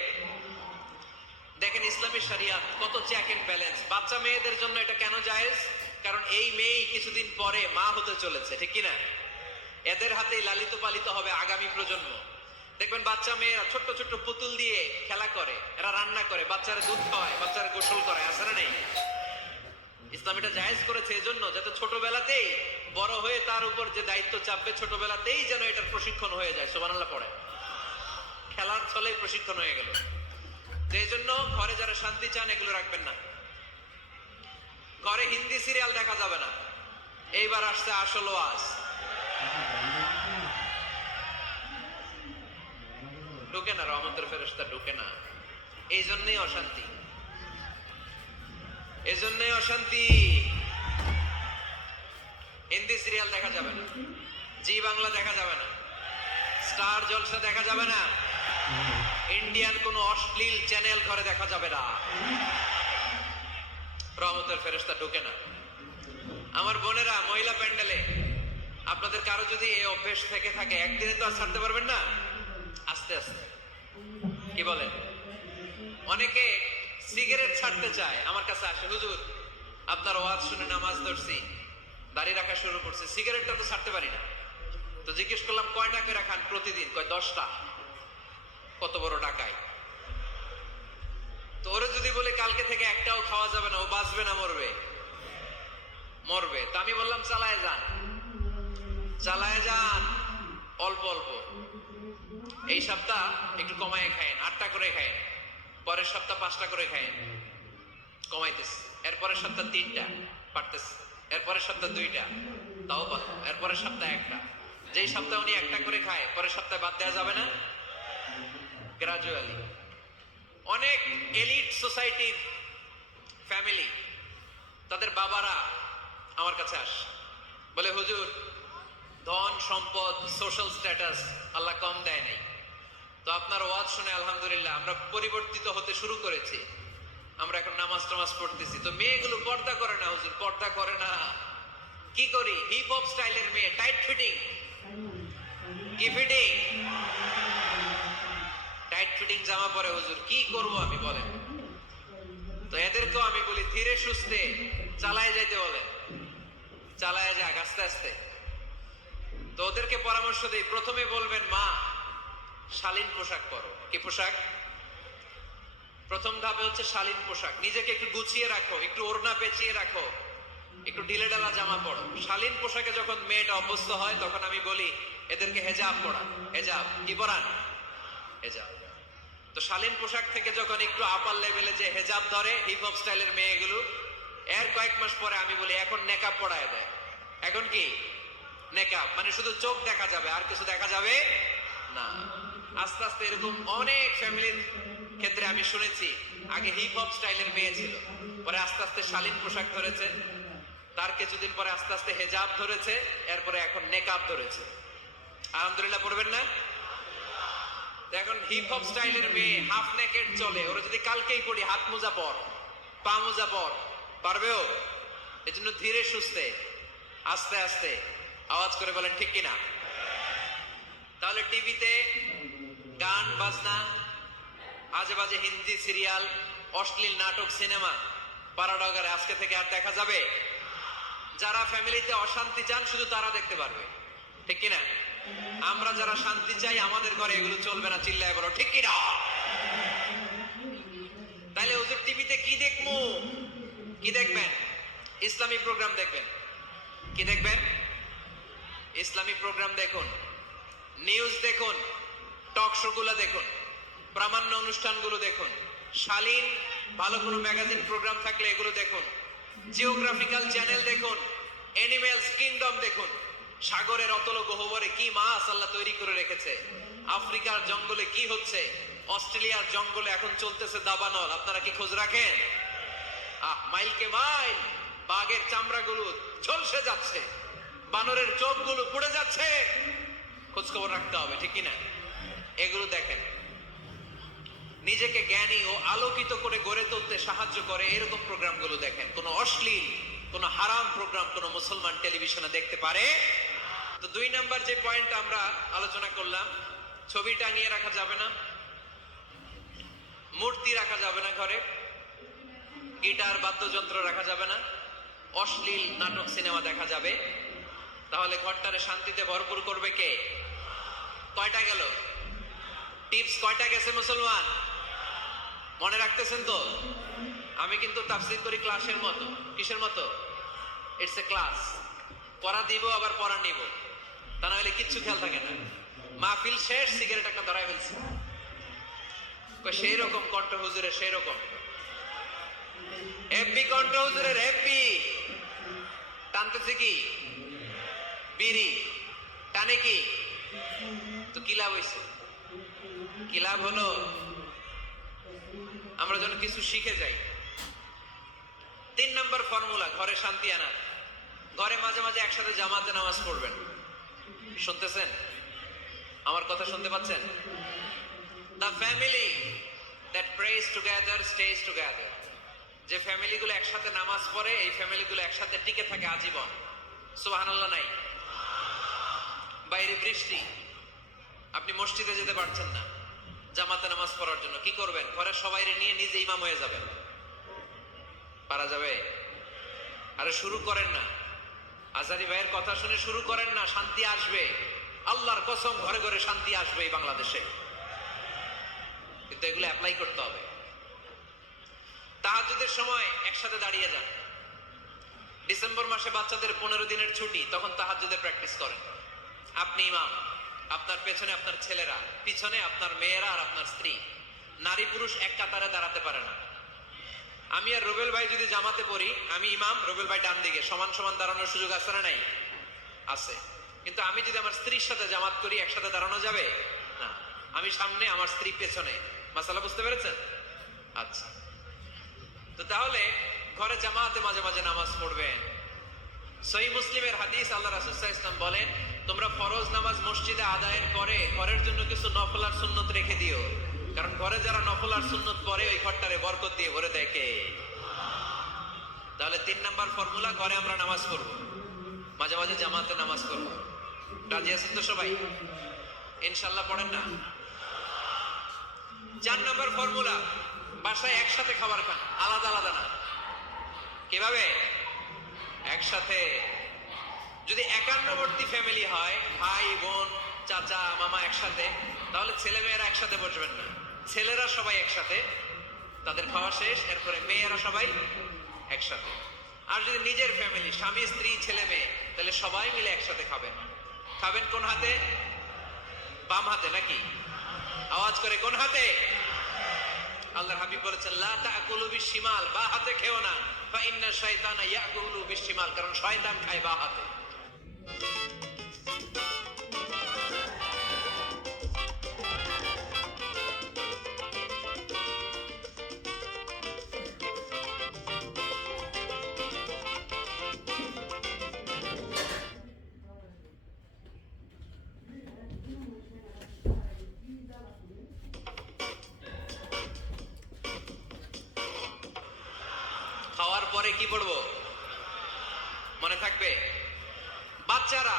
দেখেন ইসলামী শরিয়াত কত চেক এন্ড ব্যালেন্স। বাচ্চা মেয়েদের জন্য এটা কেন জায়েজ? কারণ এই মেয়ে কিছুদিন পরে মা হতে চলেছে, ঠিক কিনা? এদের হাতেই লালিত পালিত হবে আগামী প্রজন্ম। দেখবেন বাচ্চা মেয়েরা ছোট্ট ছোট্ট পুতুল দিয়ে খেলা করে, এরা রান্না করে, বাচ্চারা দুধ খাওয়ায়, বাচ্চারা গোসল করে, আছে না নেই? ইসলাম এটা জায়েজ করেছে এজন্য যাতে ছোটবেলাতেই বড় হয়ে তার উপর যে দায়িত্ব চাপবে, ছোটবেলাতেই যেন এটার প্রশিক্ষণ হয়ে যায়। সুবহানাল্লাহ পড়ে, খেলার ছলে প্রশিক্ষণ হয়ে গেল। এই জন্য ঘরে যারা শান্তি চান এগুলো রাখবেন না। ঘরে হিন্দি সিরিয়াল দেখা যাবে না। এইবার আসছে আসল ওয়াজ, ঢুকে না, রহমতের ফেরেশতা ঢুকে না। এই জন্যই অশান্তি, এজন্যই অশান্তি। হিন্দি সিরিয়াল দেখা যাবে না, জি বাংলা দেখা যাবে না, স্টার জলসা দেখা যাবে না, ইন্ডিয়ান কোন অশ্লীল চ্যানেল ঘরে দেখা যাবে না। রহমতের ফেরেশতা ঢুকে না। আমার বোনেরা, মহিলা প্যান্ডেলে আপনাদের কারো যদি এই অভ্যেস থেকে থাকে, একদিনে তো আর ছাড়তে পারবেন না, আস্তে আস্তে, কি বলেন? অনেকে সিগারেট ছাড়তে চায়, আমার কাছে আসে, হুজুর আপনার ওয়াজ শুনে নামাজ ধরছি, দাড়ি রাখা শুরু করছে, সিগারেটটা তো ছাড়তে পারি না। তো জিজ্ঞেস করলাম কয়টা করে খান প্রতিদিন? কয় 10টা। কত বড় টাকায়! তো ওরে যদি বলে কালকে থেকে একটাও খাওয়া যাবে না, ও বাঁচবে না মরবে? মরবে। তো আমি বললাম চালায় যান, চালায় যান, অল্প অল্প। এই সপ্তাহ একটু কমায় খায়েন, 8টা করে খায়েন, পরের সপ্তাহ 5টা করে খায়েন, কমাইতেছে। এরপরের সপ্তাহ 3টা, পারতেছে। এরপরের সপ্তাহ 2টা, তাও ভালো। এরপরের সপ্তাহ 1টা। যেই সপ্তাহে উনি 1টা করে খায়, পরের সপ্তাহে বাদ দেওয়া যাবে না? গ্রাজুয়ালি। অনেক এলিট সোসাইটির ফ্যামিলি, তাদের বাবারা আমার কাছে আসে, বলে হুজুর ধন সম্পদ, সোশ্যাল স্ট্যাটাস আল্লাহ কম দেয় নাই, তো আপনার ওয়াজ শুনে আলহামদুলিল্লাহ আমরা পরিবর্তিত হতে শুরু করেছি, আমরা এখন নামাজ টামাজ পড়তেছি। তো মেয়েগুলো পর্দা করে না হুজুর, পর্দা করে না। কি করি? হিপ হপ স্টাইলের মেয়ে, টাইট ফিটিং। কি ফিটিং? টাইট ফিটিং জামা পরে হুজুর, কি করব আমি বলেন? তো এদেরকেও আমি বলি ধীরে সুস্থে চালায় যাইতে বলেন, চালায় যাক আস্তে আস্তে। তো ওদেরকে পরামর্শ দেই, প্রথমে বলবেন মা শালীন পোশাক পরো। কি পোশাক? প্রথম ধাপে হচ্ছে শালীন পোশাক। নিজেকে একটু গুছিয়ে রাখো, একটু ওড়না পেঁচিয়ে রাখো, একটু ঢিলেঢালা জামা পরো। শালীন পোশাকে যখন মেয়েটা অভ্যস্ত হয় তখন আমি বলি এদেরকে হেজাব পরান। হেজাব কি পরান? হেজাব। তো শালীন পোশাক থেকে যখন একটু আপার লেভেলে যে হেজাব ধরে হিপ হপ স্টাইলের মেয়েগুলো, এর কয়েক মাস পরে আমি বলি এখন নেকাব পরায় দেয়। এখন কি নেকাব, মানে শুধু চোখ দেখা যাবে আর কিছু দেখা যাবে না। আস্তে আস্তে এরকম অনেক ফ্যামিলির ক্ষেত্রে আমি শুনেছি, আগে হিপ হপ স্টাইলের মেয়ে ছিল, পরে আস্তে আস্তে শালীন পোশাক ধরেছে, তার কিছুদিন পরে আস্তে আস্তে হেজাব ধরেছে, এরপরে এখন নেকাব ধরেছে। আলহামদুলিল্লাহ পড়বেন না? এখন হিপ হপ স্টাইলের মেয়ে হাফ নেকেড চলে, ওরা যদি কালকেই পড়ি হাত মোজা পর, পা মোজা পর, পারবেও? এজন্য ধীরে সুস্থে আস্তে আস্তে আওয়াজ করে বলেন ঠিক কিনা? তাহলে টিভিতে গান বাজনা, আজে বাজে হিন্দি সিরিয়াল, অশ্লীল নাটক, সিনেমা পাড়াডগারে আজকে থেকে আর দেখা যাবে? যারা ফ্যামিলিতে অশান্তি চান শুধু তারা দেখতে পারবে, ঠিক কিনা? আমরা যারা শান্তি চাই আমাদের ঘরে এগুলো চলবে না, চিল্লায় বলো ঠিক কিনা? তাইলে ওদের টিভিতে কি দেখবো? কি দেখবেন? ইসলামী প্রোগ্রাম দেখবেন। কি দেখবেন? ইসলামী প্রোগ্রাম দেখুন, নিউজ দেখুন, টক শো গুলো দেখুন, প্রামাণ্য অনুষ্ঠানগুলো দেখুন, শালীন ভালো কোনো ম্যাগাজিন প্রোগ্রাম থাকলে এগুলো দেখুন, জিওগ্রাফিক্যাল চ্যানেল দেখুন, অ্যানিমেলস কিংডম দেখুন, সাগরের অতল গহ্বরে কি মাছ আল্লাহ তৈরি করে রেখেছে, আফ্রিকার জঙ্গলে কি হচ্ছে, অস্ট্রেলিয়ার জঙ্গলে এখন চলতেছে দাবানল, আপনারা কি খোঁজ রাখেন? মাইলকে মাইল বাঘের চামড়াগুলো ঝলসে যাচ্ছে, বানরের চোখগুলো পুড়ে যাচ্ছে, খোঁজ খবর রাখতে হবে, ঠিক কিনা? এগুলো দেখেন। নিজেকে জ্ঞানী ও আলোকিত করে গড়ে তুলতে সাহায্য করে এরকম প্রোগ্রামগুলো দেখেন। কোন অশ্লীল, কোন হারাম প্রোগ্রাম কোন মুসলমান টেলিভিশনে দেখতে পারে? তো 2 নাম্বার যে পয়েন্ট আমরা আলোচনা করলাম, ছবি টাঙিয়ে রাখা যাবে না, মূর্তি রাখা যাবে না ঘরে, গিটার বাদ্যযন্ত্র রাখা যাবে না, অশ্লীল নাটক সিনেমা দেখা যাবে। তাহলে ঘরটারে শান্তিতে ভরপুর করবে কে? কয়টা গেল? টিপস কয়টা গেছে মুসলমান? মনে রাখতেছেন তো? আমি কিন্তু তাফসীর করি ক্লাসের মতো। কিসের মতো? It's a class. পড়া দিব আবার পড়া নিব, তা না হলে কিচ্ছু খেয়াল থাকে না। মাহফিল শেষ, সিগারেট একটা ধরাই ফেলছে, সেই রকম কণ্ঠ হুজুরের, সেই রকম এফবি কণ্ঠ হুজুরের, এফবি টানতেছে কি? বিড়ি টানে কি? তো কি লাভ হইছে? কি লাভ হলো? আমরা যেন কিছু শিখে যাই। 3 নাম্বার ফর্মুলা ঘরে শান্তি আনার, ঘরে মাঝে মাঝে একসাথে জামাতে নামাজ পড়বেন। শুনতেছেন? আমার কথা শুনতে পাচ্ছেন? The family that prays together stays together. যে ফ্যামিলিগুলো একসাথে নামাজ পড়ে এই ফ্যামিলিগুলো একসাথে টিকে থাকে আজীবন। সুবহানাল্লাহ নাই? বাইরে বৃষ্টি, আপনি মসজিদে যেতে পারছেন না জামাতে নামাজ পড়ার জন্য, কি করবেন? ঘরের সবাইরে নিয়ে নিজে ইমাম হয়ে যাবেন। পারা যাবে? আরে শুরু করেন না, আজারি ভাইয়ের কথা শুনে শুরু করেন না, শান্তি আসবে। আল্লাহর কসম ঘরে ঘরে শান্তি আসবে এই বাংলাদেশে, কিন্তু এগুলো অ্যাপ্লাই করতে হবে। তাহাজ্জুদের সময় একসাথে দাঁড়িয়ে যান। ডিসেম্বর মাসে বাচ্চাদের 15 দিনের ছুটি, তখন তাহাজ্জুদের প্র্যাকটিস করেন। আপনি ইমাম, আপনার পেছনে আপনার ছেলেরা, পিছনে আপনার মেয়েরা আর আপনার স্ত্রী। নারী পুরুষ এক কাতারে দাঁড়াতে পারে না। আমি আর রুবেল ভাই যদি জামাতে পড়ি, আমি ইমাম, রুবেল ভাই ডান দিকে, সমান সমান দাঁড়ানোর সুযোগ আছে না নাই? আছে। কিন্তু আমি যদি আমার স্ত্রীর সাথে জামাত করি, একসাথে দাঁড়ানো যাবে না। আমি সামনে, আমার স্ত্রী পেছনে। মাসালা বুঝতে পেরেছেন? আচ্ছা, তো তাহলে ঘরে জামাতে মাঝে মাঝে নামাজ পড়বেন। সহিহ মুসলিমের হাদিস, আল্লাহ রাসূল সাল্লাল্লাহু আলাইহি ওয়াসাল্লাম বলেন, তোমরা ফরজ নামাজ মসজিদে আদায়ের পরে ঘরের জন্য কিছু নফল আর সুন্নত রেখে দিও, কারণ ঘরে যারা নফল আর সুন্নত পড়ে ওই ঘরটারে বরকত দিয়ে ভরে দেয় কে? তাহলে 3 নাম্বার ফর্মুলা, ঘরে আমরা নামাজ পড়বো, মাঝে মাঝে জামাতে নামাজ পড়বো। রাজি আছেন তো সবাই? ইনশাআল্লাহ পড়েন না? 4 নাম্বার ফর্মুলা, বাসায় একসাথে খাবার খান, আলাদা আলাদা না। কিভাবে? একসাথে। যদি একান্নবর্তী ফ্যামিলি হয়, ভাই বোন চাচা মামা একসাথে, তাহলে ছেলে মেয়েরা একসাথে বসবেন না, ছেলেরা সবাই একসাথে, তাদের খাওয়া শেষ, এরপরে মেয়েরা সবাই একসাথে। আর যদি নিজের ফ্যামিলি, স্বামী স্ত্রী ছেলে মেয়ে, তাহলে সবাই মিলে একসাথে খাবেন। খাবেন কোন হাতে? বাম হাতে নাকি? আওয়াজ করে কোন হাতে? আল্লাহর হাবিব বলেছেন লা তাকুলু বিশিমাল, বা হাতে খেও না, ফা ইন্না শাইতানা ইয়াকুলু বিশিমাল, কারণ শয়তান খায় বা হাতে। খাওয়ার পরে কি পড়বো মনে থাকবে? বাচ্চারা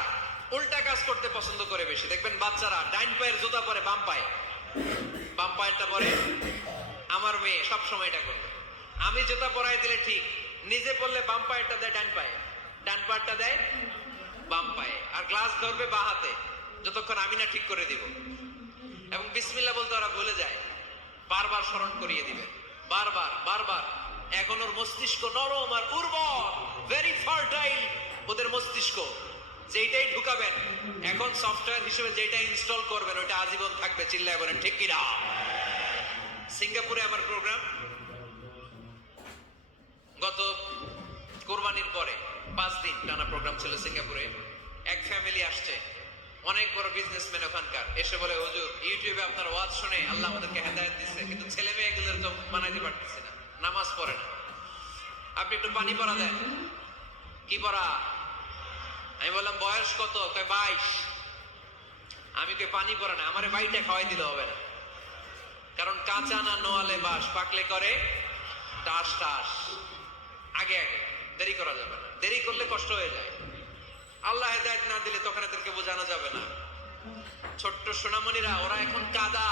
উল্টা কাজ করতে পছন্দ করে বেশি। দেখবেন বাচ্চারা ডাইন পায়ের জুতা পরে বাম পায়ে, বাম পায়েরটা পরে। আমার মেয়ে সব সময় এটা করবে। আমি জুতা পরাই দিলে ঠিক, নিজে পড়লে বাম পায়েরটা দেয় ডান পায়ে, ডান পায়েরটা দেয় বাম পায়ে, আর গ্লাস ধরবে বা হাতে, যতক্ষণ আমি না ঠিক করে দিব। এবং বিসমিল্লাহ বলতে ওরা ভুলে যায়, বারবার স্মরণ করিয়ে দিবে, বারবার বারবার। এখন ওর মস্তিষ্ক নরম আর উর্বর, ভেরি ফার্টাইল ওদের মস্তিষ্ক। যেইটাই ঢুকাবেন এখন সফটওয়্যার হিসেবে, যেটা ইনস্টল করবেন ওটা আজীবন থাকবে। চিল্লায় বলেন ঠিক কিনা? সিঙ্গাপুরে আমার প্রোগ্রাম, গত কোরবানির পরে 5 দিন টানা প্রোগ্রাম ছিল সিঙ্গাপুরে। এক ফ্যামিলি আসছে, অনেক বড় বিজনেসম্যান ওখানকার, এসে বলে হুজুর ইউটিউবে আপনার ওয়াজ শুনে আল্লাহ আমাদেরকে হেদায়েত দিচ্ছে, কিন্তু ছেলে মেয়েগুলোর তো মানাইতে পারতেছি না, নামাজ পড়ে না, আপনি একটু পানি পড়া দেন। কি পড়া? আমি বললাম বয়স কত? কয় 22। আমি কই পানি পড়া না, আমারে বাইটা খাওয়াই দিলে হবে না, কারণ কাঁচা না নোয়ালে বাস, পাকলে করে টাস টাস। আগে আগে, দেরি করা যাবে না, দেরি করলে কষ্ট হয়ে যায়। আল্লাহ হেদায়েত না দিলে তখন এদেরকে বোঝানো যাবে না। ছোট্ট সোনামণিরা, ওরা এখন কাদা,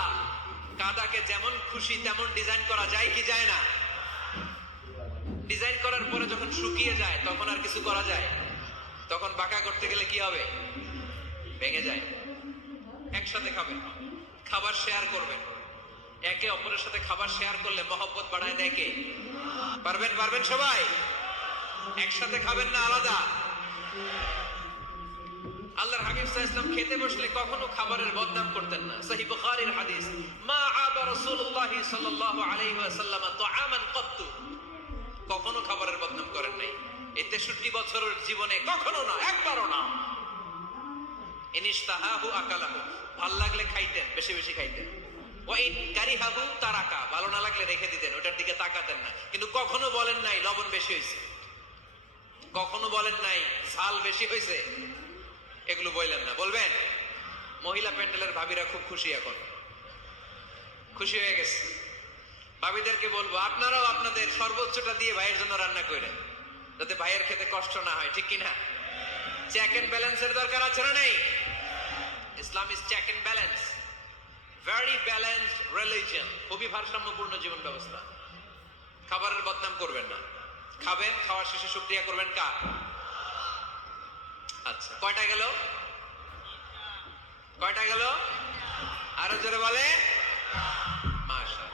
কাদাকে যেমন খুশি তেমন ডিজাইন করা যায় কি যায় না? ডিজাইন করার পরে যখন শুকিয়ে যায় তখন আর কিছু করা যায়? তখন বাঁকা করতে গেলে কি হবে? ভেঙে যায়। একসাথে খাবেন, খাবার শেয়ার করবেন, একে অপরের সাথে খাবার শেয়ার করলে মহব্বত বাড়ায় দেয় কে? পারবেন? পারবেন সবাই? একসাথে খাবেন না আলাদা? আল্লাহর হাবিব সাল্লাল্লাহু আলাইহি ওয়াসাল্লাম খেতে বসলে কখনো খাবারের বদনাম করতেন না। সহিহ বুখারীর হাদিস, মা আবা রাসূলুল্লাহ সাল্লাল্লাহু আলাইহি ওয়াসাল্লাম তুআমান কত্তু, কখনো খাবারের বদনাম করেন নাই। এই 63 বছরের জীবনে কখনো না, একবারও না। ইনিশতাহাহু আকালাহু, ভাল লাগলে খাইতেন, বেশি বেশি খাইতেন। ওয়া ইন কারিহাহু তারাকা, ভালো না লাগলে রেখে দিতেন, ওটার দিকে তাকাতেন না। কিন্তু কখনো বলেন নাই লবণ বেশি হয়েছে, কখনো বলেন নাই ঝাল বেশি হয়েছে, এগুলো বললেন না। বলবেন? মহিলা প্যান্ডেলের ভাবিরা খুব খুশি, এখন খুশি হয়ে গেছে। ভাবিদেরকে বলবো আপনারাও আপনাদের সর্বোচ্চটা দিয়ে ভাইয়ের জন্য রান্না করেন, যাতে ভাইয়ের খেতে কষ্ট না হয়, ঠিক কিনা? চেক এন্ড ব্যালেন্সের দরকার আছে না নাই? Islam is check and balance, very balanced religion, খুবই ভারসাম্যপূর্ণ জীবন ব্যবস্থা। খাবারের বদনাম করবেন না, খাবেন, খাওয়ার শেষে শুকরিয়া করবেন কার? আচ্ছা, কয়টা গেল? কয়টা গেল? আরো জোরে বলে মাশাআল্লাহ।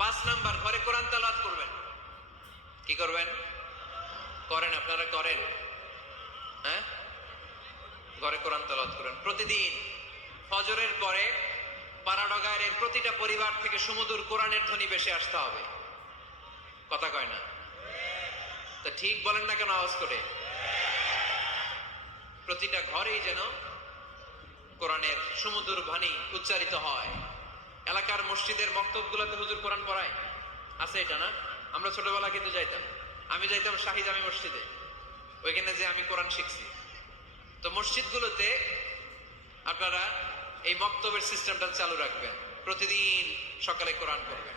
5 নাম্বার, ঘরে কোরআন তেলাওয়াত করবেন। কি করবেন? করেন, আপনারা করেন? হ্যাঁ, ঘরে কোরআন তেলাওয়াত করেন প্রতিদিন। ফজরের পরে পাড়াডগায়ের প্রতিটা পরিবার থেকে সুমধুর কোরআনের ধ্বনি ভেসে আসতে হবে। কথা কয় না তো? ঠিক বলেন না কেন আওয়াজ করে? প্রতিটা ঘরেই যেন কোরআনের সুমধুর বাণী উচ্চারিত হয়। এলাকার মসজিদের মক্তবগুলোতে হুজুর কোরআন পড়ায়, আছে এটা না? আমরা ছোটবেলা কিন্তু যাইতাম, আমি যাইতাম শাহী জামি মসজিদে, ওইখানে যে আমি কোরআন শিখছি। তো মসজিদগুলোতে আপনারা এই মক্তবের সিস্টেমটা চালু রাখবেন, প্রতিদিন সকালে কোরআন পড়বেন।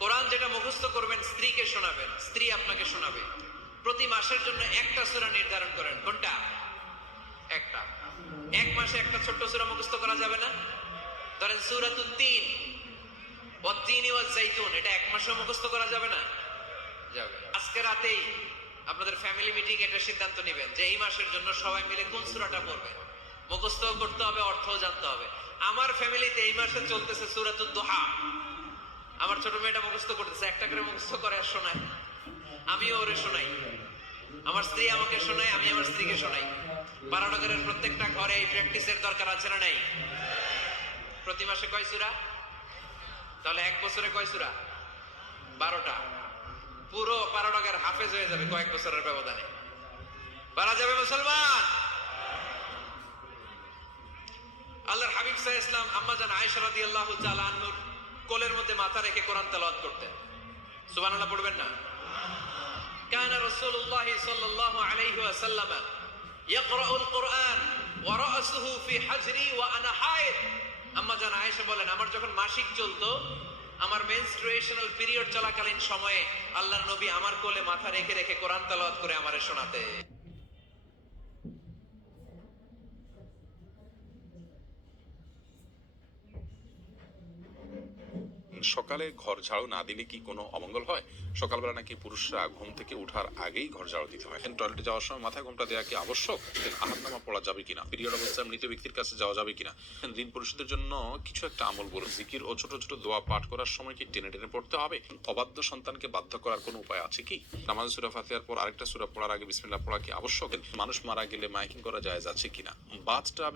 কোরআন যেটা মুখস্থ করবেন স্ত্রীকে শোনাবেন, স্ত্রী আপনাকে শোনাবে। প্রতি মাসের জন্য একটা সূরা নির্ধারণ করেন। কোনটা? একটা। এক মাসে একটা ছোট্ট সূরা মুখস্থ করা যাবে না? ধরেন সূরাতুত তিন, ওয়াত-তিনি ওয়াজ-জাইতুন, এটা এক মাসে মুখস্থ করা যাবে না? যাবে। আজকে রাতেই আপনাদের ফ্যামিলি মিটিং এটা সিদ্ধান্ত নেবেন যে এই মাসের জন্য সবাই মিলে কোন সূরাটা পড়বেন। মুখস্থ করতে হবে, অর্থও জানতে হবে। আমার ফ্যামিলিতে এই মাসে চলতেছে সূরাতুদ দুহা। আমার ছোট মেয়েটা মুখস্থ করতেছে, একটা করে মুখস্থ করে আর শোনায়, আমিও ওরে শোনাই। আমার স্ত্রী আমাকে শোনায়, আমি আমার স্ত্রীকে শোনাই। পারানগরের প্রত্যেকটা ঘরে এই প্র্যাকটিসের দরকার আছে না নাই? প্রতি মাসে কয় সূরা? তাহলে এক বছরে কয় সূরা? 12টা। পুরো পারানগর হাফেজ হয়ে যাবে কয়েক বছরের ব্যবধানে। পারা যাবে মুসলমান। আল্লাহর হাবিব সাল্লাল্লাহু আলাইহি ওয়াসাল্লাম আম্মা জান আয়েশা রাদিয়াল্লাহু তাআলা আনহুর কোলের মধ্যে মাথা রেখে কোরআন তেলাওয়াত করতেন। সুবহানাল্লাহ পড়বেন না? কানা রাসূলুল্লাহ সাল্লাল্লাহু আলাইহি ওয়াসাল্লাম ইয়াকরাউল কুরআন ওয়া রাসুহু ফি হাজরি ওয়া আনা হায়েদ। আম্মা জান আয়েশা বলেন, আমার যখন মাসিক চলতো, আমার মেনস্ট্রুয়েশনাল পিরিয়ড চলাকালীন সময়ে আল্লাহর নবী আমার কোলে মাথা রেখে রেখে কোরআন তেলাওয়াত করে আমারে শোনাতে। সকালে ঘর ঝাড়ু না দিলে কি কোনো অমঙ্গল হয়? সকালবেলা নাকি পুরুষরা ঘুম থেকে ওঠার আগেই ঘর ঝাড়ু দিতে হয়। টয়লেটে যাওয়ার সময় মাথায় ঘোমটা দেওয়া কি আবশ্যক? আহারনামা পড়া যাবে কিনা? পিরিয়ড অবস্থায় মৃত ব্যক্তির কাছে যাওয়া যাবে কিনা? ঋণ পরিশোধের জন্য কিছু একটা আমল বলুন। জিকির ও ছোট ছোট দোয়া পাঠ করার সময় কি টেনে টেনে পড়তে হবে? অবাধ্য সন্তানকে বাধ্য করার কোনো উপায় আছে কি? নামাজ সূরা ফাতিহার পর আরেকটা সূরা পড়ার আগে বিসমিল্লাহ পড়া কি আবশ্যক? মানুষ মারা গেলে মাইকিং করা জায়েজ আছে কিনা? বাথটাবে